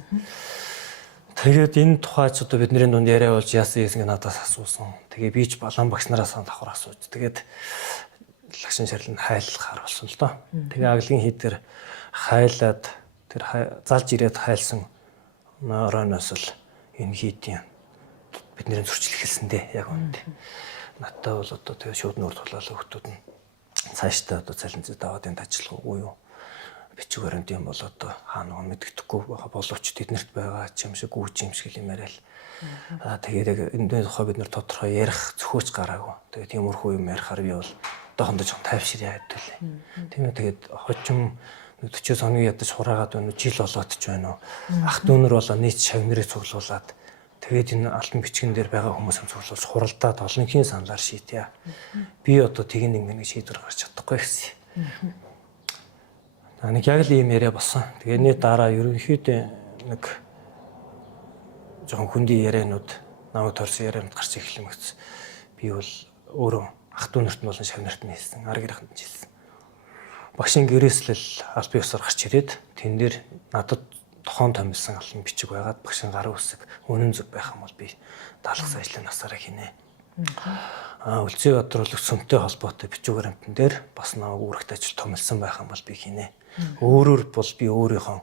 Тэгээд энэ тухайч одоо бидний дунд яриа болж яасан юм надаас асуусан. Тэгээ би ч балан багш нараас давхар асууж. Тэгээд лагшин шарил нь хайлахаар болсон л доо. Тэгээ аглын хийдэр хайлаад тэр залж ирээд хайлсан нойроноос л энэ хийдийн бидний зөрчил эхэлсэн дээ яг үнэндээ. Надтай бол одоо тэгээ шууд нөр тулаалаа хүмүүс нь цаашдаа одоо цалинзад даваад энд ажиллах уу юу? Бичгээрэн тийм бол одоо хаана мэддэхгүй боловч тэднэрт байгаа юм шиг гүйч юм шиг юм яриа л. Тэгээд энэ тухай бид нар тодорхой ярих зөвхөөч гараагүй. Тэгээд тиймэрхүү юм ярихаар би бол одоохондоо ч тайвшир яад төлөө. Тийм ээ тэгээд хожим 40 хоногийн ядаж хураагаад байна уу? Жил болоод ч байна уу? Ах дүүнэр болоо нийт шавнырыг цуглуулад тэгээд энэ алтан бичгэн дээр байгаа хүмүүсийн цуглуулж хуралдаад олонхийн саналаар шийдье. Би одоо тэг нэг мэн шийдвэр гаргаж чадахгүй гэсэн. Нэг яг л ийм яриа болсон. Тэгээд дараа ерөнхийдөө нэг жоохон хүндий ярианууд намайг торсон ярианууд гарч эхлэмэгц. Би бол өөрөө ах дүү нарт нь болон шав нарт нь хэлсэн. Ар гэрхэнд нь хэлсэн. Багшийн гэрээслэл аль бие усаар гарч ирээд тэн дээр надад тохон томилсон алан бичиг байгаад багшийн гарын үсэг үнэн зөв байх юм бол би даалгасан ажлын насаараа хийнэ. Үлций бодрол өсөмтэй холбоотой бичиг баримтан дээр бас намайг үүрэгт ажил томилсон байх юм бол би хийнэ. Өөрөөр бол би өөрийнхөө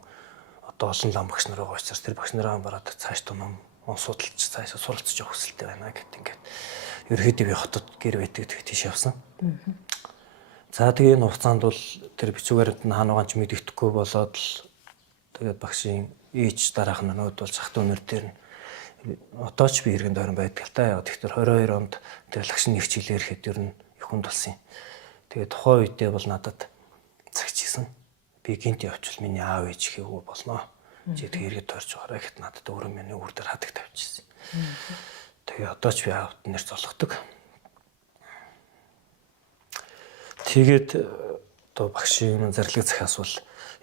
одоо олон лам багш нар байгаа учраас тэр багш нараа бараад цааш том судалж цаашаа суралцж явах хүсэлтэй байна гэт ингээд ерөөхдөө би хотод гэр байдаг тэгээд тийш явсан. За тэгээ энэ хугацаанд бол тэр бичүүгээр хаанаагаан ч мэддэхгүй болоод л тэгээд багшийн ээж дараах нөхөд бол захт өнөр дээр нь одоо ч би иргэн дойрон байдаг л та. Яг тэгэхээр 22 онд тэр лагш нэг хичээлээр ихэд ер нь их хүнд болсон юм. Тэгээд тухайн үедээ бол надад цагчсан. Би гинт явчихвал миний аав ээж хийгүү болноо. Чи тэг эргээд тойрч байгаарай гэхэд надад өөрөө миний үр дээр хадаг тавьчихсан. Тэгээ одоо ч би аавд нэр золгодог. Тэгээд одоо багшийн зарлиг захиас бол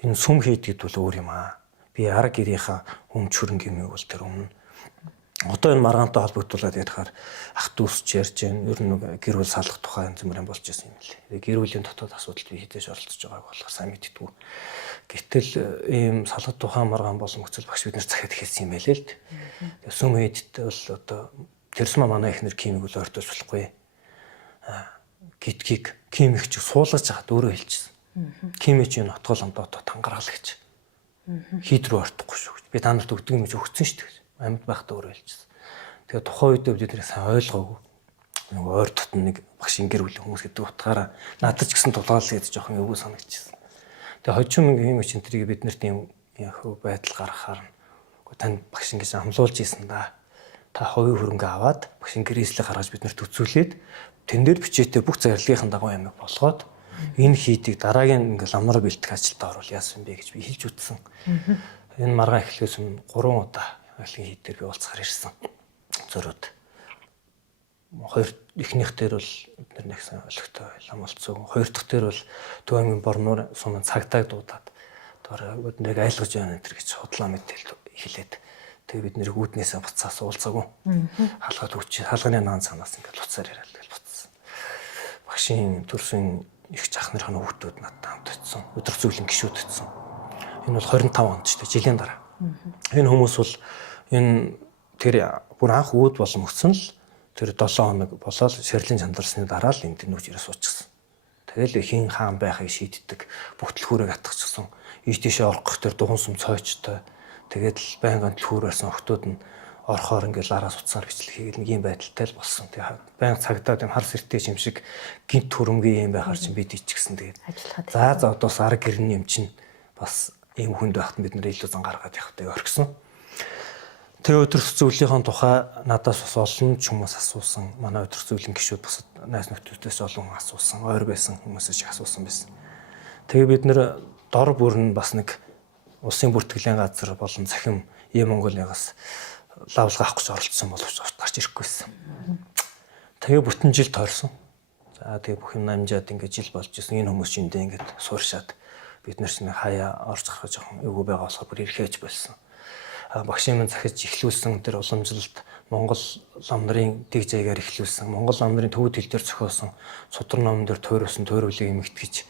энэ сүм хийдгэд бол өөр юм аа. Би арга гэрийнхаа өмч хөрөнгө юм бол тэр өмнө одоо энэ маргаантай холбогдуулаад ярихаар ах дүүсч ярьж гэн ер нь гэр бүл салах тухай юм зэмрэн болж байсан юм лээ. Гэр бүлийн дотоод асуудалд би хідэж оролцож байгааг болохоор сайн мэддэггүй. Гэтэл ийм салах тухай маргаан болон нөхцөл багш бид нар захиад хэлсэн юм байлээ л дээ. Сүм хийдтэй бол одоо тэрсмэ манай ихнэр кимиг бол ойртож болохгүй. Гитгийг кимик ч суулгаж хаад өөрөө хэлчихсэн. Кимич энэ нотгол ондоо тангаргал гэж. Хийд рүү ортохгүй шүү гэж. Би та нарт өгдөг юм чи өгсөн шүү дээ. Амьд байхдаа өөрөө хэлчихсэн. Тэгээ тухайн үедээ бид нэр сайн ойлгоогүй. Нэг ойр дотн нэг багшийн гэр бүлийн хүмүүс гэдэг утгаараа надад ч гэсэн тулгаал хийж жоохон өвгөө санагдчихсан. Тэгээ хожим юм чинь тэрийг бид нарт юм яг байдал гаргахаар тань багшин гэж амлуулж ийсэн да. Та хувийн хөрөнгө аваад багшин гэрээслэг гаргаж бид нарт үзүүлээд тэн дээр бичээтэй бүх зарлигын дагуу ямиг болгоод энэ хийдийг дараагийн ингээл амнаар бэлтгэх ажилдаа орвол яасан бэ гэж би хэлж үтсэн. Энэ маргаан эхлээс өмнө 3 удаа айлын хийд дээр би уулзахаар ирсэн. Зөрүүд. Хоёр эхнийх дээр бол бид нар нэгсэн өлегтэй лам болцсон. Хоёр дахь дээр бол Төв аймгийн Борнуур сумын цагтааг дуудаад одоо бид нэг айлгаж байна энэ гэж худлаа мэдээлэл хэлээд тэгээ бид нэрийг үүднээсээ буцаас уулзаагүй. Хаалгаад өгч хаалганы наан цанаас ингээд буцаар яриад л буцсан. Багшийн төрсөн их жах нарын хүүхдүүд надад хамт очсон. Өдөр зөвлөн гişүүд очсон. Энэ бол 25 онд ч жилийн дараа. Энэ хүмүүс бол энэ тэр бүр анх үүд болон өгсөн л тэр 7 хоног болоод ширлийн чандарсны дараа л энд нүүж ирээ суучихсан. Тэгэл хин хаан байхыг шийддэг. Бүх төлхөөрөг атгчихсан. Ийш тийшээ орох тэр дугуун сум цойчтой. Тэгээд л байнгын төлхөр байсан охтууд нь орхоор ингээл араас уцаар бичлэг хийгээд нэг юм байдалтай л болсон. Тэгээд байнга цагдаад юм хар сэртэй юм шиг гинт хөрөмгийн юм байхаар чинь бид ичгсэн. Тэгээд за одоос арга гэрний юм чинь бас ийм хүнд байхад бид нэр илүү зан гаргаад явахтай орхисон. Тэгээ өдөрт зөвлөлийн тухай надаас бас олон ч хүмүүс асуусан. Манай өдөрт зөвлөлийн гишүүд бусад найз нөхдүүдээс олон асуусан. Ойр байсан хүмүүсээс ч асуусан байсан. Тэгээ бид нэр дор бүр нь бас нэг улсын бүртгэлийн газар болон цахим Е Монголиас лавлага авах гэж оролцсон боловч гарч ирэхгүйсэн. Тэгээ бүтэн жил тойрсон. За тэгээ бүх юм намжаад ингээд жил болж исэн. Энэ хүмүүс чинь ингээд сууршаад бид нар чинь хаяа орж гарах жоохон эвгүй байгаа болохоор бүр ирэхэж болсон. Багшийн минь захиж эхлүүлсэн тэр уламжлалт Монгол лам нарын дэг заягаар эхлүүлсэн. Монгол лам нарын төвд хил дээр зохиосон судар номон дээр тойрсон тойруулыг эмэгтгэж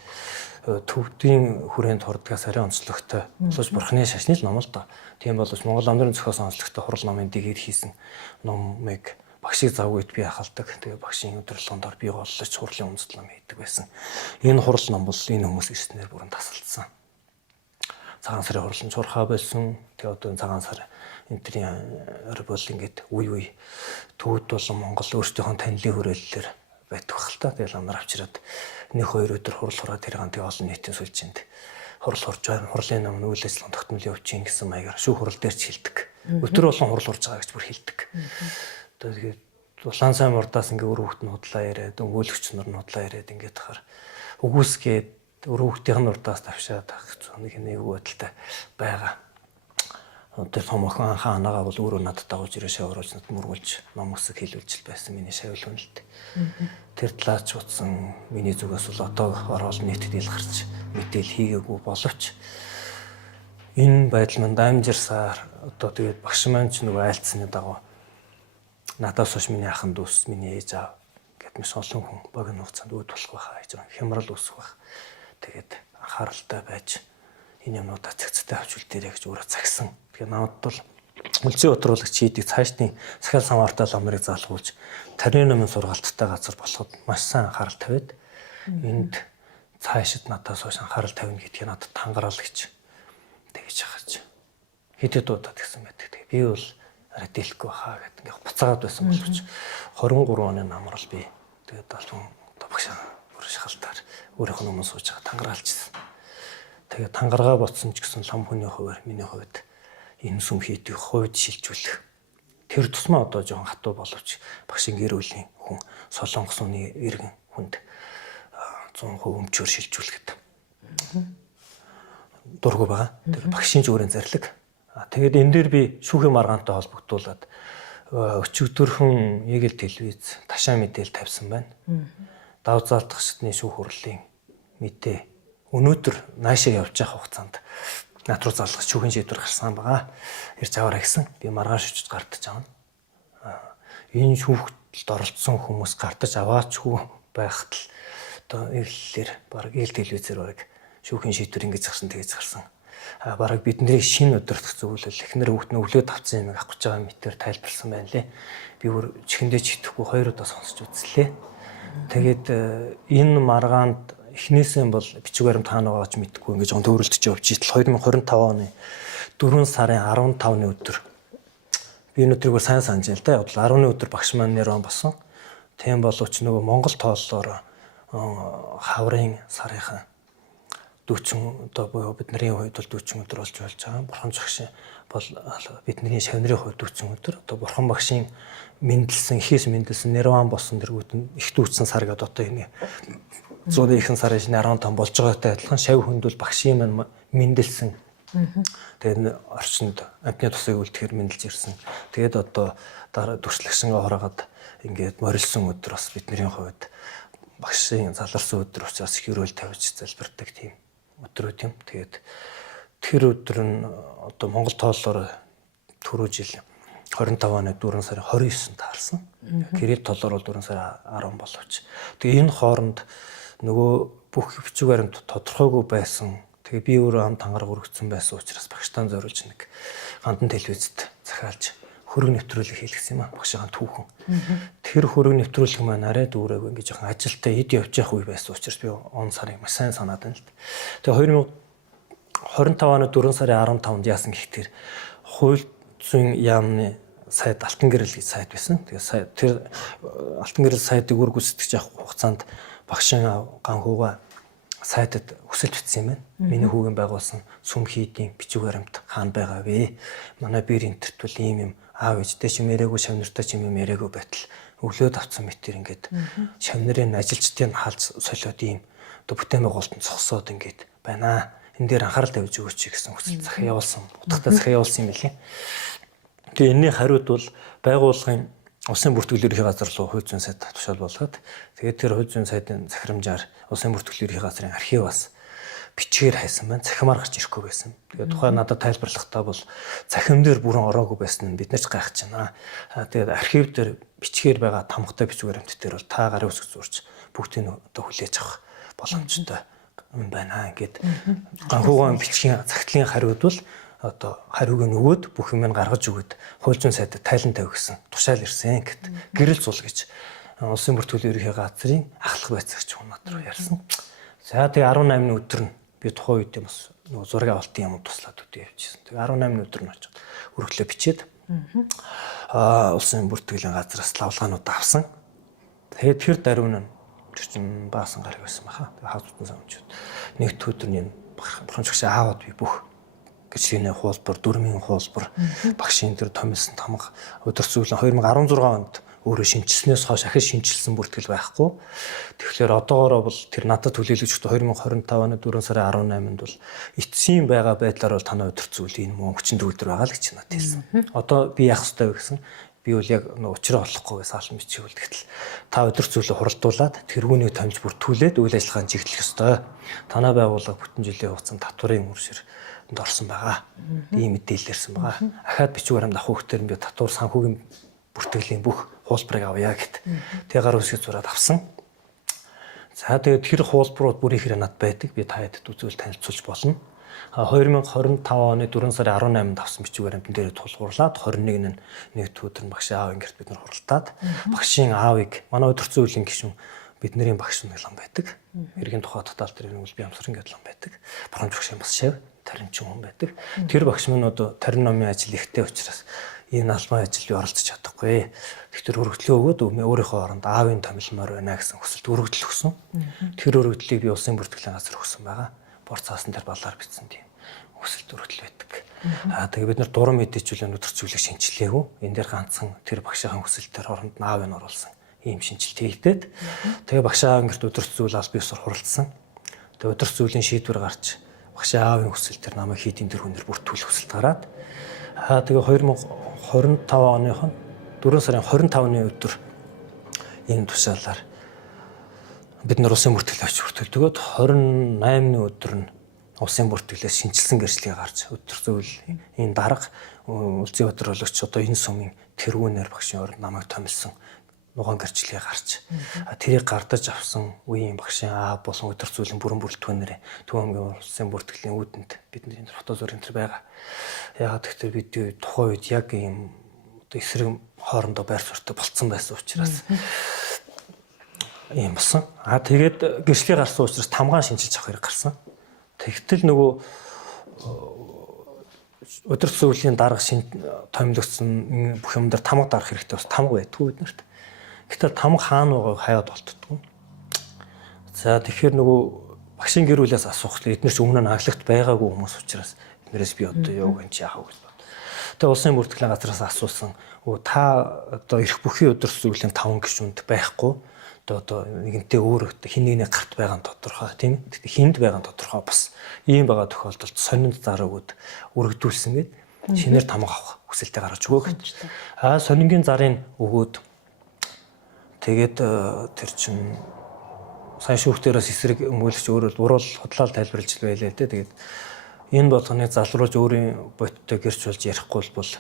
төвдийн хүрээнд хурдгаас арай онцлогтой. Боловч бурхны шашны л ном л доо. Тийм боловч Монгол лам нарын зохиосон онцлогтой хурал номын дэгээр хийсэн номыг багшийг завгүйд би ахалдаг. Тэгээ багшийн өдөрлөгөнд би голлож хурлын үндэслэл ном хийдэг байсан. Энэ хурал ном бол энэ хүмүүс ирснээр бүрэн тасалдсан. Цагаан сарын хурлын чурхаа болсон. Тэгээ одоо цагаан сар энтрийн бол ингээд үе төвд болон Монгол өөрсдийнхөө танилын хүрээлэлээр байдаг хэл та. Тэгээ лам нар авчираад 1-2 өдөр хурал хураад тэргаан тэгээ олон нийтийн сүлжээнд хурал хурж байгаа хурлын ном үйл ажиллагааны тогтмол явуулчих гэсэн маягаар шүүх хурал дээр ч хэлдэг. Өдөр болон хурал хурж байгаа гэж бүр хэлдэг. Одоо тэгээд улаан сайн мурдаас ингээ өр хүүхд нь худлаа яриад, өнгөөлөгч нар нь худлаа яриад ингээд тахаар үгүйсгээд өр хүүхдийн урдаас тавшаад авах нэг байдалтай байгаа. Тэр том охин хаанаага бол өөрөө надад дагуулж ирээ шавруулж над мөргүүлж ном өсөг хэлүүлж байсан миний шавил хүнэлт. Тэр талаач утсан миний зүгээс бол одоо орол нийтэд ил гарч мэдээл хийгээгүй боловч энэ байдал манд амжирсаар одоо тэгээд багш маань ч нөгөө айлцсны дагуу надаас хойш миний ахын дүүс, миний ээж аав гэт мэс олон хүн богино хугацаанд үүд болох байхаа гэж хямрал үүсэх байх. Тэгээд анхааралтай байж энэ юмнуудаа цэгцтэй авч үлдээрэй гэж өөрөө цагсан. Тэгэхээр намайг бол үлзий бодруулагч хийдэг цаашдын сахил самаартай ламрыг заалгуулж тарийн номын сургалттай газар болоход маш сайн анхаарал тавиад энд цаашид надаас хойш анхаарал тавина гэдгийг надад тангараал гэж тэгж хаач. хэдэд удаад гэсэн байдаг. Тэгээ би бол арай дэлэхгүй хаа гэдэг ингээ буцаагаад байсан боловч 23 оны намрал би тэгээд албан багшаа бүр шахалтаар өөрийнхөө өмнө сууж байгаа тангараалжсэн. Тэгээд тангараа ботсон ч гэсэн лам хүний хувьд миний хувьд энэ сүм хийдийг хувьд шилжүүлэх тэр тусмаа одоо жоохон хатуу боловч багшийн гэр бүлийн хүн солонгос хүний иргэн хүнд 100% өмчөөр шилжүүлэхэд дургу байгаа. Тэр багшийн зүгээрэн зарлиг. Тэгээд энэ дээр би шүүхийн маргаантай холбогдуулаад өчигдөрхөн Егэл телевиз ташаа мэдээл тавьсан байна. Давуу заалтгчдын шүүх хурлын мэдээ өнөөдөр наашаа явж байгаа хугацаанд над руу залгах шүүхийн шийдвэр гарсан байгаа. Ирж аваарай гэсэн. Би маргааш очиж гардаж авна. Энэ шүүхтэлд оролцсон хүмүүс гардаж аваачгүй байхад л одоо эвлэлээр баг эл телевизээр баг шүүхийн шийдвэр ингэж гарсан тэгэж гарсан. Бараг бидний шинэ өдөртөх зөвлөл эхнэр хүүхд нь өвлөөд авсан юм авах гэж байгаа мэтээр тайлбарласан байна лээ. Би бүр чихэндээ читгэхгүй 2 удаа сонсч үзлээ. Тэгээд энэ маргаанд эхнээсээ бол бичиг баримт хаана байгаач мэдэхгүй ингэж он төвөрлөж явж итэл 2025 оны 4 сарын 15-ны өдөр би өнөөдрийг сайн санаж байна л да. 10-ны өдөр багш маань нэр он босон. Тийм боловч нөгөө Монгол тооллоор хаврын сарынхан 40 одоо буюу бидний хувьд бол 40 өдөр болж байгаа. Бурхан багшийн бол бидний шавнырын хувьд 40 өдөр. Одоо бурхан багшийн мэндэлсэн, ихээс мэндэлсэн нэрван босон дэргүүд нь их дүүцсэн сар гэдэг одоо энэ 100-ийн ихэнх сарын 15 болж байгаатай адилхан шав хөндөл багшийн маань мэндэлсэн. Тэгээд орчинд амтны тусыг үлдэхээр мэндэлж ирсэн. Тэгээд одоо дараа дүрслэгшингээ хороогаад ингээд морилсон өдөр бас бидний хувьд багшийн заларсан өдөр учраас их өрөөл тавьж залбирдаг тийм өдрүүд юм. Тэгээд тэр өдөр нь одоо Монгол тооллоор түрүү жил 25 оны 4 сарын 29-нд таарсан. Кирилл толлоор бол 4 сарын 10 боловч. Тэгээ энэ хооронд нөгөө бүх бичиг баримт тодорхойгүй байсан. Тэгээ би өөрөө ам тангараг өргөцсөн байсан учраас багштаа зориулж нэг гандан телевизэд захиалж хөрөг нэвтрүүлэг хийлгэсэн юм а багшийн түүхэн. Тэр хөрөг нэвтрүүлэг маань арай дүүрээгүй ингээ жоохон ажилтаа эд явж явах үе байсан учраас би он сарын маш сайн санаад байна л д. Тэгээ 2025 оны 4 сарын 15-нд яасан гэхээр хууль зүйн яамны сайд Алтан гэрэл гэж сайд байсан. Тэгээ тэр Алтан гэрэл сайдыг үр гүйцэтгэж авах хугацаанд багшийн ганхууга сайдад хүсэлт бичсэн юм байна. Миний хүүгийн байгуулсан сүм хийдийн бичиг баримт хаана байгаа вэ? Манай биер интерт бол ийм юм аав ээжтэй ч мэрэгүү шавнартай ч юм мэрэгүү байтал өглөөд авсан мэтэр ингээд шавнарын ажилчдын хаалц солиод ийм одоо бүтээн байгуулалтанд цогсоод ингээд байна. Энэ дээр анхаарал тавьж өгөөч гэсэн хүсэлт захиа явуулсан. Утгатай захиа явуулсан юм билий. Тэгээ энэний хариуд бол байгууллагын Улсын бүртгэл ерөнхий газар руу хууль зүйн сайд тушаал болгоод тэгээд тэр хууль зүйн сайдын захирамжаар Улсын бүртгэл ерөнхий газрын архиваас бичгээр хайсан байна. Захимаар гарч ирэхгүй байсан. Тэгээд тухайн надад тайлбарлахдаа бол захим дээр бүрэн ороогүй байсан нь бид нар ч гайхаж байна. Тэгээд архив дээр бичгээр байгаа тамгатай бичиг баримт дээр бол та гарын үсэг зурж бүгдийг одоо хүлээж авах боломжтой юм байна. Ингээд ганхуугаан бичгийн цагтлын хариуд бол одоо хариуг нь өгөөд бүх юм гаргаж өгөөд хууль зүйн сайдад тайлан тавь гэсэн тушаал ирсэн гэд гэрэл зул гэж Улсын бүртгэл ерөнхий газрын ахлах байцаагч хүн над руу ярьсан. За тэгээ 18-ны өдөр нь би тухайн үед бас нөгөө зураг авалтын юм туслаад үдээ явчихсан. Тэгээ 18-ны өдөр нь очиод өргөлөө бичээд Улсын бүртгэлийн газраас лавлгаанууд авсан. Тэгээд тэр даруй нь чинь баасан гараг байсан баха. Тэгээ хавцтан самчууд нэгд өдөр нь бурхан чигш аавад би бүх гэрчлийн хуулбар, дүрмийн хуулбар, багшийн тэр томилсон тамга өдөрцүүлэн 2016 онд өөрөө шинжилснээс хойш ахиж шинжилсэн бүртгэл байхгүй. Тэгэхээр одоогоороо бол тэр надад төлөөлөгч 2025 оны 4 сарын 18-нд бол эцсийн байгаа байдлаар бол танаа өдөрцүүл энэ мөн хүчин төгөлдөр байгаа л гэж надад хэлсэн. Одоо би яах ёстой вэ гэсэн. Би бол яг учраа олохгүй байсан алан бичиг үл гэтэл та өдөрцүүлээ хуралдуулаад тэргүүнийг томж бүртгүүлээд үйл ажиллагаанд чиглэх ёстой. Танаа байгууллага бүтэн жилийн хугацаанд татварын үршир орсон байгаа. Ийм мэдээлэл ирсэн байгаа. Ахаад бичиг баримт авах хөтөр би татвар санхүүгийн бүртгэлийн бүх хуулбарыг авъя гэд. Тэгээ гар үсгийг зураад авсан. За тэгээд тэр хуулбарууд бүр их над байдаг. Би та хэд үзүүл танилцуулж болно. 2025 оны 4 сарын 18-нд авсан бичиг баримтан дээр тулгуурлаад 21-нд нэгд өдөр нь багшийн аавын гэрт бид нар хуралдаад багшийн аавыг манай өдөрцөн үеийн гишүүн бидний багш нар лам байдаг. Иргэн тухай татаал дээр нэг би амсрын гэдлэн байдаг. Бурхамж багшийн бас шав таринчин хүн байдаг. Тэр багш минь одоо тарин номын ажил ихтэй учраас энэ албан ажилд оролцож чадахгүй. Тэгэхээр өргөдлөө өгөөд өөрийнхөө оронд аавын томилмоор байна гэсэн хүсэлт өргөдөл өгсөн. Тэр өргөдлийг би улсын бүртгэлийн газар өгсөн байгаа. Бор цаасан дээр балаар бичсэн тийм хүсэлт өргөдөл байдаг. Тэгээ бид нар дуран мэдээчүүл өнөдр зүйлийг шинжилээгүй. Энэ дээр ганцхан тэр багшийн хүсэлтээр оронд нь аавын оруулсан ийм шинжилт хийгдээд тэгээ багшаа ингэрт өдөрт зүйл аль биесээр хуралдсан. Тэгээ өдөрт зүйлийн шийдвэр гарч багшаа аавын хүсэлтээр намайг хийдийн тэр хүнээр бүртгүүлэх хүсэлт гараад тэгээ 2025 оныхон 4 сарын 25-ны өдөр энэ тушаалаар бид нар улсын бүртгэл авч бүртгэлдөгөөд 28-ны өдөр нь улсын бүртгэлээс шинжилсэн гэрчлэгээ гарч өдөр зүйл энэ дарга Үлзийбаатар боловч одоо энэ сумын тэргүүнээр багшийн оронд намайг томилсон нугаан гэрчлэгээ гарч тэрийг гардаж авсан үеийн багшийн аав болон өдөр зүйлийн бүрэн бүрэлдэхүүнээр Төв аймгийн улсын бүртгэлийн үүдэнд бидний фото зургийн тэр байгаа. Яагаад гэвэл бид тухайн үед яг ийм одоо эсрэг хоорондоо байр суурьтай болцсон байсан учраас ийм болсон. Тэгээд гэрчлэгээ гарсан учраас тамгаан шинжилж авах хэрэг гарсан. Тэгтэл нөгөө өдөр зүйлийн дарга томилогдсон бүх юм дээр тамга дарах хэрэгтэй бас тамга байдгүй биднэрт. Гэтэл тамга хаана байгааг хаяад болтдгоо. За тэгэхээр нөгөө багшийн гэр бүлээс асуух эдгээр ч өмнө нь аглагт байгаагүй хүмүүс учраас эднэрээс би одоо юу гэнч яах вэ гэж бод. Тэгээ улсын бүртгэлийн газраас асуусан. Та одоо ирэх бүхий өдөр зүйлийн 5 гишүүнд байхгүй. Одоо нэгэнтээ өөр хин нэгний гарт байгаа нь тодорхой тийм. Гэхдээ хинд байгаа нь тодорхой бас ийм байгаа тохиолдолд сонинд зар өгөөд өргөдүүлсэн гээд шинээр тамга авах хүсэлтэд гаргаж өгөө гэж. Сонингийн зарын өгөөд тэгээд тэр чин сайн шүүхтээрээс эсрэг өмгөөлөгч өөрөө уруул худлаал тайлбарлаж байлаа л дээ. Тэгээд энэ болгоныг залруулж өөрийн бодиттой гэрч болж ярихгүй бол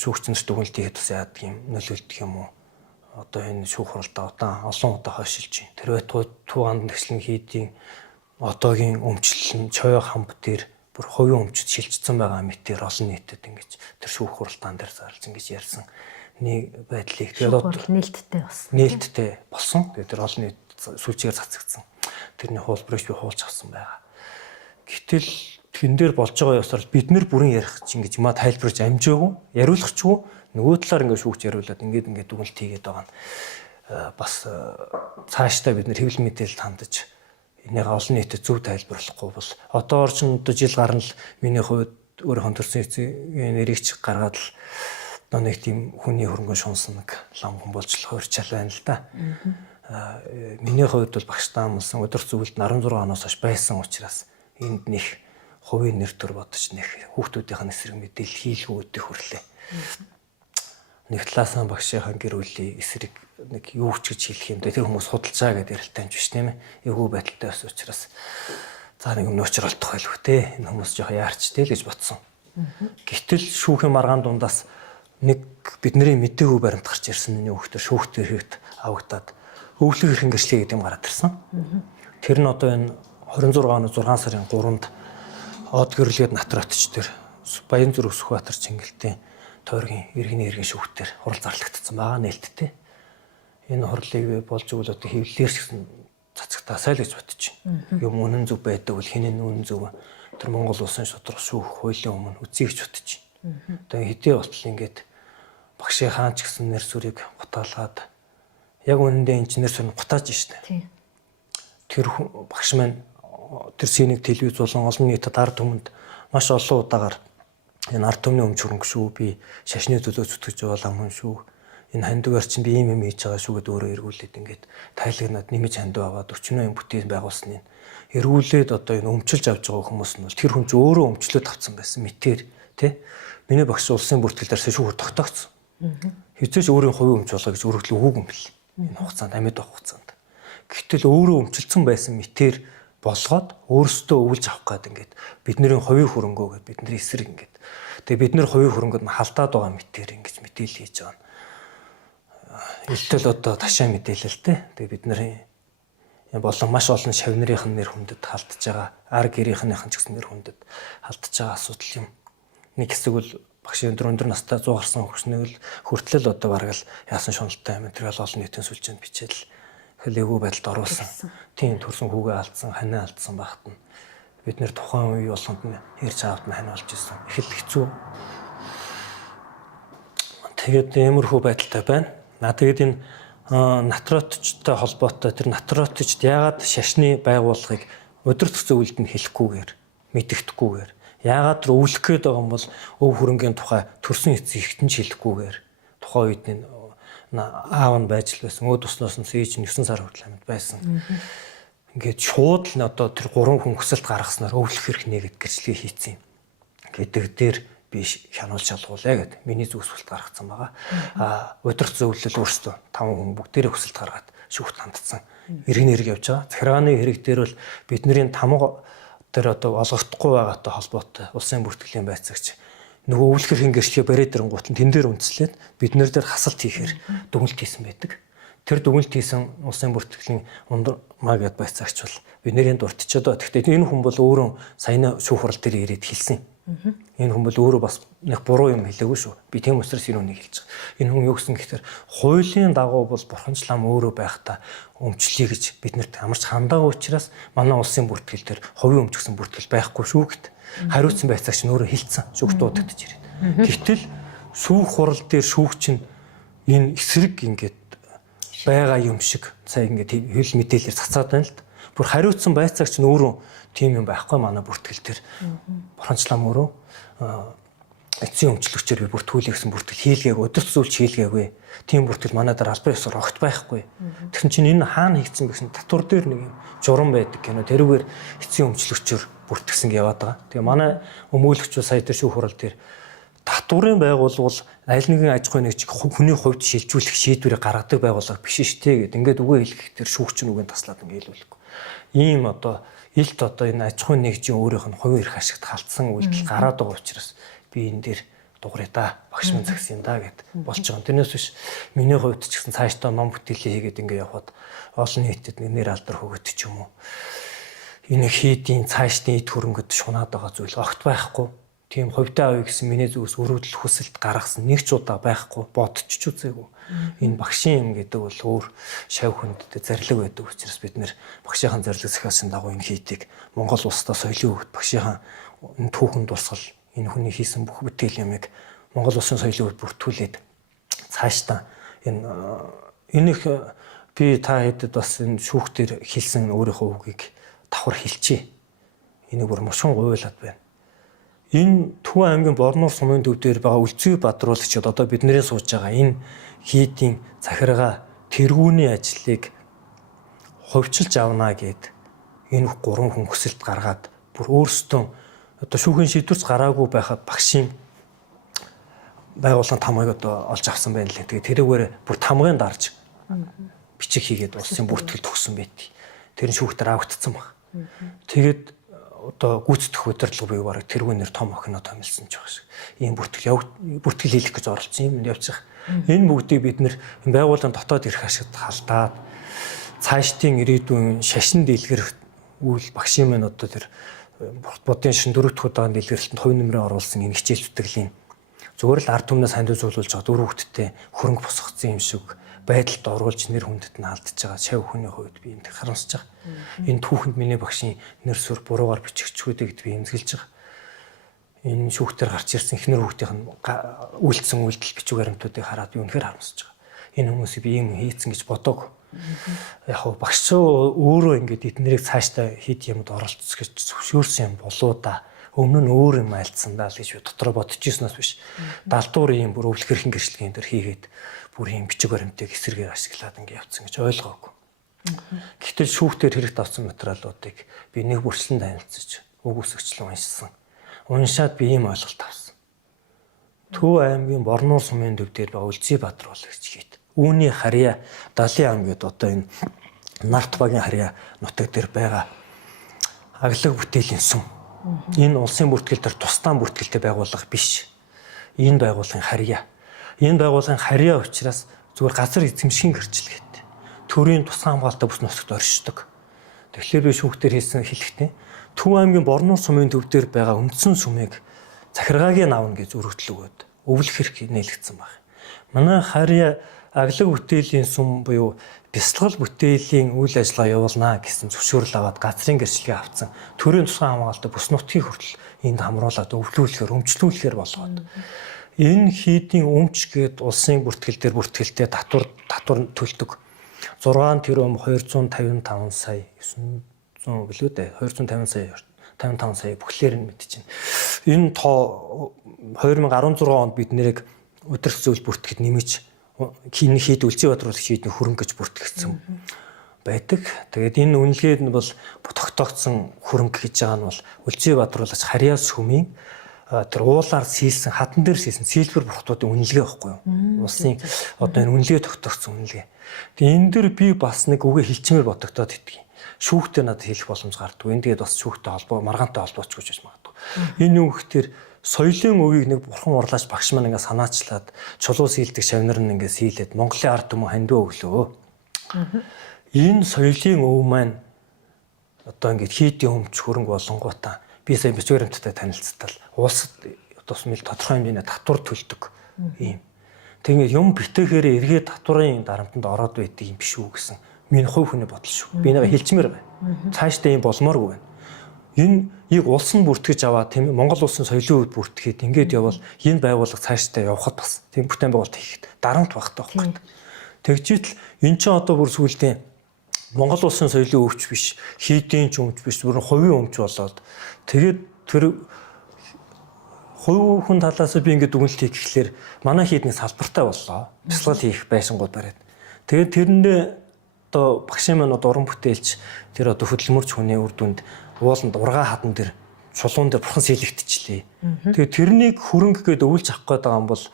шүүгч нарт дүгнэлт хийхэд бас яадаг юм нөлөөлдөг юм уу? Одоо энэ шүүх хуралдаа олон удаа хойшилж байна. Тэр байтугай тугаанд нэгслэн хийдийн одоогийн өмчлөл нь чой хамт дээр бүр хувийн өмчөд шилжчихсэн байгаа мэтээр олон нийтэд ингэж тэр шүүх хуралдаан дээр зарлж ингэж ярьсан нэг байдлыг тэгээд нээлттэй болсон. Нээлттэй болсон. Тэгээд тэр олон нийт сүүлчээр цацагдсан. Тэрний хуулбарыг би хуулж авсан байгаа. Гэтэл тэн дээр болж байгаа ёсоор бид нэр бүрэн ярих чинь гэж юма тайлбарж амжаагүй, яриулахчгүй нөгөө талаар ингээд шүүгч яриулаад ингээд дүгнэлт хийгээд байгаа нь бас цаашдаа бид нэр хэвлэл мэдээлэл хандаж энийг олон нийтэд зөв тайлбарлахгүй бол одоо орчин одоо жил гарна л миний хувьд өөрийнхөө төрсөн эцгийн нэрийгч гаргаад л нэг тийм хүний хөрөнгө шунсан нэг лам хүн болж л хуурчаал байна л да. Миний хувьд бол багш таамлсан өдөр зүгэлд 16 оноос хойш байсан учраас энд нэг хувийн нэр төр бодож нэг хүүхдүүдийн эсрэг мэдээлэл хийлгүү өдөх хүрлээ. Нэг талаасаа багшийнхаа гэр бүлийн эсрэг нэг юу ч гэж хэлэх юм дэ тэр хүмүүс худалж байгаа гэдээ ярилтай юм биш тийм ээ. Эвгүй байдалтай байсан учраас за нэг юм нөөцрөлдөх байлгүй те. Энэ хүмүүс жоохон яарчтэй л гэж бодсон. Гэтэл шүүхийн маргаан дундаас нэг бидний мэдээгүй баримт гарч ирсэн нэг хүүхдээ шүүхтэр хэрэгт авагдаад өвлөг хэрхэн гэрчлэгээ гэдэг юм гараад ирсэн. Тэр нь одоо энэ 26 оны 6 сарын 3-нд од гэрлээд Натротч тэр Баянзүрх Сүхбаатар Чингэлтийн тойргийн иргэний шүүхтэр хурал зарлагдсан байгаа нээлттэй. Энэ хурлыг болж өгвөл одоо хэвлэлээр ч гэсэн цацагтаасай л гэж бодож байна. Юм үнэн зөв байдаг бол хинэн үнэн зөв тэр Монгол улсын шударга шүүх хуулийн өмнө үзье гэж бодож байна. Одоо хэдий болтол ингээд багшийн хаан ч гэсэн нэр сүрийг гутаалгаад яг үнэндээ инженер сүрийг гутааж штэ. Тэр багш маань тэр синийг телевиз болон олон нийтэд ард түмэнд маш олон удаагаар энэ ард түмний өмч хөрөнгө шүү би шашны төлөө зүтгэж байгаа лам хүн шүү энэ хандивар чинь би ийм юм хийж байгаа шүү гэдээ өөрөө эргүүлээд ингээд тайлагнаад нэмж хандив аваад 40 он бүтээл байгуулсан нь эргүүлээд одоо энэ өмчилж авч байгаа хүмүүс нь бол тэр хүн ч өөрөө өмчлөөд авсан байсан мэтэр тий миний багш улсын бүртгэлээр шүүхөр тогтоогдсон хэзээ ч өөрийн хувийн өмч болгоо гэж өргөдөл өгөөг юм бэл энэ хугацаанд амьд байх хугацаанд гэтэл өөрөө өмчлөсөн байсан мэтэр болгоод өөрсдөө өвлж авах гээд ингээд бидний хувийн хөрөнгөө гээд бидний эсрэг ингээд тэгээ бид нар хувийн хөрөнгөд нь халдаад байгаа мэтэр ингэж мэдээлэл хийж байгаа. Илтэл одоо ташаа мэдээлэлтэй. Тэгээ бид нарын болон маш олон шавнырийн нэр хүндэд халдж байгаа, ар гэрийнхнийхэн ч гэсэн нэр хүндэд халдж байгаа асуудал юм. Нэг хэсэг бол багшийн өндөр настай 100 гарсан хөгшнийг л хүртэл одоо бараг л яасан шуналтай материал олон нийтийн сүлжээнд бичээл хэлээгүй байдалд оруулсан. Тийм төрсөн хүүгээ алдсан, ханаа алдсан багт нь бид нэр тухайн үе болгонд нь ирж аваад нь ханиулж ирсэн. Их л хэцүү. Тэгээд иймэрхүү байдалтай байна. Тэгээд энэ натротчтой холбоотой тэр натротчд яагаад шашны байгууллагыг удирдах зөвлөлд нь хэлэхгүйгээр мэдэгдэхгүйгээр яагаад тэр өвлөх гээд байгаа юм бол өв хөрөнгийн тухай төрсөн эцэг ихтэн ч хэлэхгүйгээр тухайн үед нь аав нь байж л байсан. Өө тусноос нь ээж нь 9 сар хүртэл амьд байсан. Ингээд шууд л одоо тэр 3 хүн хүсэлт гаргаснаар өвлөх хэрэг нэгэд гэрчлэгээ хийцэн гэдэг дээр би хянуулж шалгуулъя гэдэг миний зүгсэлт гаргацсан байгаа. Удирдах зөвлөл өөрсдөө 5 хүн бүгдээрээ хүсэлт гаргаад шүүхт хандсан. Иргэн хэрэг явж байгаа. Захиргааны хэрэг дээр бол бидний тамга тэр одоо олгогдохгүй байгаатай холбоотой улсын бүртгэлийн байцаагч нөгөө өвлөх хэргийн гэрчлэгээ бариад ирэнгуут нь тэн дээр үндэслээд бид нэр дээр хасалт хийхээр дүгнэлт хийсэн байдаг. Тэр дүгнэлт хийсэн улсын бүртгэлийн ундрмаа гэд байцаагч бол бидний дуртчаад байгаа. Гэхдээ энэ хүн бол өөрөө саяны шүүх хурал дээр ирээд хэлсэн. Энэ хүн бол өөрөө бас нэг буруу юм хэлээгүй шүү. Би тийм учраас энэ үнийг хэлж байгаа. Энэ хүн юу гэсэн гэхээр хуулийн дагуу бол бурханчлам өөрөө байхдаа өмчлөе гэж биднэрт амарч хандаагүй учраас манай улсын бүртгэл дээр хувийн өмчгсөн бүртгэл байхгүй шүү гэт. Хариуцсан байцаагч нь өөрөө хэлсэн. Шүүх дуудагдаж ирээд. Гэтэл шүүх хурал дээр шүүгч нь энэ эсрэг ингээд байгаа юм шиг сая ингээд хэл мэдээлэлээр цацаад байна л да. Бүр хариуцсан байцаагч нь өөрөө тийм юм байхгүй манай бүртгэл дээр. Бурханчлам өөрөө эцсийн өмчлөгчөөр би бүртгүүлээ гэсэн бүртгэл хийлгээг удирдах зүйлч хийлгээгүй. Тийм бүртгэл манай дээр албан ёсоор огт байхгүй. Тэр чинь энэ хаана хийгдсэн бэ гэсэн татвар дээр нэг юм журам байдаг гэнэ. Тэрүүгээр эцсийн өмчлөгчөөр бүртгэсэн яваад байгаа. Тэгээ манай өмгөөлөгч сая тэр шүүх хурал дээр татварын байгуулвал аль нэгэн аж ахуйн нэгж хүний хувьд шилжүүлэх шийдвэрийг гаргадаг байгууллага биш шүү дээ гэд. Ингээд үгээ хэлэх тэр шүүгч нь үгийн таслаад ингээд хэлүүлэхгүй. Ийм одоо илт одоо энэ аж ахуйн нэгжийн өөрийнх нь хувийн эрх ашигт халтсан үйлдэл гараад байгаа учраас би энэ дээр дуграя да багш минь загсан да гэд болж байгаа. Тэрнээс биш миний хувьд ч гэсэн цаашдаа ном бүтээлээ хийгээд ингээд явхад олон нийтэд нэр алдар хөгөт ч юм уу. Энэ хийдийн цаашдын эд хөрөнгөд шунаад байгаа зүйл огт байхгүй. Тийм хувьдаа авъя гэсэн миний зүгээс өрөөдөл хүсэлт гаргасан нэг ч удаа байхгүй бодчих үзээгүй. Энэ багшийн юм гэдэг бол өөр шав хүндэд зарлиг байдаг учраас бид нэр багшийн зарлиг захиалсан дагуу энэ хийдийг Монгол улсдаа соёлын хөвгт багшийн энэ түүхэн дурсгал энэ хүний хийсэн бүх бүтээл ямыг Монгол улсын соёлын хөвгт бүртгүүлээд цаашдаа энэ би та хэдэд бас энэ шүүхтэр хэлсэн өөрийнхөө үгийг давхар хэлчихье. Энийг бүр мушин гуйлаад байна. Энэ Төв аймгийн Борнуур сумын төв дээр байгаа Үлзий бадруулагчид одоо бидний сууж байгаа энэ хийдийн захиргаа тэргүүний ажлыг хувьчилж авна гэд энэ 3 хүн хүсэлт гаргаад бүр өөрсдөө одоо шүүхийн шийдвэрч гараагүй байхад багшийн байгууллагын тамгыг одоо олж авсан байна лээ. Тэгээ тэрүүгээр бүр тамгын дарж бичиг хийгээд улсын бүртгэл төгсөн байт. Тэр нь шүүхтэр авагдсан баг. Тэгээд одоо гүйцэтгэх удирдлага бий бараг тэргүүнээр том охиноо томилсон ч байгаа шиг. Ийм бүртгэл хийх гэж оролцсон юм явж байгаа. Энэ бүгдийг бид нэр байгууллагын дотоод эрх ашигт халдаад цаашдын ирээдүйн шашин дэлгэрэх үйл багшийн маань одоо тэр бодын шин 4-р удаагийн дэлгэрэлтэнд хувь нэмрээ оруулсан энэ хичээл зүтгэлийн зүгээр л ард түмнээс хандуулж байгаа 4 хүүхэдтэй хөрөнгө босгоцсон юм шиг байдалд оруулж нэр хүндэд нь алдчихж байгаа шав хүний хувьд би энд харамсаж байгаа. Энэ түүхэнд миний багшийн нэр сүр буруугаар бичигчгүүдээ гэд би эмзэглэж байгаа. Энэ шүүхтэр гарч ирсэн эхнэр хүүхдийн үйлдэлсэн үйлдэл бичиг баримтуудыг хараад би үнэхээр харамсаж байгаа. Энэ хүмүүсийг би ийм хийцэн гэж бодоагүй. Яг хөө багш өөрөө ингээд эднэрийг цаашдаа хийд юмд оролцох гэж зөвшөөрсөн юм болоо да. Өмнө нь өөр юм альцсан даа л гэж би дотроо бодож ирснээс биш. Далдуур ийм бүр өвлөх хэрхэн гэрчлэгийн дээр хийгээд бүр ийм бичиг баримтыг эсрэгээр ашиглаад ингээд явцсан гэж ойлгоогүй. Гэтэл шүүхтэр хэрэгт авсан материалуудыг би нэг бүрчлэн танилцж үг үсгчлэн уншсан. Уншаад би ийм ойлголт авсан. Төв аймгийн Борнуур сумын төв дээр байгаа Үлзий бадруулагч гээд үүний харьяа Далийн ам гээд одоо энэ Нарт багийн харьяа нутаг дээр байгаа аглаг бүтээлийн сүм. Энэ улсын бүртгэл дээр тусдаа бүртгэлтэй байгууллага биш. Энэ байгууллагын харьяа. Энэ байгууллагын харьяа учраас зүгээр газар эзэмшгийн гэрчлэгээтэй. Төрийн тусгай хамгаалалтаа бүс нутагт оршдог. Тэгэхээр би шүүхтэр хийсэн хэлэхдээ Төв аймгийн Борнуур сумын төв дээр байгаа үндсэн сүмийг захиргаагийн аавна гэж өргөдөл өгөөд өвлөх хэрэг нээлгдсэн баг. Манай харьяа аглаг бүтээлийн сүм буюу бясалгал бүтээлийн үйл ажиллагаа явуулнаа гэсэн зөвшөөрөл аваад газрын гэрчлэгээ авсан. Төрийн тусгай хамгаалалтад бүс нутгийн хүртэл энд хамруулаад өвлүүлэхээр, өмчлүүлэхээр болгоод. Энэ хийдийн өмч гээд улсын бүртгэл дээр бүртгэлтэй татвар төлдөг. 6 тэрбум 255 сая 900 гэлөө дээ 255 сая бүхлээр нь мэдчихэв. Энэ тоо 2016 онд бид нэрийг өдөрт зөвлөл бүртгэхэд нэмэж хийд Үлзийбаатар хийдний хөрөнгө гэж бүртгэгдсэн байдаг. Тэгээд энэ үнэлгээд нь бол тогтоогдсон хөрөнгө гэж байгаа нь бол Үлзийбаатар болооч харьяа сүмийн тэр уулаар сийлсэн хатан дээр сийлсэн сийлбэр бурхтуудын үнэлгээ байхгүй юу? Улсын одоо энэ үнэлгээ тогтоогдсон үнэлгээ. Тэгээд энэ дэр би бас нэг үгээ хэлчмээр бодогдоод итгэв. Шүүхтэй надад хэлэх боломж гардаг. Энд тэгээд бас шүүхтэй холбоо, маргаантай холбооч гэж магадгүй. Энэ үг гэхээр соёлын өвийг нэг бурхан урлаач багш маань ингээ санаачлаад чулуу сийлдэг шавнар нь ингээ сийлээд Монголын ард түмэн хандив өглөө. Энэ соёлын өв маань одоо ингээ хийдийн өмч хөрөнгө болонгуудаа би сая бичвэримттай танилцтал улсад одоо смэл тодорхой хэмжээний татвар төлдөг юм. Тэгээд юм битэхээр эргээд татварын дарамтанд ороод байдаг юм биш үү гэсэн миний хувь хүний бодол шүү. Би нэг хэлчмээр байна. Цаашдаа юм болмооргүй байна. Энэ улс нь бүртгэж аваа тийм Монгол улсын соёлын үед бүртгэхэд ингээд явбал энэ байгууллага цаашдаа явхад бас тийм бүтээн байгуулалт хийхэд дарамт багтаа байхгүй. Тэгжээтэл эн чинь одоо бүр сүүлдээ Монгол улсын соёлын өвч биш, хийдийн ч өмч биш, бүр хувийн өмч болоод тэгээд тэр хувь хүн талаас би ингээд дүгнэлт хийх гэхлээр манай хийдний салбартай боллоо. Бясалгал хийх байшингууд бариад. Тэгээд тэрэндээ одоо багшийн маань уран бүтээлч тэр одоо хөдөлмөрч хүний үр дүнд ууланд ургаа хадан дээр чулуун дээр бурхан сэлэгдчихлээ. Тэгээд тэрнийг хөрөнгө гээд өвлж авах гээд байгаа юм бол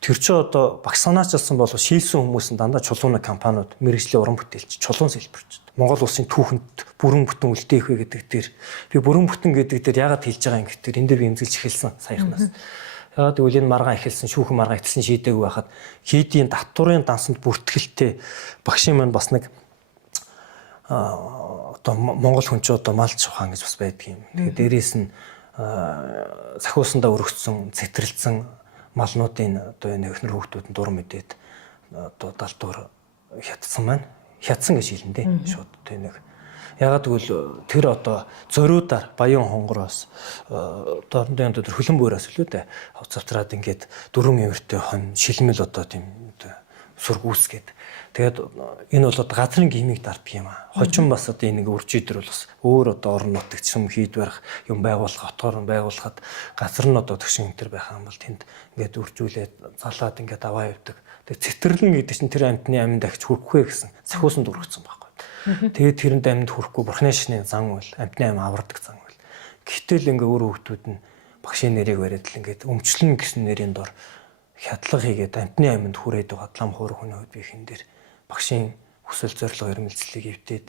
тэр чинь одоо багш санаачилсан бол шийсэн хүмүүс нь дандаа чулууны компаниуд мэрэгжлийн уран бүтээлч чулуун сэлбэрч. Монгол улсын түүхэнд бүрэн бүтэн үлдээх вэ гэдэг дээр би бүрэн бүтэн гэдэг дээр яагаад хэлж байгаа юм гэхээр энэ дээр би эмзэлж эхэлсэн саяхнаас. Яагаад гэвэл энэ маргаан эхэлсэн шүүхэн маргаан эхэлсэн шийдээгүй байхад хийдийн татварын дансанд бүртгэлтэй багшийн маань бас нэг одоо Монгол хүн ч одоо малч ухаан гэж бас байдаг юм. Тэгээд дээрээс нь сахиусандаа өргөцсөн, цэтрэлцэн малнуудын одоо энэ эхнэр хүүхдүүд нь дур мэдээд одоо далдуур хятсан маань хятсан гэж хэлнэ шууд тийм нэг. Ягаад гэвэл тэр одоо зориудаар баян хонгороос доорндын тэр хөлөн бөөраас л үү дээ хавцавтраад ингээд дөрвөн эвэртэй хон шилмэл одоо тийм сүрг үүсгээд тэгээд энэ бол одоо газрын гимиг дарддаг юм аа. Хочин бас одоо энийг үржидэр бол бас өөр одоо орон нутагт юм хийд барих юм байгуулах, отгоор нь байгуулахад газар нь одоо төгшин энэ төр байх юм бол тэнд ингээд үржүүлээд залаад ингээд аваа явдаг. Тэгээд цэтэрлэн гэдэг чинь тэр амтны аминд дахиж хүрхгүй гэсэн сахиусанд өргөцсөн байхгүй. Тэгээд тэрэнд аминд хүрхгүй бурхны шний зан үйл, амтны ам авардаг зан үйл. Гэтэл ингээ өөр хүүхдүүд нь багшийн нэрийг бариад л ингээд өмчлөн гэсэн нэрийн дор хядлага хийгээд амтны аминд хүрээд байгаа лам хуурах хүний хувьд би хин дээр багшийн хүсэл зорилго эрмэлзлийг эвдээд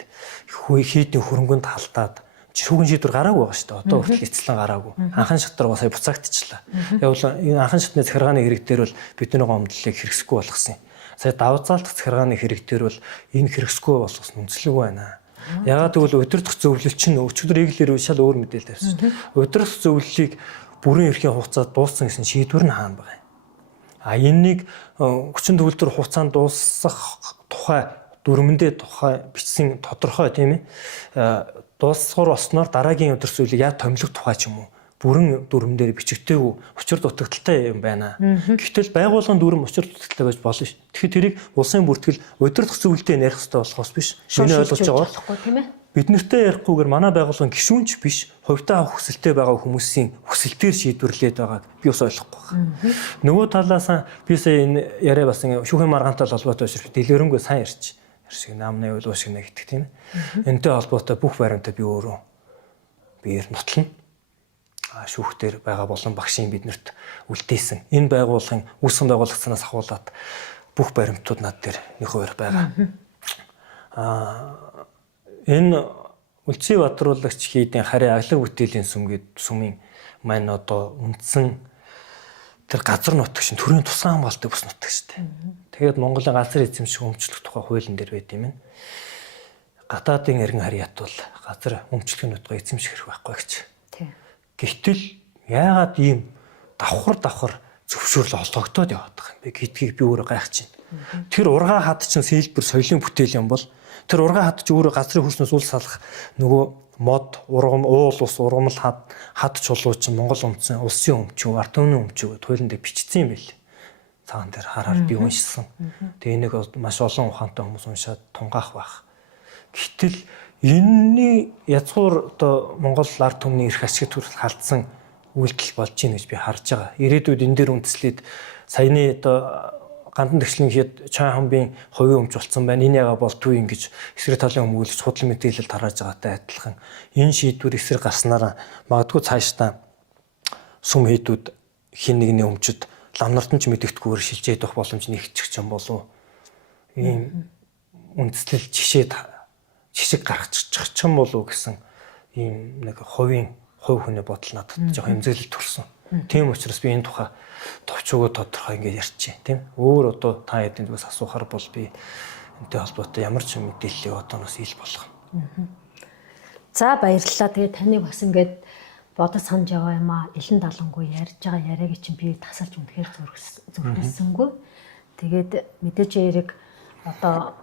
хийдийн хөрөнгөнд халтаад шүүгэн шийдвэр гараагүй байгаа шүү дээ. Одоо хүртэл эцлэн гараагүй. Анхан шатраа сая буцаагдчихлаа. Явал энэ анхан шатны захиргааны хэрэг дээр бол бидний гомдлыг хэрэгсэхгүй болгосон юм. Сая давзаалтах захиргааны хэрэг дээр бол энэ хэрэгсэхгүй болгосон үнэлэг байна. Ягаад гэвэл удирдах зөвлөл чинь өчигдөр эглэр шал өөр мэдээлэл тавьсан шүү дээ. Удирдах зөвлөлийг бүрэн эрхийн хугацаанд дууссан гэсэн шийдвэр нь хаана байгаа юм. А энэнийг 30 төгөлдөр хугацаанд дуусгах тухай дүрмэндээ тухай бичсэн тодорхой тийм ээ дуусгар осноор дараагийн өдөр зүйлийг яа томилох тухай ч юм уу бүрэн дүрмээр бичигдээгүй учир дутагдaltaй юм байна. Гэвтэл байгууллагын дүрм учир дутагдaltaй байж болно ш. Тэгэхээр тэрийг улсын бүртгэл удирдах зөвлөлтөд ярих хэрэгтэй болохоос биш. Миний ойлгож байгаа тийм ээ. Бид нартэй ярихгүйгээр манай байгууллагын гишүүнч биш, хувьтай авах хүсэлтэй байгаа хүмүүсийн хүсэлтээр шийдвэрлээд байгааг би бас ойлгохгүй байна. Нөгөө талаас би сая энэ яриа бас ингэ шүүхийн маргаантай холбоотой ширх дэлгэрэнгүй сайн ярьж шиг намны уйлуу шиг нэг гэдэг тийм ээ. Энтэй холбоотой бүх баримтаа би өөрөө биеэр нотлно. Шүүхтэр байгаа болон багшийн биднэрт үлдээсэн. Энэ байгууллагын үүсгэн байгуулагдсанаас ахуулаад бүх баримтууд над дээр нэг хуваар байгаа. Энэ Үлзийбаатар хийдийн харьяа аглаг бүтээлийн сүм гэдэг сүмийн маань одоо үндсэн тэр газар нутаг шин төрийн тусгай хамгаалалтын бүс нутаг шүү дээ. Тэгээд Монголын газар эзэмших өмчлөх тухай хуулийн дээр байд юм. Гадаадын эргэн харьяат бол газар өмчлөхийн нутгаа эзэмших хэрэг байхгүй гэж. Гэвтэл яагаад ийм давхар зөвшөөрөл олгогдоод яваад байгаа юм бэ гэдгийг би өөрөө гайхаж байна. Тэр ургаа хад чинь сэлбэр соёлын бүтээл юм бол тэр ургаа хад чинь өөрөө газрын хөрснөөс үл салах нөгөө мод, уул ус, ургамал хад чулуу чинь Монгол өмцөн улсын өмчөө, ард түмний өмчөө туйланд бичсэн юм байл. Цагаан дээр хараад би уншсан. Тэгээ энийг маш олон ухаантай хүмүүс уншаад тунгаах байх. Гэтэл энэний язгуур одоо Монгол ард түмний эрх ашиг төрөл халдсан үйлдэл болж гин гэж би харж байгаа. Ирээдүйд энэ дээр үндэслээд саяны одоо гандан тэгшлэн хэд чай хамбын хувийн өмч болсон байна. Энэ яга болтгүй ингэж эсрэг талын хүмүүлж худал мэдээлэл тарааж байгаатай адилхан энэ шийдвэр эсрэг гарснараа магадгүй цаашдаа сүм хийдүүд хин нэгний өмчөд лам нарт нь ч мэдэгдэхгүйгээр шилжээд байх боломж нэгчих ч юм болов. Ийм үндэслэл жишг гаргачих ч юм болов гэсэн ийм нэг хувь хүний бодол надад жоох хэмзэлэл төрсөн. Тийм учраас би энэ тухай товчгоо тодорхой ингэ ярьчих тийм. Өөр одоо та хэдийн зүгээс асуухаар бол би энэтэй холбоотой ямар ч мэдээлэл одооноос ил болгоно. За баярлалаа. Тэгээ таны бас ингээд бодож санаж яваа юм аа. Элен далангуй ярьж байгаа яриаг чинь би тасалж үнэхээр зүрхэлсэнгүй. Тэгээд мэдээж яриг одоо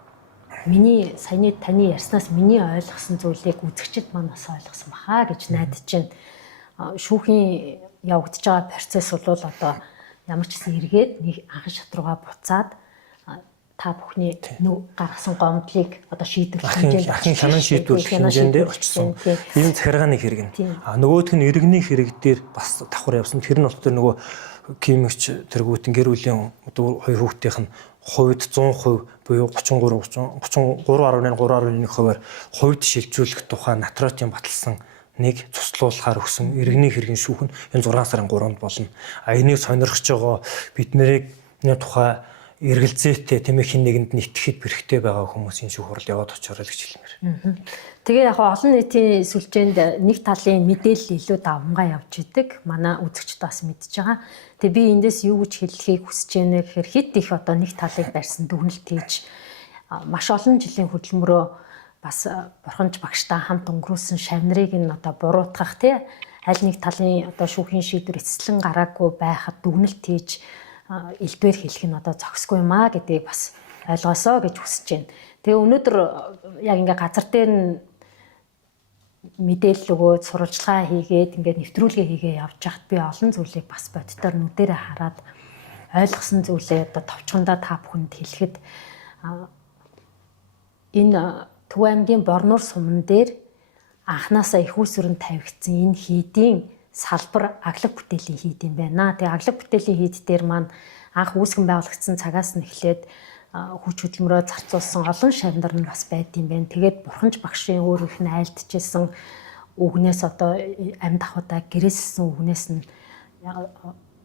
миний саяны таны ярьснаас миний ойлгосон зүйлийг үзэгчд маань бас ойлгосон баха гэж найдаж байна. Шүүхийн явагдаж байгаа процесс бол одоо ямар ч гэсэн эргээд нэг анхан шат руугаа буцаад та бүхний гаргасан гомдлыг одоо шийдвэрлэх ахын санаа шийдвэрлэх хэмжээндээ очсон. Энэ захиргааны хэрэг нь. Нөгөөх нь иргэний хэрэг дээр бас давхар явсан. Тэр нь болохоор нөгөө кимэгч тэргүүтэн гэр бүлийн одоо хоёр хүүхдийнх нь хувьд 100% буюу 33.3.1%-аар хувьд шилжүүлэх тухай натриотын баталсан нэг цуслуулахаар өгсөн иргэний хэргийн шүүх нь энэ 6 сарын 3-нд болно. Энийг сонирхож байгаа бид нарыг тухай эргэлзээтэй тийм хин нэгэнд нь итгэхэд бэрхтээ байгаа хүмүүсийн шүүх хурал яваад очороо л гэж хэлмээр. Тэгээ яг олон нийтийн сүлжээнд нэг талын мэдээлэл илүү давмгай явж идэг. Манай үзэгчд бас мэдж байгаа. Тэгээ би эндээс юу гэж хэлхийг хүсэж байна гэхээр хэд их одоо нэг талыг барьсан дүгнэлт хийж маш олон жилийн хөдөлмөрөө бас бурханч багштай хамт өнгөрүүлсэн шавнырыг нь одоо буруутгах тий аль нэг талын одоо шүүхийн шийдвэр эцэслэн гараагүй байхад дүгнэлт хийж элдвэр хэлэх нь одоо зохисгүй юм аа гэдгийг бас ойлгосоо гэж хүсэж байна. Тэгээ өнөөдөр яг ингээ газар дээр нь мэдээлэл өгөөд сурвалжлага хийгээд ингээд нэвтрүүлгээ хийгээ явж хахад би олон зүйлийг бас боддоор нүдэрээ хараад ойлгосон зүйлээ одоо товчхондоо та бүхэнд хэлэхэд энэ Төв аймгийн Борнуур суман дээр анханасаа их усүрэнд тавигдсан энэ хийдийн салбар аглаг бүтээлийн хийд юм байна. Тэгээ аглаг бүтээлийн хийд дээр маань анх үүсгэн байгуулагдсан цагаас нь эхлээд хүч хөдөлмөрөөр зарцуулсан олон шавнар нь бас байд юм байна. Тэгээд бурханч багшийн өөр их нь айлтжсэн үгнээс одоо амьд ахудаа гэрээссэн үгнээс нь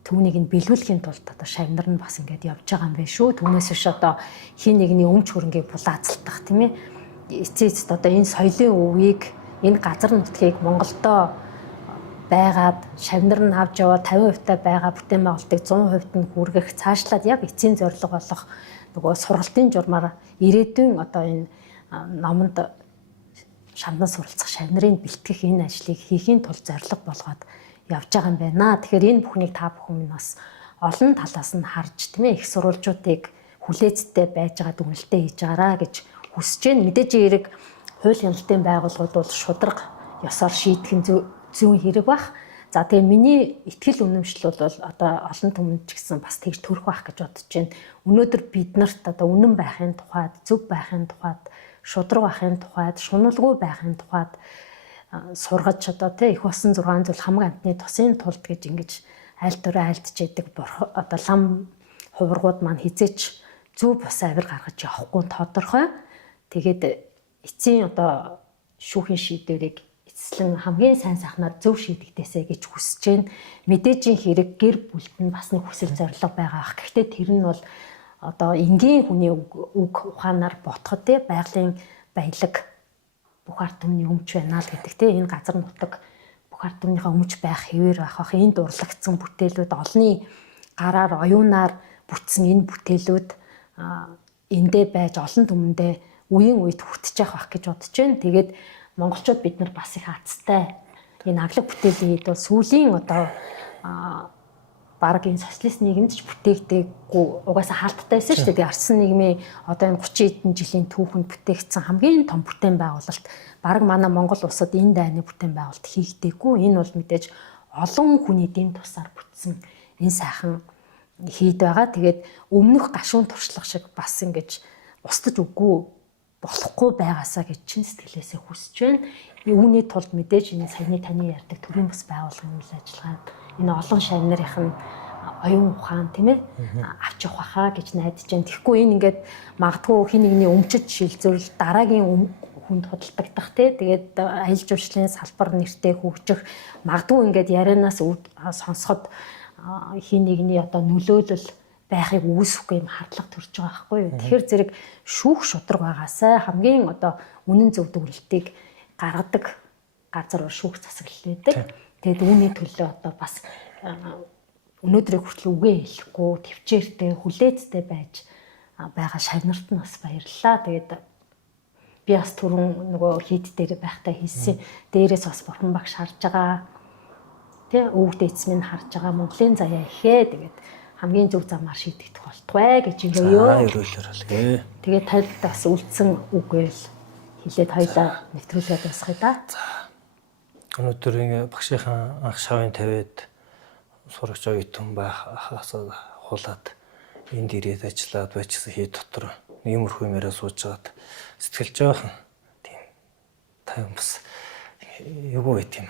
түүнийг нь биелүүлэхийн тулд одоо шавнар нь бас ингээд явж байгаа юм байна шүү. Түүнээс биш одоо хин нэгний өмч хөрөнгийг булаацалдах тийм ээ. Эцэст одоо энэ соёлын үеийг энэ газар нутгийг Монголдо байгаад шавнар нь авч яваа 50% та байгаа бүтээн байгуулалтыг 100% нь хүргэх цаашлаад яг эцсийн зорилго болох нөгөө сургалтын журмаар ирээдүйн одоо энэ номонд шамдан суралцах шавнырыг бэлтгэх энэ ажлыг хийхийн тулд зорилго болгоод явж байгаа юм байна. Тэгэхээр энэ бүхнийг та бүхэн бас олон талаас нь харж тийм ээ их сурвалжуудыг хүлээцтэй байж байгаа дүгнэлтээ хийж байгаараа гэж хүсэж байна. Мэдээж хэрэг хууль хяналтын байгууллагууд бол шударга ёсоор шийдэх нь зүүн хэрэг бах. За тэгээ миний итгэл үнэмшил бол одоо олон түмэнд ч гэсэн бас тэгж төрөх байх гэж бодож байна. Өнөөдөр бид нарт одоо үнэн байхын тухайд, зөв байхын тухайд, шударга байхын тухайд, шуналгүй байхын тухайд сургаж одоо тий их болсон 6 зүйл хамаг амтны тусын тулд гэж ингэж аль дөрөө айлтж яадаг одоо лам хувиргууд маань хизээч зөв бус авир гаргаж явахгүй тодорхой. Тэгээд эцсийн одоо шүүхийн шийдвэрийг эцэслэн хамгийн сайн сайхнаар зөв шийдэгдээсэй гэж хүсэж байна. Мэдээж хэрэг гэр бүлд нь бас нэг хүсэл зорилго байгаа ах. Гэхдээ тэр нь бол одоо энгийн хүний үг ухаанаар ботход те байгалийн баялаг бүх ард түмний өмч байна л гэдэг те энэ газар нутаг бүх ард түмнийхээ өмч байх хэвээр байх. Энэ дурлагдсан бүтээлүүд олонний гараар оюунаар бүтсэн энэ бүтээлүүд эндээ байж олон түмэндээ үеийн үед хүртэж явах гэж бодож байна. Тэгээд монголчууд бид нар бас их азтай энэ аглаг бүтээлийн хэд бол сүүлийн одоо баг энэ социалист нийгэмд ч бүтээгдээгүй угаасаа хаалттай байсан шүү дээ. Тэгээ ардсан нийгмийн одоо энэ 30 хэдэн жилийн түүхэнд бүтээгдсэн хамгийн том бүтээн байгуулалт баг манай Монгол улсад энэ дайны бүтээн байгуулалт хийгдээгүй. Энэ бол мэдээж олон хүний дэм тусаар бүтсэн энэ сайхан хийд байгаа. Тэгээд өмнөх гашуун туршлага шиг бас ингэж устж үгүй болохгүй байгаасаа гэж чин сэтгэлээсээ хүсэж байна. Үүний тулд мэдээж энэ саяны таны ярьдаг төрийн бас байгууллагын үйл ажиллагаанд энэ олон шавь нарын нь оюун ухаан тийм ээ авч явах хаа гэж найдаж байна. Тэгэхгүй энэ ингээд магадгүй хин нэгний өмчөж шилжүүл дараагийн хүнд худалдагдах тэгээд аялал жуулчлалын салбар нэртэй хөгжих магадгүй ингээд ярианаас сонсоход хин нэгний одоо нөлөөлөл байхыг үүсэхгүй юм хардлага төрж байгаа байхгүй юу. Тэгэхээр зэрэг шүүх шудраг байгаасаа хамгийн одоо үнэн зөв дүгнэлтийг гаргадаг газар шүүх засаглал байдаг. Тэгээд үүний төлөө одоо бас өнөөдрийг хүртэл үгээ хэлэхгүй төвчээртэй хүлээцтэй байж байгаа шавнарт нь бас баярлалаа. Тэгээд би бас түрүүн нөгөө хийд дээр байхдаа хийсэн. Дээрээс бас бурхан багш харж байгаа. Тэ өвөг дээдс минь харж байгаа Монголын заяа ихээ. Тэгээд хамгийн зөв замаар шийдэгдэх болтугай гэж өгөөё. Ерөөлөөр алгээ. Тэгээд танд бас үлдсэн үгээл хэлээд хоёлаа нэвтрүүлээд басхыг да. Өнөөдөр ингээ багшийнхаа анх шавын тавиад сурагч оюутан байх хулаад энд ирээд ажиллаад байчсан хий дотор иймэрхүү юмараа сууж байгаад сэтгэл жоохон тийм тайван бас эвгүй байт юм.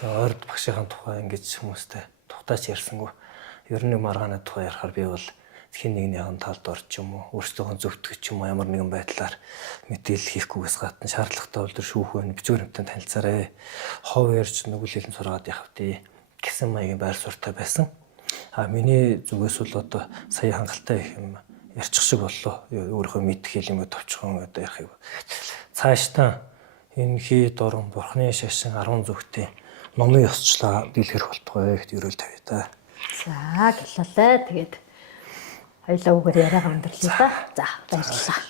Тэгээ ойрд багшийнхаа тухай ингэж хүмүүстэй тухтаач ярьсангүй. Ер нь маргааны тухай ярихаар би бол хин нэгнийхэн талд орч юм уу өөрсдөө зөвтгөх юм уу ямар нэгэн байдлаар мэдээлэл хийхгүйгээс гадна шаардлагатай бол шүүх байна бичвэр хэмтэн танилцаарай. Хов ярьж нүгэлэлэн сургаад явах тий гэсэн маягийн байр суурьтай байсан. Миний зүгээс бол одоо сая хангалттай юм ярьчих шиг боллоо. Өөрийнхөө мэдх хэл юм товчхон одоо ярихыг. Цаашдаа энэ хий дуран бурхны шашин 10 зүгтээ номын ёсчлаа дийлхэрх болтугай гэд ерөөл тавья та. За гэлээ тэгээд хоёлаа үгээр яриагаа өндөрлөе да. За баярлалаа.